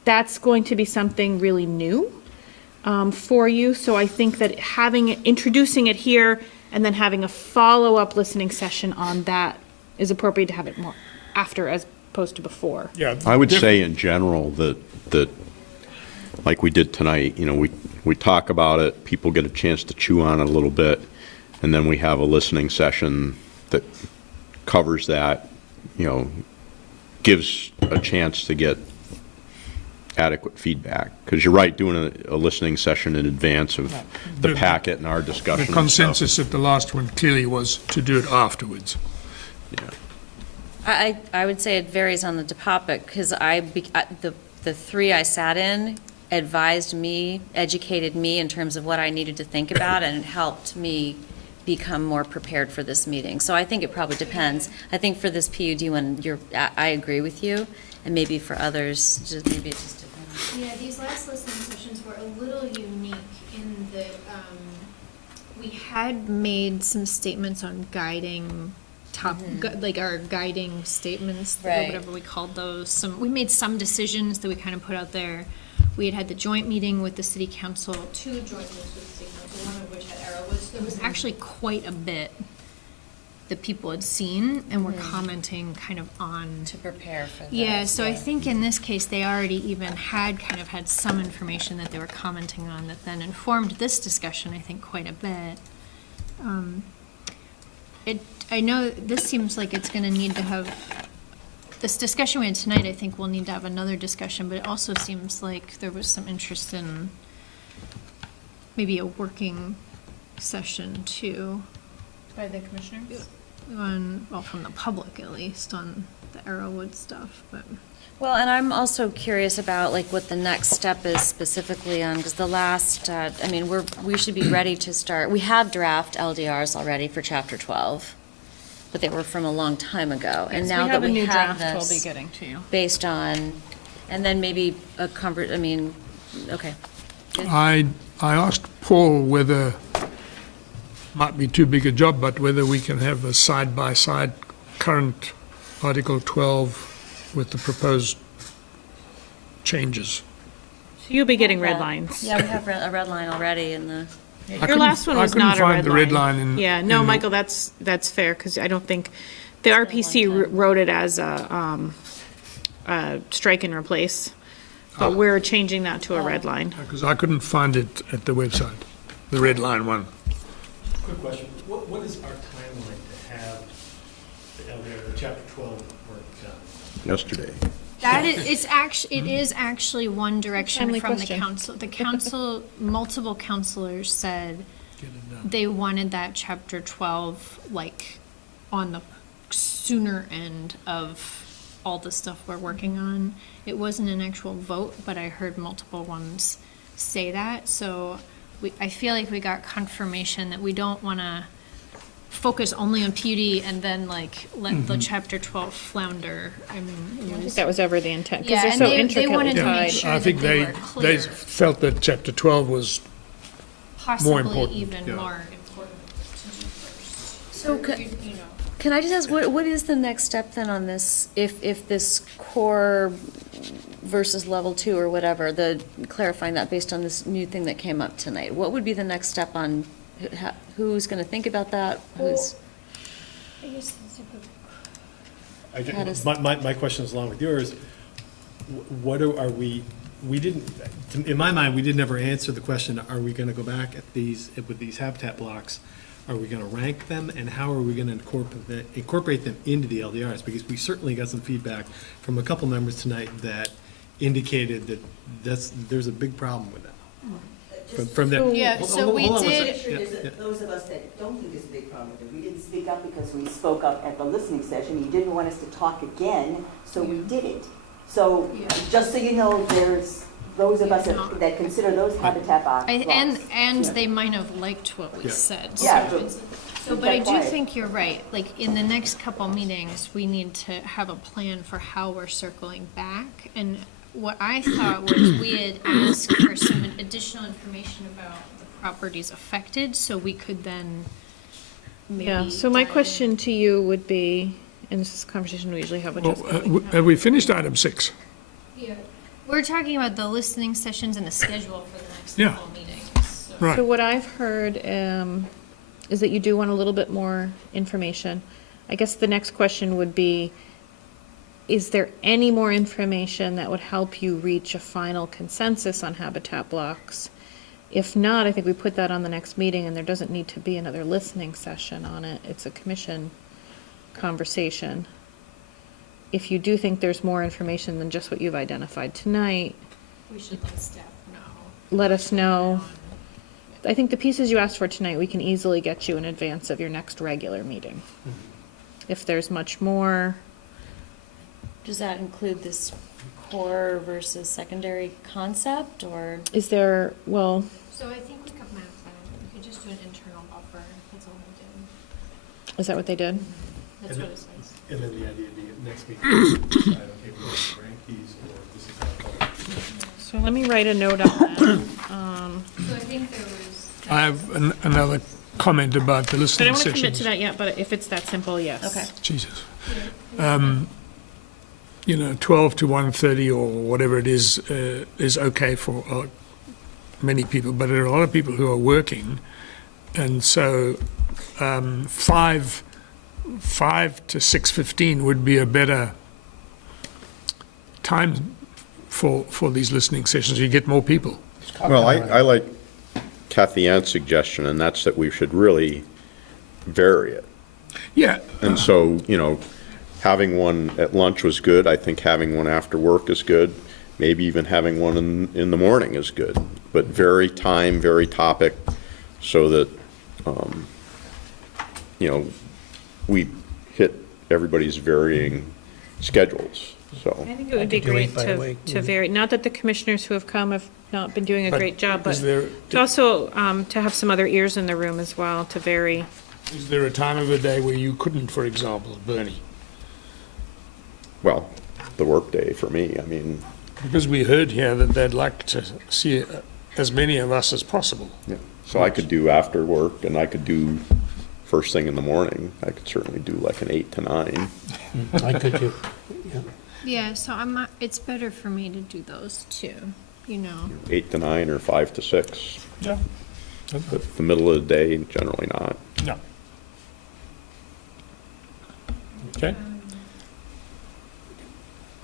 That's going to be something really new for you. So I think that introducing it here and then having a follow-up listening session on that is appropriate to have it more after as opposed to before. Yeah. I would say in general that like we did tonight, we talk about it, people get a chance to chew on it a little bit, and then we have a listening session that covers that, gives a chance to get adequate feedback. Because you're right, doing a listening session in advance of the packet and our discussion. The consensus at the last one clearly was to do it afterwards. I would say it varies on the topic, because the three I sat in advised me, educated me in terms of what I needed to think about, and it helped me become more prepared for this meeting. So I think it probably depends. I think for this PUD one, I agree with you, and maybe for others, maybe it just depends. Yeah, these last listening sessions were a little unique in that we had made some statements on guiding like our guiding statements, or Right. whatever we called those. We made some decisions that we kind of put out there. We had the joint meeting with the city council, 2 joint meetings with the city council, one of which had arrows. There was actually quite a bit that people had seen and were commenting kind of on. To prepare for that. Yeah, so I think in this case, they already even had some information that they were commenting on that then informed this discussion, I think, quite a bit. I know this seems like it's gonna need to have, this discussion we had tonight, I think we'll need to have another discussion, but it also seems like there was some interest in maybe a working session too. By the commissioners? From the public at least, on the Arrowwood stuff, but. Well, and I'm also curious about like what the next step is specifically on, because the last, we should be ready to start. We have draft LDRs already for Chapter 12, but they were from a long time ago. And now that we have we'll be this, getting to you. based on, and then maybe okay. I asked Paul whether, might be too big a job, but whether we can have a side-by-side current Article 12 with the proposed changes. So you'll be getting red lines. Yeah, we have a red line already in the Your last one was not a I red couldn't find the red line in. Yeah, in no, the- Michael, that's fair, because I don't think, the RPC wrote it as a strike and replace, but we're changing that to a red line. Because I couldn't find it at the website, the red line one. Quick question, what is our timeline to have the chapter 12 work done? Yesterday. That is, it is actually one direction Timely from question. the council. The council, multiple councilors said they wanted that chapter 12, like, on the sooner end of all the stuff we're working on. It wasn't an actual vote, but I heard multiple ones say that, so I feel like we got confirmation that we don't wanna focus only on PUD and then like let the chapter 12 flounder. I mean, I it don't think was, that was ever the intent, because yeah, they're and so they intricately wanted to make tied. sure I that think they were they clear, felt that chapter 12 was possibly important, even yeah. more important to do first. So Or, you know. Can I just ask, what is the next step then on this, if this core versus level 2 or whatever, clarifying that based on this new thing that came up tonight? What would be the next step on, who's gonna think about that? Who's, I guess that's a good- How does- My question is along with yours. What are we didn't, in my mind, we didn't ever answer the question, are we gonna go back at with these habitat blocks? Are we gonna rank them, and how are we gonna incorporate them into the LDRs? Because we certainly got some feedback from a couple members tonight that indicated that there's a big problem with that. From them. Yeah, so we I'm did- pretty sure there's those of us that don't think there's a big problem with it. We didn't speak up because we spoke up at the listening session. You didn't want us to talk again, so we didn't. So, just so you know, there's those of us that consider those habitat blocks. And they might have liked what we said. So Yeah. it's- So, but I do think you're right, like, in the next couple meetings, we need to have a plan for how we're circling back. And what I thought was we had asked for some additional information about the properties affected, so we could then maybe. Yeah, so my dive in. question to you would be, and this is a conversation we usually have with Jessica. have we finished item 6? Yeah. We're talking about the listening sessions and the schedule for the next Yeah. couple meetings, so. Right. So what I've heard is that you do want a little bit more information. I guess the next question would be, is there any more information that would help you reach a final consensus on habitat blocks? If not, I think we put that on the next meeting, and there doesn't need to be another listening session on it. It's a commission conversation. If you do think there's more information than just what you've identified tonight, We should let staff know. let us know. I think the pieces you asked for tonight, we can easily get you in advance of your next regular meeting. If there's much more, does that include this core versus secondary concept, or? is there, well, So I think we could map that, we could just do an internal buffer, that's all we did, is that what they did? that's what it says. And then the idea being, next meeting, decide, okay, we're going to rank these, or this is how it's going. So let me write a note on that. So I think there was. I have another comment about the I don't listening want to commit sessions. to that yet, but if it's that simple, yes. Okay. Jesus. 12 to 1:30 or whatever it is okay for many people, but there are a lot of people who are working, and so 5 to 6:15 would be a better time for these listening sessions. You get more people. Well, I like Kathy Ann's suggestion, and that's that we should really vary it. Yeah, And so, having one at lunch was good. I think having one after work is good. Maybe even having one in the morning is good. But very time, very topic, so that, we hit everybody's varying schedules, so. I think it would be I could do great 8 by the way. to vary, not that the commissioners who have come have not been doing a But great job, but is there, to also, to have some other ears in the room as well, to vary. is there a time of the day where you couldn't, for example, Bernie? Well, the workday for me, I mean, Because we heard here that they'd like to see as many of us as possible. yeah. So I could do after work, and I could do first thing in the morning. I could certainly do like an 8 to 9. I could do, yeah. Yeah, so it's better for me to do those two, 8 to 9 or 5 to 6. Yeah. But the middle of the day, generally not. No. Okay.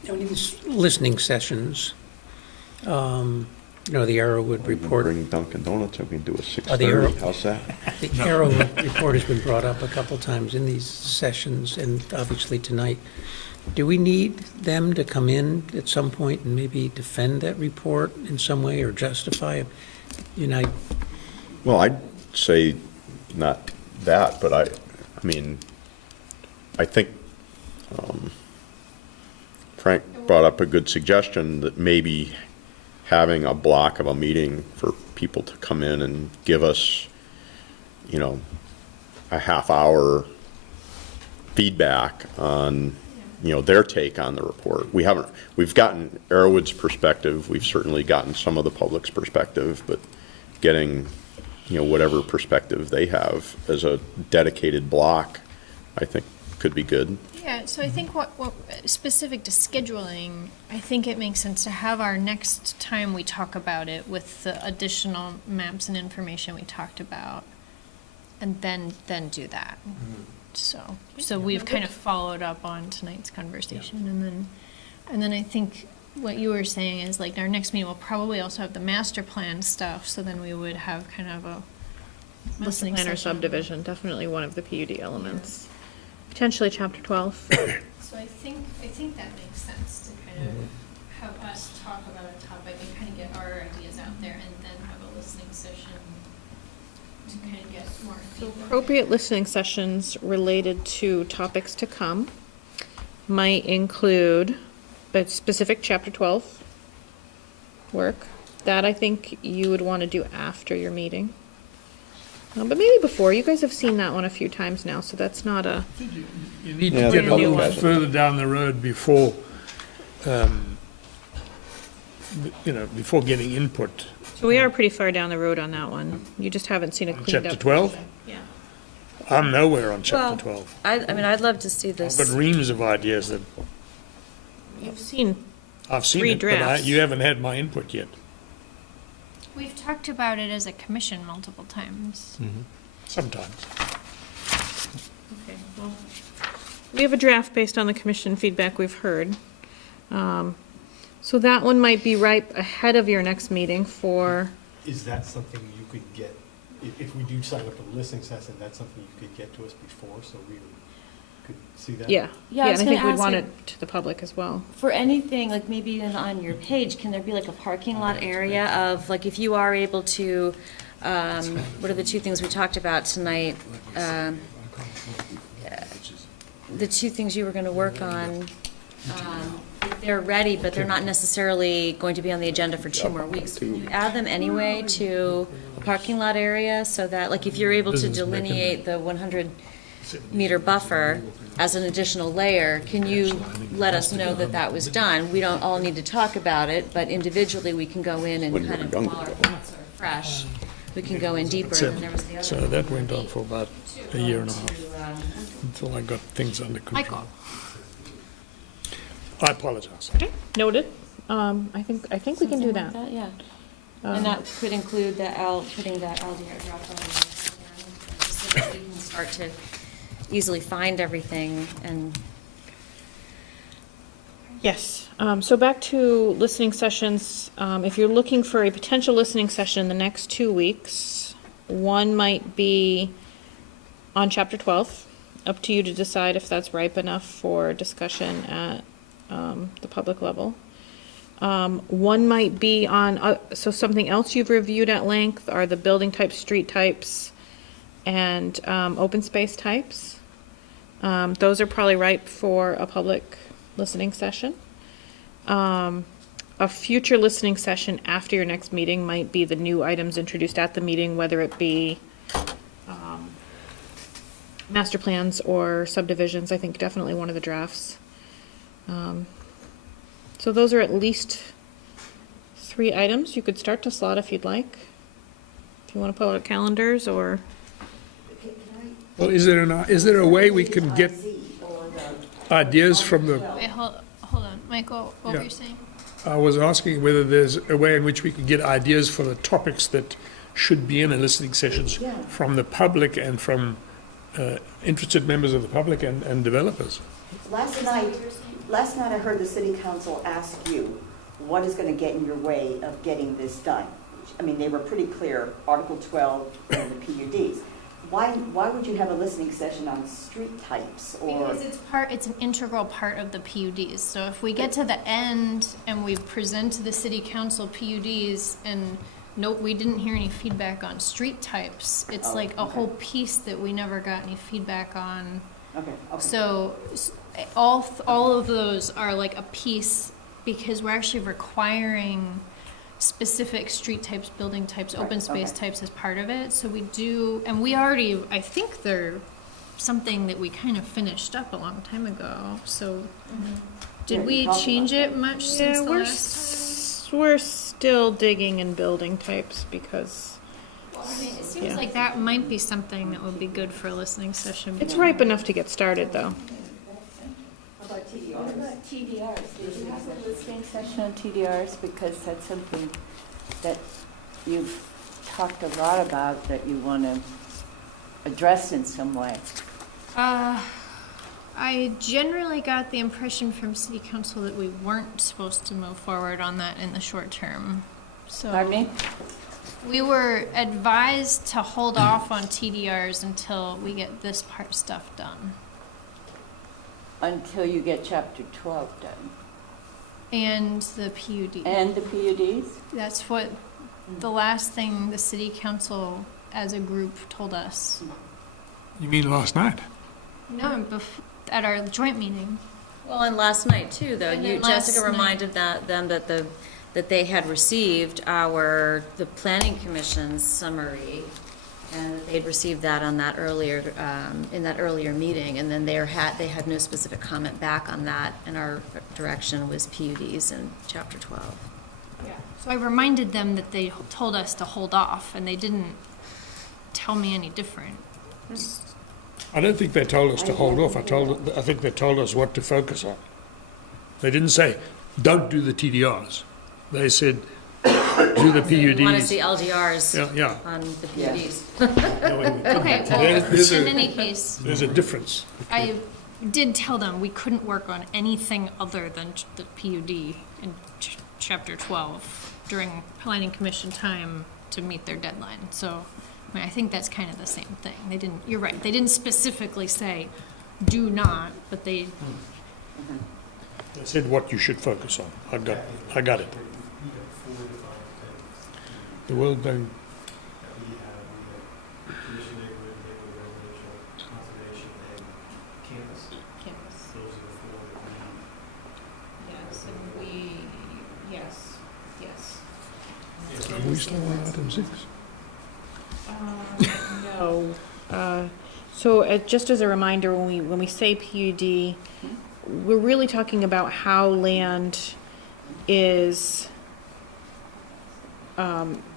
Now, in these listening sessions, the Arrowwood report, Bring Dunkin' Donuts and we can do a the Arrow- 6:30. How's that? the Arrowwood report has been brought up a couple times in these sessions, and obviously tonight. Do we need them to come in at some point and maybe defend that report in some way or justify it? Well, I'd say not that, but I mean, I think Frank brought up a good suggestion that maybe having a block of a meeting for people to come in and give us, a half-hour feedback on, their take on the report. We've gotten Arrowwood's perspective, we've certainly gotten some of the public's perspective, but getting, whatever perspective they have as a dedicated block, I think could be good. Yeah, so I think what specific to scheduling, I think it makes sense to have our next time we talk about it with the additional maps and information we talked about, and then do that. So we've kind of followed up on tonight's conversation, and then I think what you were saying is like our next meeting will probably also have the master plan stuff, so then we would have kind of a listening Plan or session. subdivision, definitely one of the PUD elements. Potentially chapter 12. So I think that makes sense to kind of have us talk about a topic and kind of get our ideas out there, and then have a listening session to kind of get more So feedback. appropriate listening sessions related to topics to come might include a specific chapter 12 work. That I think you would want to do after your meeting. But maybe before. You guys have seen that one a few times now, so that's not a... You need Yeah, to get the a little public bit has it. further down the road before, before getting input. So we are pretty far down the road on that one. You just haven't seen a cleaned up... Chapter 12? Yeah. I'm nowhere on Well, chapter 12. I mean, I'd love to see I've this. got reams of ideas that You've seen... I've seen Three it, but drafts. you haven't had my input yet. We've talked about it as a commission multiple times. Sometimes. Okay, well, we have a draft based on the commission feedback we've heard. So that one might be ripe ahead of your next meeting for, Is that something you could get, if we do sign up for the listening session, that's something you could get to us before, so we could see that? yeah. Yeah, I And was I gonna think we'd ask want you- it to the public as well. For anything, like maybe even on your page, can there be like a parking lot area of, like, if you are able to, what are the two things we talked about tonight? The two things you were gonna work on, they're ready, but they're not necessarily going to be on the agenda for 2 more weeks. Can you add them anyway to a parking lot area so that, like, if you're able to delineate the 100-meter buffer as an additional layer, can you let us know that that was done? We don't all need to talk about it, but individually, we can go in and When kind of, you're while our thoughts are fresh, we can go in deeper. And then there was the other So one that went on for about a year and a half, to, until I got things under control. Michael. I apologize. Okay, noted. I think we can do something like that. Yeah. And that could include putting that LDR drop on, just so that we can start to easily find everything and. Yes, so back to listening sessions, if you're looking for a potential listening session in the next 2 weeks, one might be on chapter 12, up to you to decide if that's ripe enough for discussion at the public level. One might be on, so something else you've reviewed at length are the building types, street types, and open space types. Those are probably ripe for a public listening session. A future listening session after your next meeting might be the new items introduced at the meeting, whether it be master plans or subdivisions. I think definitely one of the drafts. So those are at least 3 items you could start to slot if you'd like. If you want to pull out calendars or... Well, is there a way we can get ideas from the, Wait, hold on, Michael, what were Yeah. you saying? I was asking whether there's a way in which we could get ideas for the topics that should be in a listening sessions from the public and from interested members of the public and developers. Last night I heard the city council ask you, what is going to get in your way of getting this done? I mean, they were pretty clear, Article 12 and the PUDs. Why would you have a listening session on street types or? Because it's an integral part of the PUDs. So if we get to the end and we present to the city council PUDs and nope, we didn't hear any feedback on street types, it's like a whole piece that we never got any feedback on. Okay. So all of those are like a piece because we're actually requiring specific street types, building types, open space types as part of it. So we do, and we already, I think they're something that we kind of finished up a long time ago. So did we change it much since the last time? We're still digging in building types because Well, I mean, it seems like that might be something that would be good for a listening session. it's ripe enough to get started, though. How about TDRs? What about TDRs? Did you have a listening session on TDRs? Because that's something that you've talked a lot about that you want to address in some way. I generally got the impression from city council that we weren't supposed to move forward on that in the short term. So Pardon me? we were advised to hold off on TDRs until we get this part stuff done. Until you get chapter 12 done. And the PUD. And the PUDs? That's what the last thing the city council as a group told us. You mean last night? No, at our joint meeting. Well, and last night too, though, And then Jessica last night. reminded them that they had received the planning commission's summary, and that they'd received that on that earlier, in that earlier meeting, and then they had no specific comment back on that, and our direction was PUDs in chapter 12. Yeah. So I reminded them that they told us to hold off, and they didn't tell me any different. I don't think they told us to hold off. I think they told us what to focus on. They didn't say, don't do the TDRs. They said, do the PUDs. We want to see LDRs Yeah. on the PUDs. Okay, There's well, in a- any case, There's a difference. I did tell them we couldn't work on anything other than the PUD in chapter 12 during planning commission time to meet their deadline. So, I mean, I think that's kind of the same thing. You're right, they didn't specifically say, do not, but they, They said what you should focus on. I got it. The World Bank, campus. Yes, and yes. are we still on item 6? No. So just as a reminder, when we say PUD, we're really talking about how land is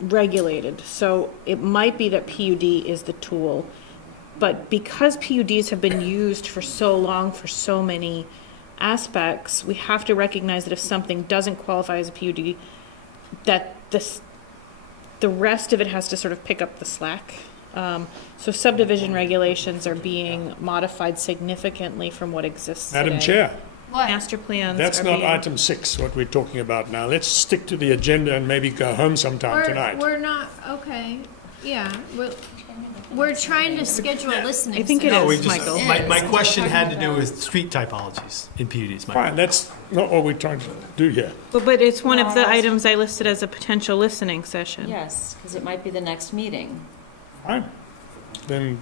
regulated. So it might be that PUD is the tool, but because PUDs have been used for so long for so many aspects, we have to recognize that if something doesn't qualify as a PUD, that the rest of it has to sort of pick up the slack. So subdivision regulations are being modified significantly from what exists today. Madam Chair, Master plans that's are not being- item 6, what we're talking about now. Let's stick to the agenda and maybe go home sometime tonight. We're not, okay, yeah, we're trying to schedule a listening I think it session. is, Michael. My question had to do with street typologies in PUDs, Michael. Fine, that's not what we're trying to do here. But it's one of the items I listed as a potential listening session. Yes, because it might be the next meeting. Fine. Then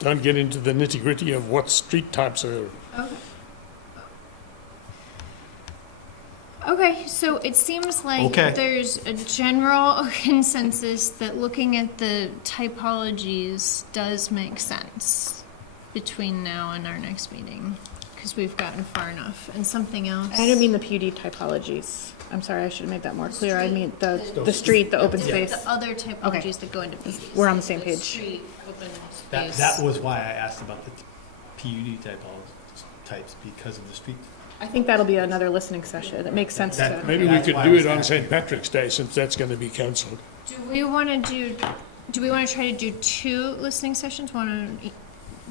don't get into the nitty-gritty of what street types are. Okay, so it seems like Okay. there's a general consensus that looking at the typologies does make sense between now and our next meeting, because we've gotten far enough. And something else? I don't mean the PUD typologies. I'm sorry, I should have made that more clear. I mean the street, the open space. The other typologies that go into PUDs. We're on the same The page. street, open space. That was why I asked about the PUD types, because of the street I think that'll be another listening session. It makes sense to. Maybe we That's could why do I was it on asking. St. Patrick's Day, since that's going to be cancelled. Do we want to try to do 2 listening sessions, one on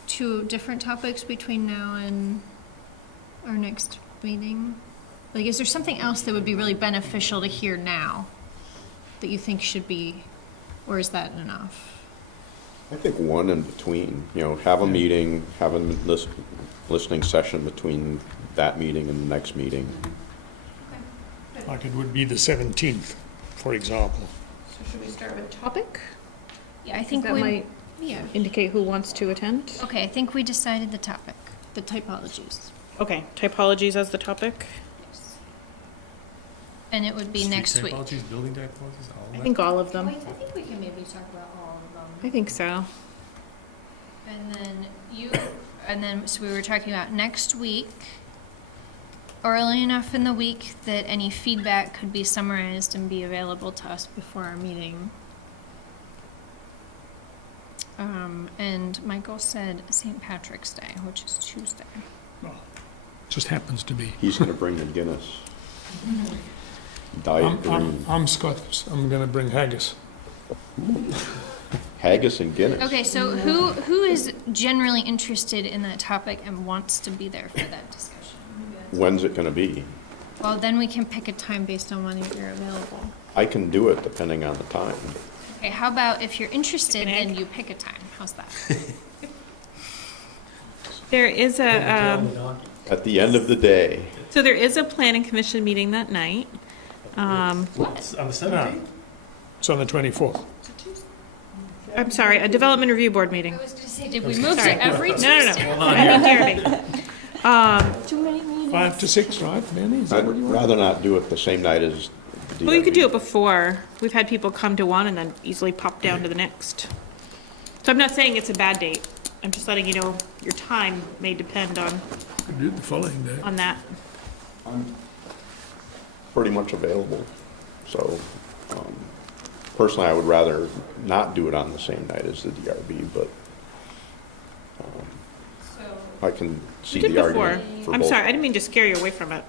2 different topics between now and our next meeting? Like, is there something else that would be really beneficial to hear now that you think should be, or is that enough? I think one in between, have a meeting, have a listening session between that meeting and the next meeting. Like it would be the 17th, for example. So should we start with topic? Yeah, I think That might yeah. indicate who wants to attend. Okay, I think we decided the topic, the typologies. Okay, typologies as the topic. And it would be next week. Typologies, building typologies, all of I that? think all of them. I think we can maybe talk about all of them. I think so. And then so we were talking about next week, early enough in the week that any feedback could be summarized and be available to us before our meeting. And Michael said St. Patrick's Day, which is Tuesday. Just happens to be. He's going to bring the Guinness. Diet green. I'm Scottish. I'm going to bring haggis. Haggis and Guinness. Okay, so who is generally interested in that topic and wants to be there for that discussion? When's it going to be? Well, then we can pick a time based on when you're available. I can do it depending on the time. Okay, how about if you're interested, then you pick a time. How's that? There is a, At the end of the day. so there is a planning commission meeting that night. What? On the 17th? It's on the 24th. I'm sorry, a development review board meeting. I was gonna say, did we move to every No, Tuesday? no. I mean, Jeremy. Too many meetings. 5 to 6, right, Manny? Is that I'd what you want? rather not do it the same night as the Well, you could do DRB. it before. We've had people come to one and then easily pop down to the next. So I'm not saying it's a bad date. I'm just letting you know your time may depend on Could do it the following day. that. Pretty much available. So personally, I would rather not do it on the same night as the DRB, but I can see We did the before. argument for I'm both. sorry, I didn't mean to scare you away from it.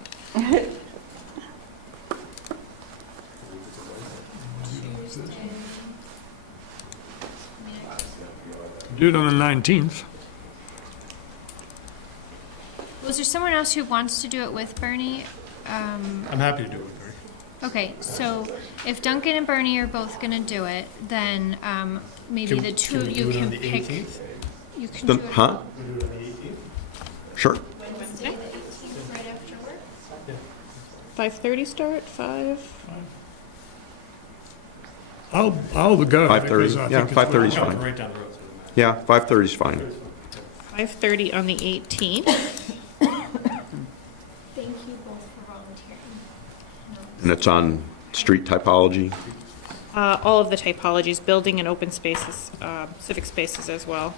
Do it on the 19th. Was there someone else who wants to do it with Bernie? I'm happy to do it with Barry. Okay, so if Duncan and Bernie are both gonna do it, then maybe the two of you can pick. You can do it Huh? We do it on the 18th? Sure. Wednesday, the 18th, right after work. 5:30 start, 5? I'll go. 5:30, because I yeah, think it's 5:30 is worth it. fine. Right down the road. So it doesn't matter. Yeah, 5:30 is fine. 5:30 on the 18th. Thank you both for volunteering. And it's on street typology. All of the typologies, building and open spaces, civic spaces as well.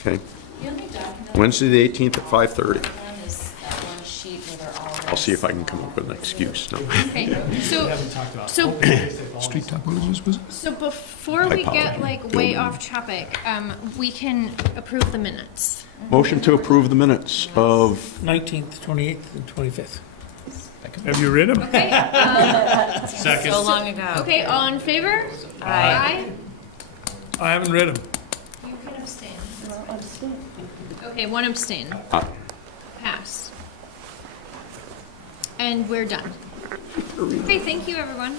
Okay. The only document Wednesday, the 18th at 5:30. is that one sheet where they're all. I'll see if I can come up with an excuse. No. Okay, We so, haven't talked about so- open space typologies. Street topologies, was it? so before we get Typology. like way off topic, we can approve the minutes. Motion to approve the minutes of 19th, 28th, and 25th. Have you read them? Okay, Second. So long ago. okay, all in favor? Aye. I haven't read them. You can abstain. Okay, one abstain. Pass. And we're done. Okay, thank you, everyone.